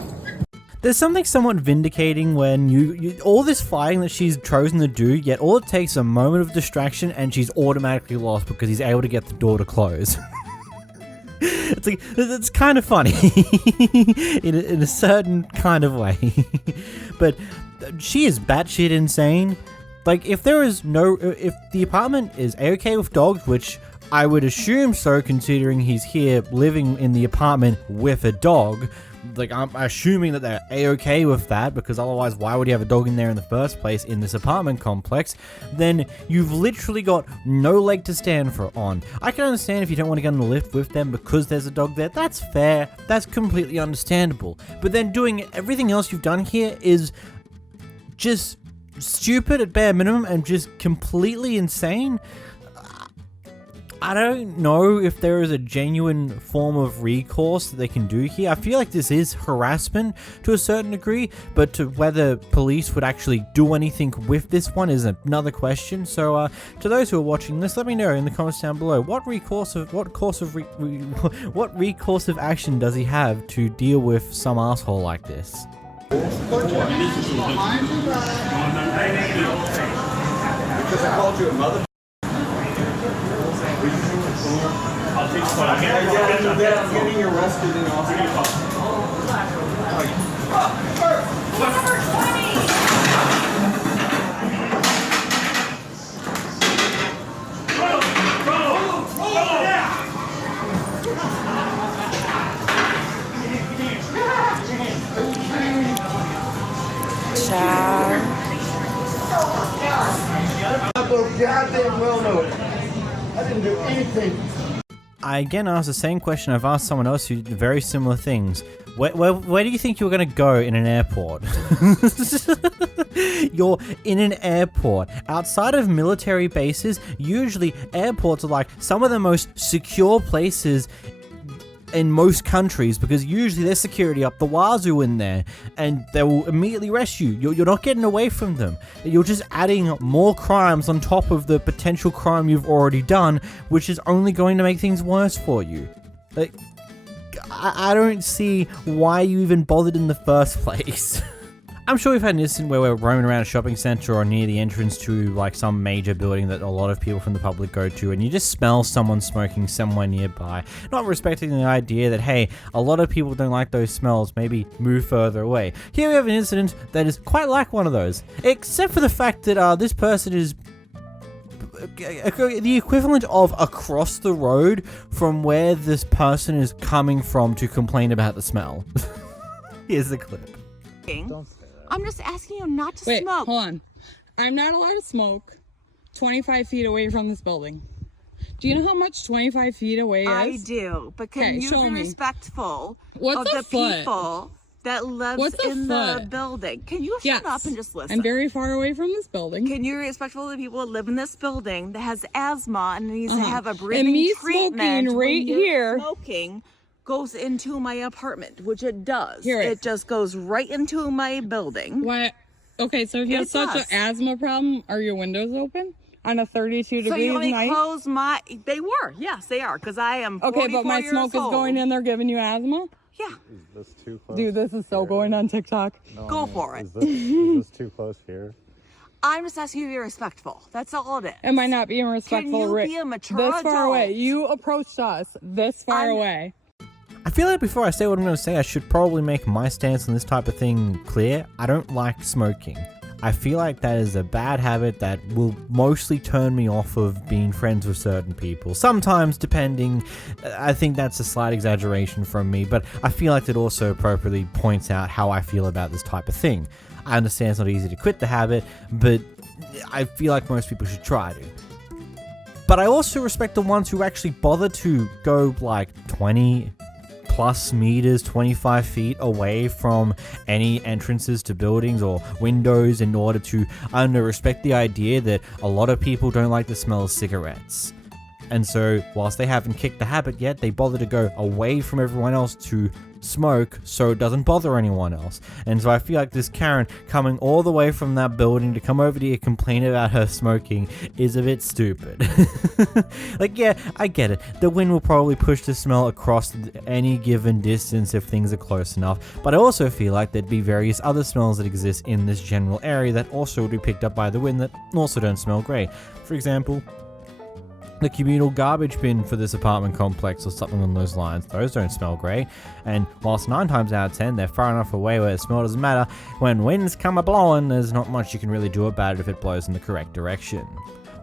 There's something somewhat vindicating when you all this fighting that she's chosen to do, yet all it takes is a moment of distraction and she's automatically lost because he's able to get the door to close. It's kind of funny in a certain kind of way. But she is batshit insane. Like, if the apartment is A-okay with dogs, which I would assume so considering he's here living in the apartment with a dog, like, I'm assuming that they're A-okay with that, because otherwise why would you have a dog in there in the first place in this apartment complex? Then you've literally got no leg to stand on. I can understand if you don't want to get on the lift with them because there's a dog there. That's fair. That's completely understandable. But then doing everything else you've done here is just stupid at bare minimum and just completely insane. I don't know if there is a genuine form of recourse that they can do here. I feel like this is harassment to a certain degree, but to whether police would actually do anything with this one is another question. So to those who are watching this, let me know in the comments down below what recourse of action does he have to deal with some asshole like this. Because I called you a mother. I'm getting arrested in Austin. Goddamn well know it. I didn't do anything. I again asked the same question I've asked someone else who did very similar things. Where do you think you were going to go in an airport? You're in an airport. Outside of military bases, usually airports are like some of the most secure places in most countries because usually there's security up the wazoo in there and they will immediately arrest you. You're not getting away from them. You're just adding more crimes on top of the potential crime you've already done, which is only going to make things worse for you. Like, I don't see why you even bothered in the first place. I'm sure we've had an incident where we're roaming around a shopping center or near the entrance to like some major building that a lot of people from the public go to, and you just smell someone smoking somewhere nearby, not respecting the idea that, hey, a lot of people don't like those smells, maybe move further away. Here we have an incident that is quite like one of those, except for the fact that this person is the equivalent of across the road from where this person is coming from to complain about the smell. Here's the clip. I'm just asking you not to Wait, smoke. Hold on. I'm not allowed to smoke 25 feet away from this building. Do you know how much 25 feet away is? I do, but can you be respectful of the people that lives in the building? Can you shut up and just listen? I'm very far away from this building. Can you be respectful of the people that live in this building that has asthma and needs to have a breathing And me treatment smoking right here. Smoking goes into my apartment, which it does. Here it just goes right into my building. What? Okay, so if you have such an asthma problem, are your windows open on a 32 So degrees you only night? close my... They were. Yes, they are. Because I am 44 Okay, but my smoke is going in there giving you asthma? Yeah. Is this too close? Dude, this is so going on TikTok. No, Go for it. Is this too close here? I'm just asking you to be respectful. That's all it is. Am I not being respectful? Can you be a mature This far adult? away. You approached us this far away. I feel like before I say what I'm going to say, I should probably make my stance on this type of thing clear. I don't like smoking. I feel like that is a bad habit that will mostly turn me off of being friends with certain people. Sometimes, depending, I think that's a slight exaggeration from me, but I feel like it also appropriately points out how I feel about this type of thing. I understand it's not easy to quit the habit, but I feel like most people should try to. But I also respect the ones who actually bother to go like 20 plus meters, 25 feet away from any entrances to buildings or windows in order to, I don't know, respect the idea that a lot of people don't like the smell of cigarettes. And so, whilst they haven't kicked the habit yet, they bother to go away from everyone else to smoke so it doesn't bother anyone else. And so I feel like this Karen coming all the way from that building to come over to here complain about her smoking is a bit stupid. Like, yeah, I get it. The wind will probably push the smell across any given distance if things are close enough, but I also feel like there'd be various other smells that exist in this general area that also would be picked up by the wind that also don't smell great. For example, the communal garbage bin for this apartment complex or something along those lines. Those don't smell great. And whilst 9 times out of 10 they're far enough away where the smell doesn't matter, when winds come a-blowing, there's not much you can really do about it if it blows in the correct direction.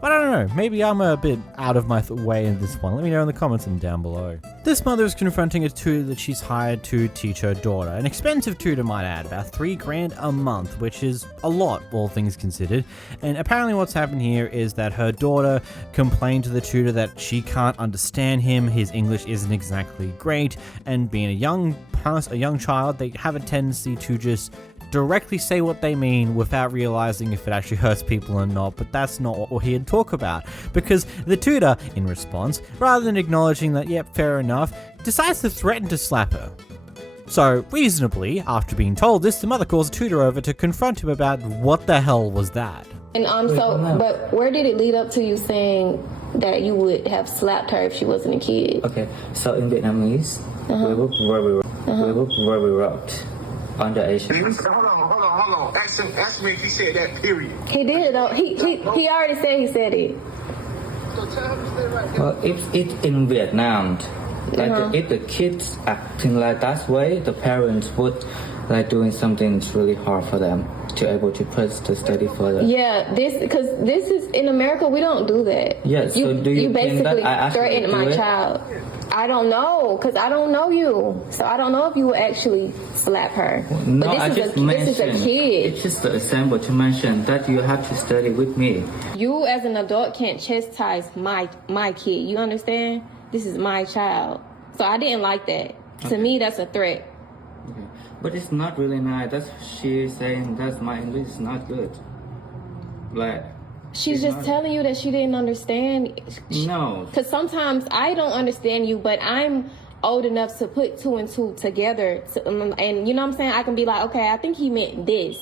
But I don't know, maybe I'm a bit out of my way in this one. Let me know in the comments and down below. This mother is confronting a tutor that she's hired to teach her daughter. An expensive tutor, might add, about $3,000 a month, which is a lot, all things considered. And apparently what's happened here is that her daughter complained to the tutor that she can't understand him, his English isn't exactly great, and being a young child, they have a tendency to just directly say what they mean without realizing if it actually hurts people or not, but that's not what we're here to talk about, because the tutor, in response, rather than acknowledging that, yep, fair enough, decides to threaten to slap her. So, reasonably, after being told this, the mother calls the tutor over to confront him about what the hell was that. And but where did it lead up to you saying that you would have slapped her if she wasn't a kid? Okay, so in Vietnamese, we look very rough. Underage. Hold on. Ask me if he said that, period. He did, though. He already said he said it. Well, if it's in Vietnam, like if the kids acting like that way, the parents would like doing something that's really hard for them to able to press to study further. Yeah, because this is in America, we don't do that. Yes. So do you think that I actually threatened my child? I don't know, because I don't know you. So I don't know if you would actually slap her. No, but this is a kid. It's just an example to mention that you have to study with me. You as an adult can't chastise my kid. You understand? This is my child. So I didn't like that. To me, that's a threat. Okay. But it's not really nice. That's she's saying that my English is not good. Like, she's just telling you that she didn't understand. No. Because sometimes I don't understand you, but I'm old enough to put 2 and 2 together. And you know what I'm saying? I can be like, okay, I think he meant this.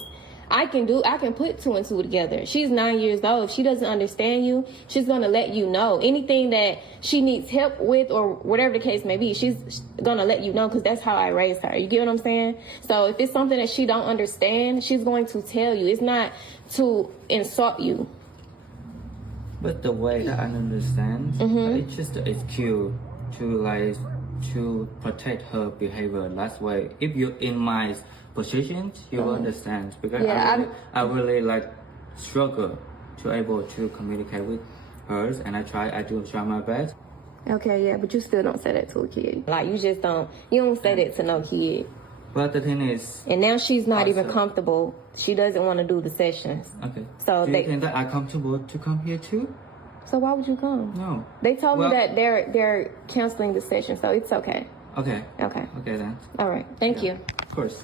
I can put 2 and 2 together. She's 9 years old. If she doesn't understand you, she's going to let you know. Anything that she needs help with or whatever the case may be, she's going to let you know, because that's how I raised her. You get what I'm saying? So if it's something that she don't understand, she's going to tell you. It's not to insult you. But the way that I understand, it's just an excuse to protect her behavior. That's why if you're in my position, you will understand, because I really like struggle to able to communicate with her, and I do try my best. Okay, yeah, but you still don't say that to a kid. Like, you don't say that to no kid. But the thing is, and now she's not even comfortable. She doesn't want to do the sessions. Okay. So do you think that I'm comfortable to come here too? So why would you come? No. They told me that they're canceling the session, so it's okay. Okay. Okay. Okay then. All right. Thank you. Of course.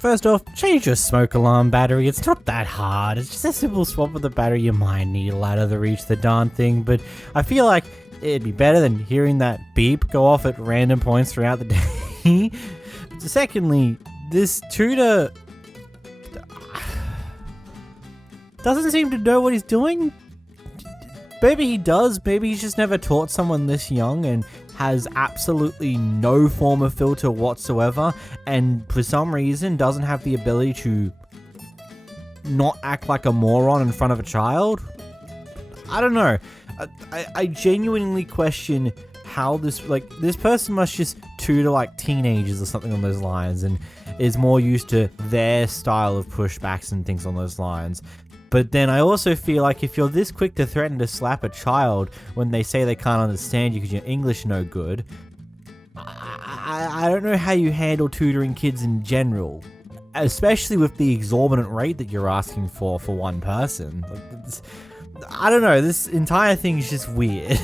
First off, change your smoke alarm battery. It's not that hard. It's just a simple swap of the battery you might need a ladder to reach the darn thing, but I feel like it'd be better than hearing that beep go off at random points throughout the day. Secondly, this tutor doesn't seem to know what he's doing. Maybe he does, maybe he's just never taught someone this young and has absolutely no form of filter whatsoever, and for some reason doesn't have the ability to not act like a moron in front of a child. I don't know. I genuinely question how this person must just tutor like teenagers or something on those lines and is more used to their style of pushbacks and things on those lines. But then I also feel like if you're this quick to threaten to slap a child when they say they can't understand you because your English no good, I don't know how you handle tutoring kids in general, especially with the exorbitant rate that you're asking for one person. I don't know, this entire thing is just weird.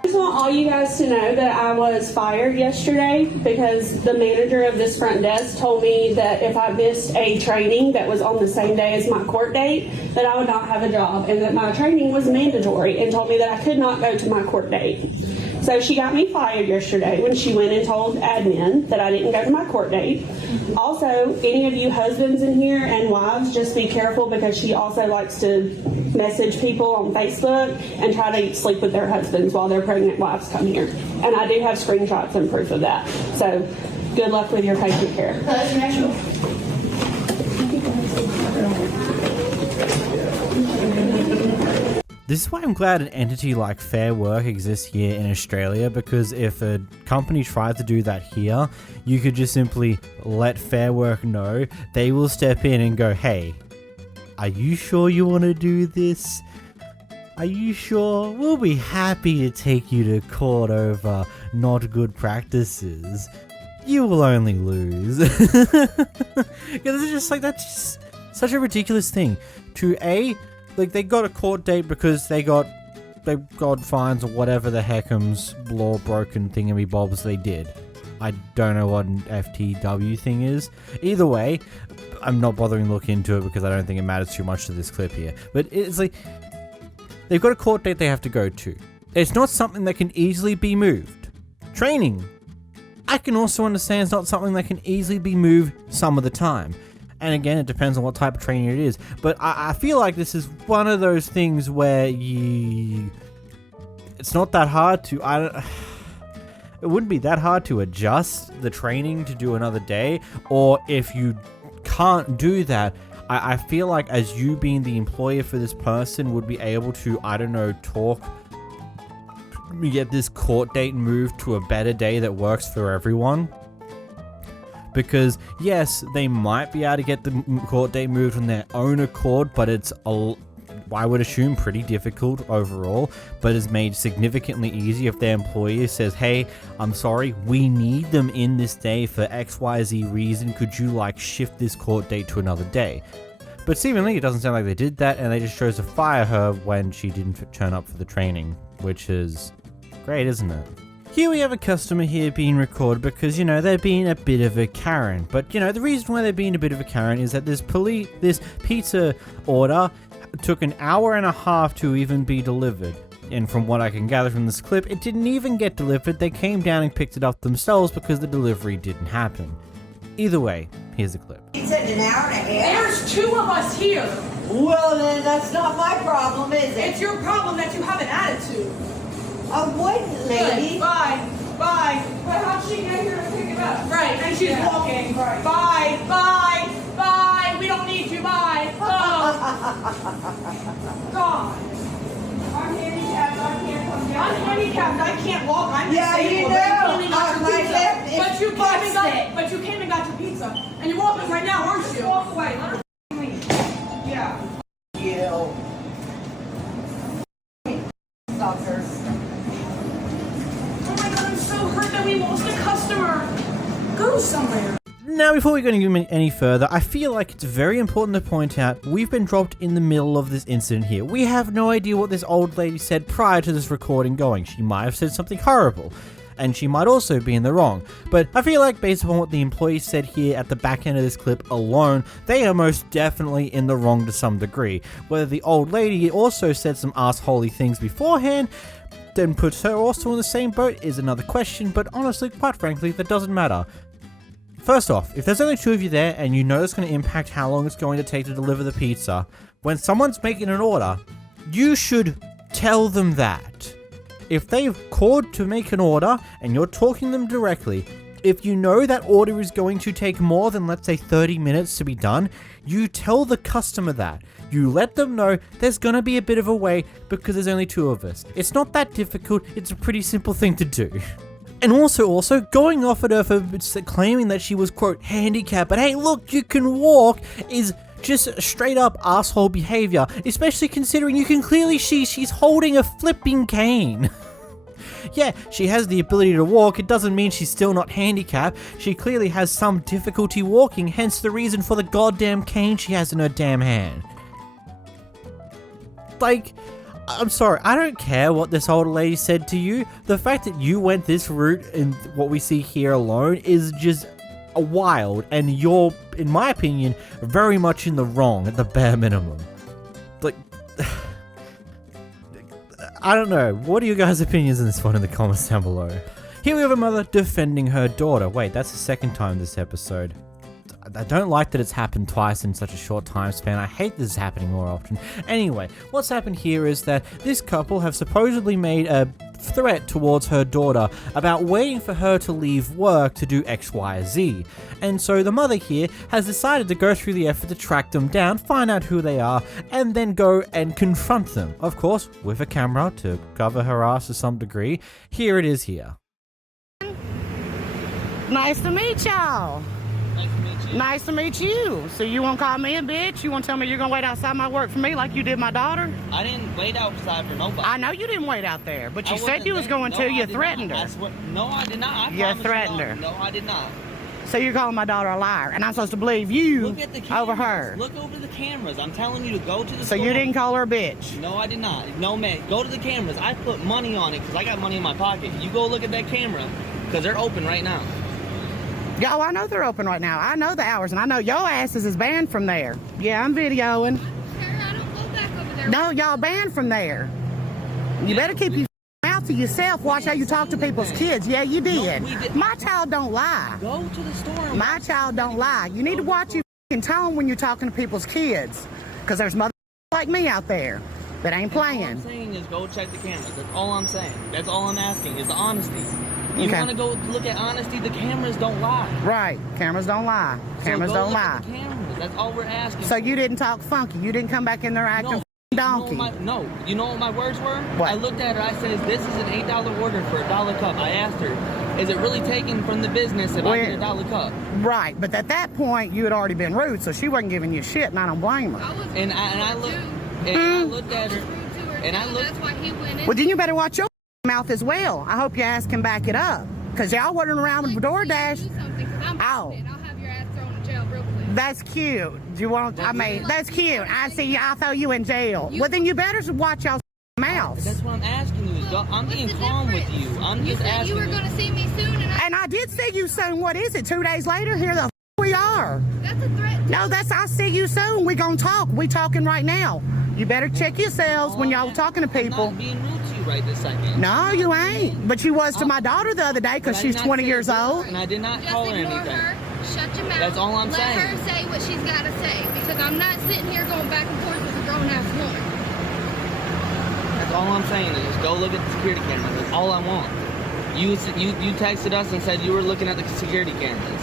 I just want all you guys to know that I was fired yesterday because the manager of this front desk told me that if I missed a training that was on the same day as my court date, that I would not have a job, and that my training was mandatory, and told me that I could not go to my court date. So she got me fired yesterday when she went and told admin that I didn't go to my court date. Also, any of you husbands in here and wives, just be careful, because she also likes to message people on Facebook and try to sleep with their husbands while their pregnant wives come here. And I do have screenshots and proof of that. So good luck with your patient care. This is why I'm glad an entity like Fair Work exists here in Australia, because if a company tried to do that here, you could just simply let Fair Work know. They will step in and go, hey, are you sure you want to do this? Are you sure? We'll be happy to take you to court over not good practices. You will only lose. Because it's just like, that's just such a ridiculous thing. They got a court date because they got fines or whatever the heckums law broken thingamybobs they did. I don't know what an FTW thing is. Either way, I'm not bothering to look into it because I don't think it matters too much to this clip here. But it's like, they've got a court date they have to go to. It's not something that can easily be moved. Training, I can also understand, it's not something that can easily be moved some of the time. And again, it depends on what type of training it is. But I feel like this is one of those things where it's not that hard to... It wouldn't be that hard to adjust the training to do another day. Or if you can't do that, I feel like as you being the employer for this person would be able to, I don't know, get this court date moved to a better day that works for everyone. Because, yes, they might be able to get the court date moved on their own accord, but it's, I would assume, pretty difficult overall, but is made significantly easier if their employer says, hey, I'm sorry, we need them in this day for XYZ reason, could you, shift this court date to another day? But seemingly, it doesn't sound like they did that, and they just chose to fire her when she didn't turn up for the training, which is great, isn't it? Here we have a customer here being recorded because, they're being a bit of a Karen. But, the reason why they're being a bit of a Karen is that this pizza order took an hour and a half to even be delivered. And from what I can gather from this clip, it didn't even get delivered. They came down and picked it up themselves because the delivery didn't happen. Either way, Here's the clip. He said an hour and a half. There's 2 of us here. Well, then that's not my problem, is it? It's your problem that you have an attitude. What, lady? Good. Bye. Bye. But how'd she get here to pick it up? Right, and she's walking. Right. Bye. Bye. Bye. We don't need you. Bye. Go. God. I'm handicapped. I can't come down. I'm handicapped. I can't walk. I'm disabled. But you came and got your pizza. And you're walking right now, aren't you? Just walk away. Let her leave. Yeah. You. Suckers. Oh my God, I'm so hurt that we lost a customer. Go somewhere. Now, before we go any further, I feel like it's very important to point out we've been dropped in the middle of this incident here. We have no idea what this old lady said prior to this recording going. She might have said something horrible, and she might also be in the wrong. But I feel like based upon what the employee said here at the back end of this clip alone, they are most definitely in the wrong to some degree. Whether the old lady also said some assholey things beforehand, then puts her also in the same boat is another question, but honestly, quite frankly, that doesn't matter. First off, if there's only 2 of you there and you know it's going to impact how long it's going to take to deliver the pizza, when someone's making an order, you should tell them that. If they've called to make an order and you're talking to them directly, if you know that order is going to take more than, let's say, 30 minutes to be done, you tell the customer that. You let them know there's going to be a bit of a wait because there's only 2 of us. It's not that difficult, it's a pretty simple thing to do. And also, going off at her for claiming that she was, quote, handicapped, but hey, look, you can walk, is just straight up asshole behavior, especially considering you can clearly see she's holding a flipping cane. Yeah, she has the ability to walk, it doesn't mean she's still not handicapped. She clearly has some difficulty walking, hence the reason for the goddamn cane she has in her damn hand. Like, I'm sorry, I don't care what this old lady said to you. The fact that you went this route and what we see here alone is just wild, and you're, in my opinion, very much in the wrong at the bare minimum. Like, I don't know. What are your guys' opinions on this one in the comments down below? Here we have a mother defending her daughter. Wait, that's the second time this episode. I don't like that it's happened twice in such a short time span. I hate this happening more often. Anyway, what's happened here is that this couple have supposedly made a threat towards her daughter about waiting for her to leave work to do X, Y, Z. And so the mother here has decided to go through the effort to track them down, find out who they are, and then go and confront them. Of course, with a camera to cover her ass to some degree. Here it is here. Nice to meet y'all. Nice to meet you. So you won't call me a bitch? You won't tell me you're gonna wait outside my work for me like you did my daughter? I didn't wait outside for nobody. I know you didn't wait out there, but you said you was going to. You threatened her. No, I did not. You threatened her. No, I did not. So you're calling my daughter a liar, and I'm supposed to believe you over her. Look over the cameras. I'm telling you to go to the store. So you didn't call her a bitch? No, I did not. No, man. Go to the cameras. I put money on it because I got money in my pocket. You go look at that camera because they're open right now. Yo, I know they're open right now. I know the hours, and I know your asses is banned from there. Yeah, I'm videoing. I don't go back over there. No, y'all banned from there. You better keep your mouth to yourself. Watch how you talk to people's kids. Yeah, you did. My child don't lie. Go to the store. My child don't lie. You need to watch your tone when you're talking to people's kids, because there's mother like me out there that ain't playing. All I'm saying is go check the cameras. That's all I'm saying. That's all I'm asking is honesty. You want to go look at honesty? The cameras don't lie. Right. Cameras don't lie. Cameras don't lie. The cameras. That's all we're asking. So you didn't talk funky. You didn't come back in there acting donkey. You know what my words were? What? I looked at her. I said, "This is an $8 order for a $1 cup." I asked her, "Is it really taken from the business if I get a $1 cup?" Right. But at that point, you had already been rude, so she wasn't giving you shit, and I don't blame her. And I looked at her, and I looked. That's why he went in. Well, then you better watch your mouth as well. I hope your ass can back it up. Because y'all running around with DoorDash. I'll have your ass thrown in jail real quick. That's cute. You want? I mean, that's cute. I see. I'll throw you in jail. Well, then you better watch y'all's mouth. That's what I'm asking you. I'm being calm with you. I'm just asking. You were going to see me soon, and I did see you soon. What is it? 2 days later? Here the we are. That's a threat. No, that's I'll see you soon. We gonna talk. We talking right now. You better check yourselves when y'all talking to people. I'm not being rude to you right this second. No, you ain't. But you was to my daughter the other day because she's 20 years old. And I did not call her anything. shut your mouth. That's all I'm saying. Let her say what she's got to say, because I'm not sitting here going back and forth with a grown-ass woman. That's all I'm saying is just go look at the security cameras. That's all I want. You texted us and said you were looking at the security cameras.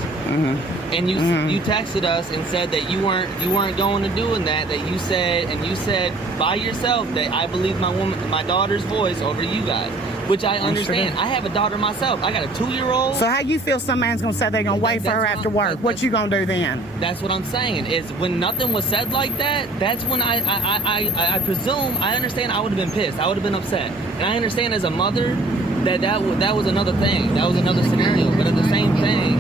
And you texted us and said that you weren't going to doing that. That you said by yourself that I believe my daughter's voice over you guys, which I understand. I have a daughter myself. I got a 2-year-old. So how you feel some man's gonna say they're gonna wait for her after work? What you gonna do then? That's what I'm saying is when nothing was said like that, that's when I presume, I understand I would have been pissed. I would have been upset. And I understand as a mother that was another thing. That was another scenario. But at the same thing,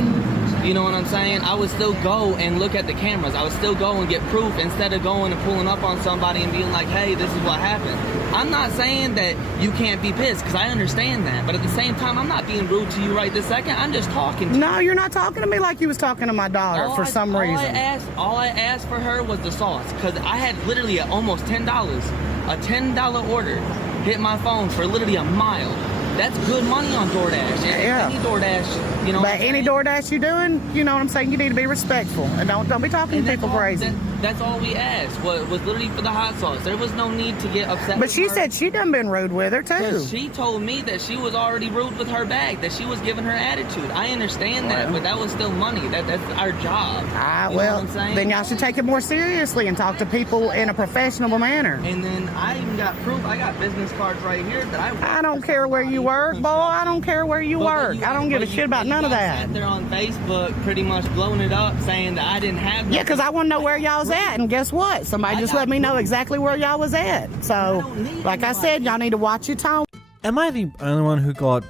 you know what I'm saying? I would still go and look at the cameras. I would still go and get proof instead of going and pulling up on somebody and being like, hey, this is what happened. I'm not saying that you can't be pissed, because I understand that. But at the same time, I'm not being rude to you right this second. I'm just talking to you. No, you're not talking to me like you was talking to my daughter for some reason. All I asked for her was the sauce, because I had literally almost $10, a $10 order hit my phone for literally a mile. That's good money on DoorDash. Yeah. Any DoorDash, you know. But any DoorDash you doing, you know what I'm saying? You need to be respectful and don't be talking to people crazy. That's all we asked. Was literally for the hot sauce. There was no need to get upset. But she said she done been rude with her too. She told me that she was already rude with her bag. That she was giving her attitude. I understand that, but that was still money. That's our job. Well, know what I'm saying? then y'all should take it more seriously and talk to people in a professional manner. And then I even got proof. I got business cards right here that I don't care where you work, boy. I don't care where you work. I don't give a shit about none of that. Sat there on Facebook pretty much blowing it up saying that I didn't have Yeah, because I want to know where y'all was at, and guess what? Somebody just let me know exactly where y'all was at. So, like I said, y'all need to watch your tone. Am I the only one who got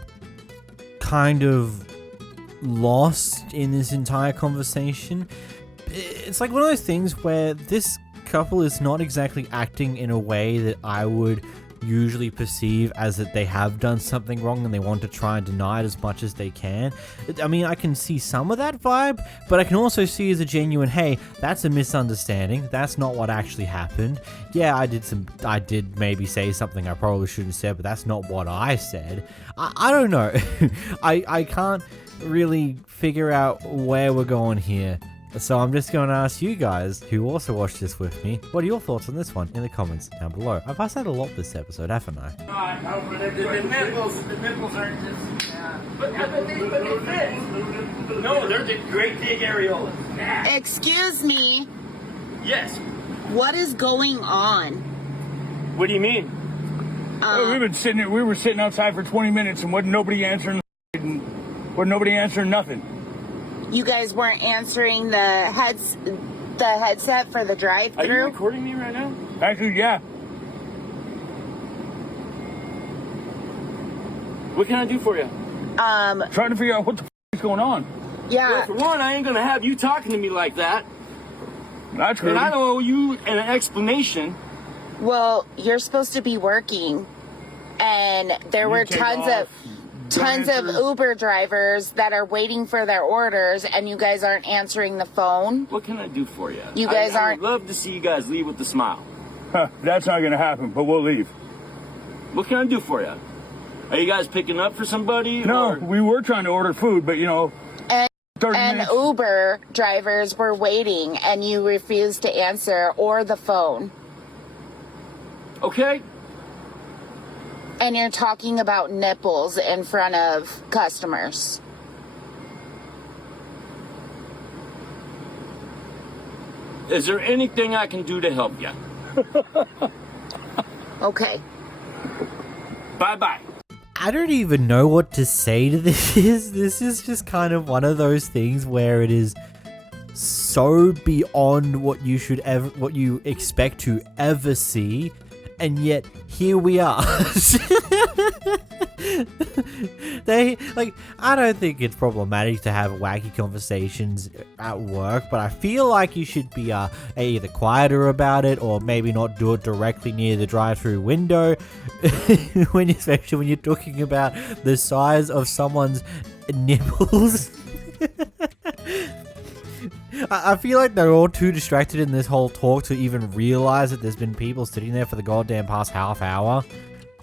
kind of lost in this entire conversation? It's like one of those things where this couple is not exactly acting in a way that I would usually perceive as that they have done something wrong and they want to try and deny it as much as they can. I mean, I can see some of that vibe, but I can also see as a genuine, hey, that's a misunderstanding. That's not what actually happened. Yeah, I did maybe say something I probably shouldn't have said, but that's not what I said. I don't know. I can't really figure out where we're going here. So I'm just going to ask you guys, who also watched this with me, what are your thoughts on this one in the comments down below? I've asked that a lot this episode, haven't I? The nipples aren't just... But they fit. No, they're the great big areolas. Excuse me. Yes. What is going on? What do you mean? We were sitting outside for 20 minutes and wasn't nobody answering nothing. You guys weren't answering the headset for the drive-thru? Are you recording me right now? Actually, yeah. What can I do for you? Trying to figure out what the is going on. Yeah. Well, for one, I ain't gonna have you talking to me like that. That's true. And I don't owe you an explanation. Well, you're supposed to be working, and there were tons of Uber drivers that are waiting for their orders, and you guys aren't answering the phone. What can I do for you? You guys I would love to see you guys leave with a smile. That's not gonna happen, but we'll leave. What can I do for you? Are you guys picking up for somebody? No, we were trying to order food, but you know. And Uber drivers were waiting, and you refused to answer or the phone. Okay. And you're talking about nipples in front of customers. Is there anything I can do to help you? Okay. Bye-bye. I don't even know what to say to this. This is just kind of one of those things where it is so beyond what you expect to ever see, and yet here we are. I don't think it's problematic to have wacky conversations at work, but I feel like you should be either quieter about it or maybe not do it directly near the drive-through window, especially when you're talking about the size of someone's nipples. I feel like they're all too distracted in this whole talk to even realize that there's been people sitting there for the goddamn past half hour.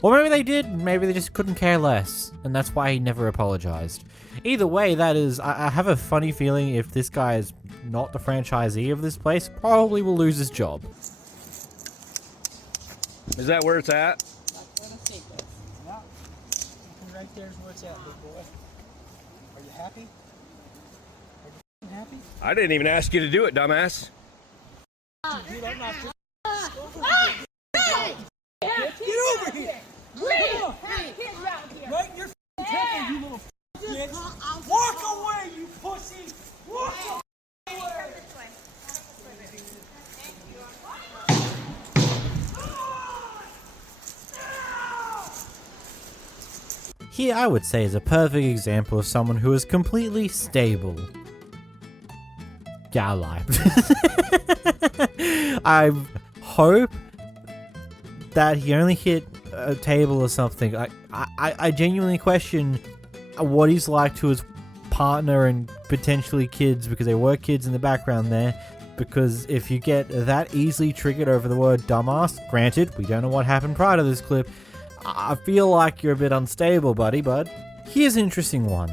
Or maybe they did, maybe they just couldn't care less, and that's why he never apologized. Either way, that is, I have a funny feeling if this guy is not the franchisee of this place, probably will lose his job. Is that where it's at? Yeah. Right there's where it's at, big boy. Are you happy? Are you happy? I didn't even ask you to do it, dumbass. Dude, I'm not just... Hey! Get over here! Hey, get around here! Right in your temple, you little bitch! Walk away, you pussy! Walk away! Here, I would say, is a perfect example of someone who is completely stable. Yeah, I lied. I hope that he only hit a table or something. I genuinely question what he's like to his partner and potentially kids, because there were kids in the background there. Because if you get that easily triggered over the word dumbass, granted, we don't know what happened prior to this clip, I feel like you're a bit unstable, buddy, but here's an interesting one.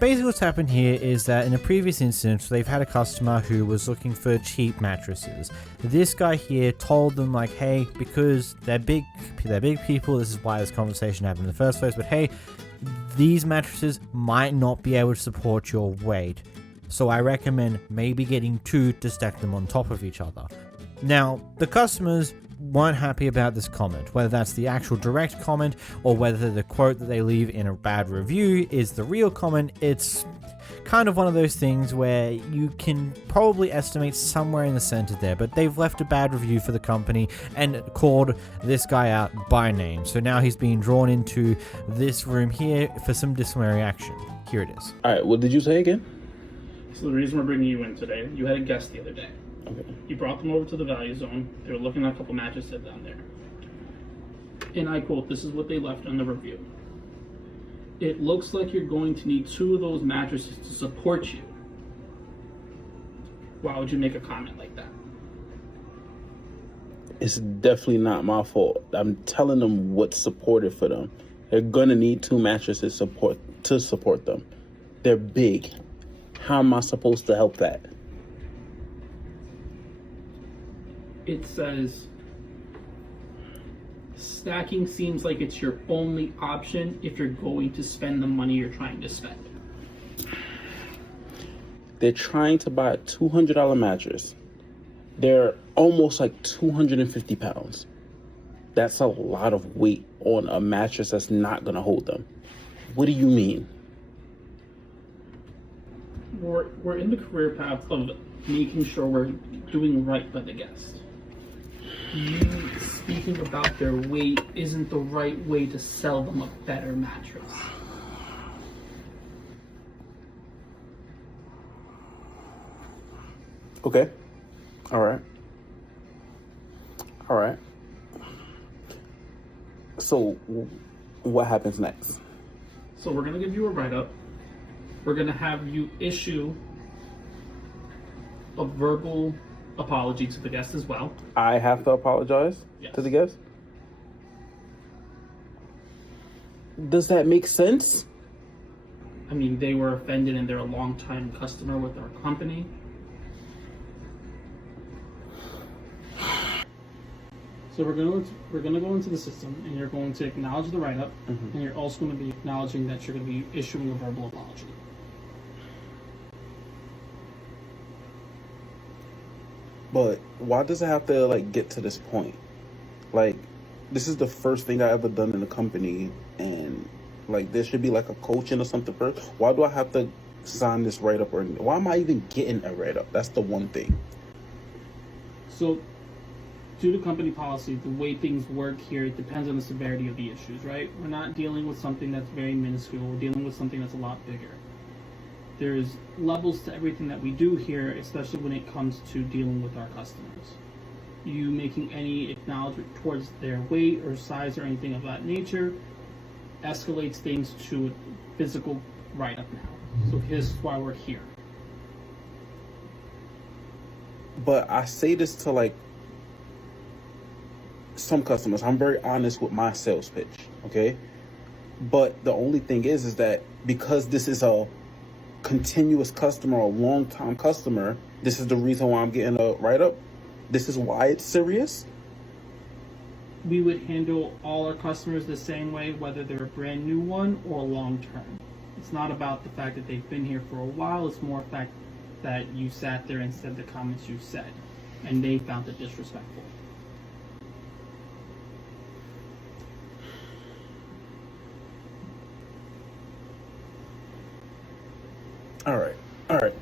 Basically what's happened here is that in a previous instance, they've had a customer who was looking for cheap mattresses. This guy here told them, like, hey, because they're big people, this is why this conversation happened in the first place, but hey, these mattresses might not be able to support your weight. So I recommend maybe getting 2 to stack them on top of each other. Now, the customers weren't happy about this comment, whether that's the actual direct comment or whether the quote that they leave in a bad review is the real comment. It's kind of one of those things where you can probably estimate somewhere in the center there, but they've left a bad review for the company and called this guy out by name. So now he's being drawn into this room here for some disciplinary action. Here it is. All right, what did you say again? So the reason we're bringing you in today, you had a guest the other day. Okay. You brought them over to the value zone. They were looking at a couple mattresses down there. And I quote, this is what they left on the review. It looks like you're going to need 2 of those mattresses to support you. Why would you make a comment like that? It's definitely not my fault. I'm telling them what's supported for them. They're gonna need 2 mattresses to support them. They're big. How am I supposed to help that? It says, stacking seems like it's your only option if you're going to spend the money you're trying to spend. They're trying to buy a $200 mattress. They're almost like 250 pounds. That's a lot of weight on a mattress that's not gonna hold them. What do you mean? We're in the career path of making sure we're doing right by the guest. You speaking about their weight isn't the right way to sell them a better mattress. Okay. All right. All right. So what happens next? So we're going to give you a write-up. We're going to have you issue a verbal apology to the guest as well. I have to apologize to the guest? Does that make sense? I mean, they were offended and they're a long-time customer with our company. So we're gonna go into the system, and you're going to acknowledge the write-up, and you're also going to be acknowledging that you're going to be issuing a verbal apology. But why does it have to like get to this point? Like, this is the first thing I ever done in the company, and like there should be like a coaching or something first. Why do I have to sign this write-up, or why am I even getting a write-up? That's the one thing. So, due to company policy, the way things work here, it depends on the severity of the issues, right? We're not dealing with something that's very minuscule. We're dealing with something that's a lot bigger. There's levels to everything that we do here, especially when it comes to dealing with our customers. You making any acknowledgement towards their weight or size or anything of that nature escalates things to a physical write-up now. So here's why we're here. But I say this to like some customers. I'm very honest with my sales pitch, okay? But the only thing is that because this is a continuous customer, a long-time customer, this is the reason why I'm getting a write-up. This is why it's serious. We would handle all our customers the same way, whether they're a brand new one or long-term. It's not about the fact that they've been here for a while. It's more the fact that you sat there and said the comments you said, and they found it disrespectful. All right.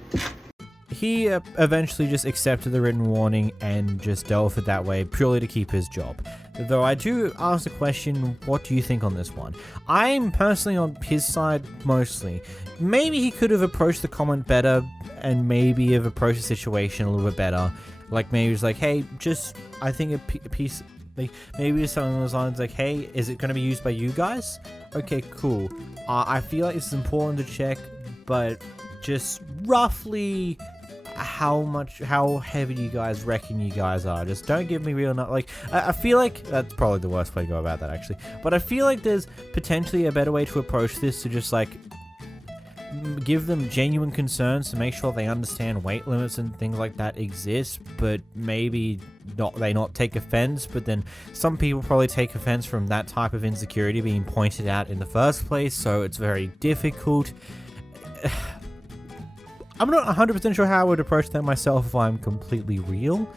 He eventually just accepted the written warning and just dealt with it that way, purely to keep his job. Though I do ask the question, what do you think on this one? I'm personally on his side mostly. Maybe he could have approached the comment better, and maybe have approached the situation a little bit better. Like maybe it's like, hey, just, I think a piece, like maybe something along those lines like, hey, is it going to be used by you guys? Okay, cool. I feel like it's important to check, but just roughly how heavy do you guys reckon you guys are? Just don't give me real like I feel like that's probably the worst way to go about that actually, but I feel like there's potentially a better way to approach this, to just like give them genuine concerns to make sure they understand weight limits and things like that exist, but maybe not take offense. But then some people probably take offense from that type of insecurity being pointed out in the first place, so it's very difficult. I'm not 100% sure how I would approach that myself if I'm completely real,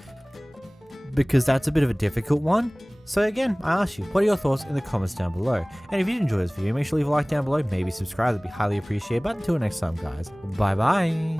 because that's a bit of a difficult one. So again, I ask you, what are your thoughts in the comments down below? And if you did enjoy this video, make sure to leave a like down below, maybe subscribe, that'd be highly appreciated. But until next time guys, bye bye!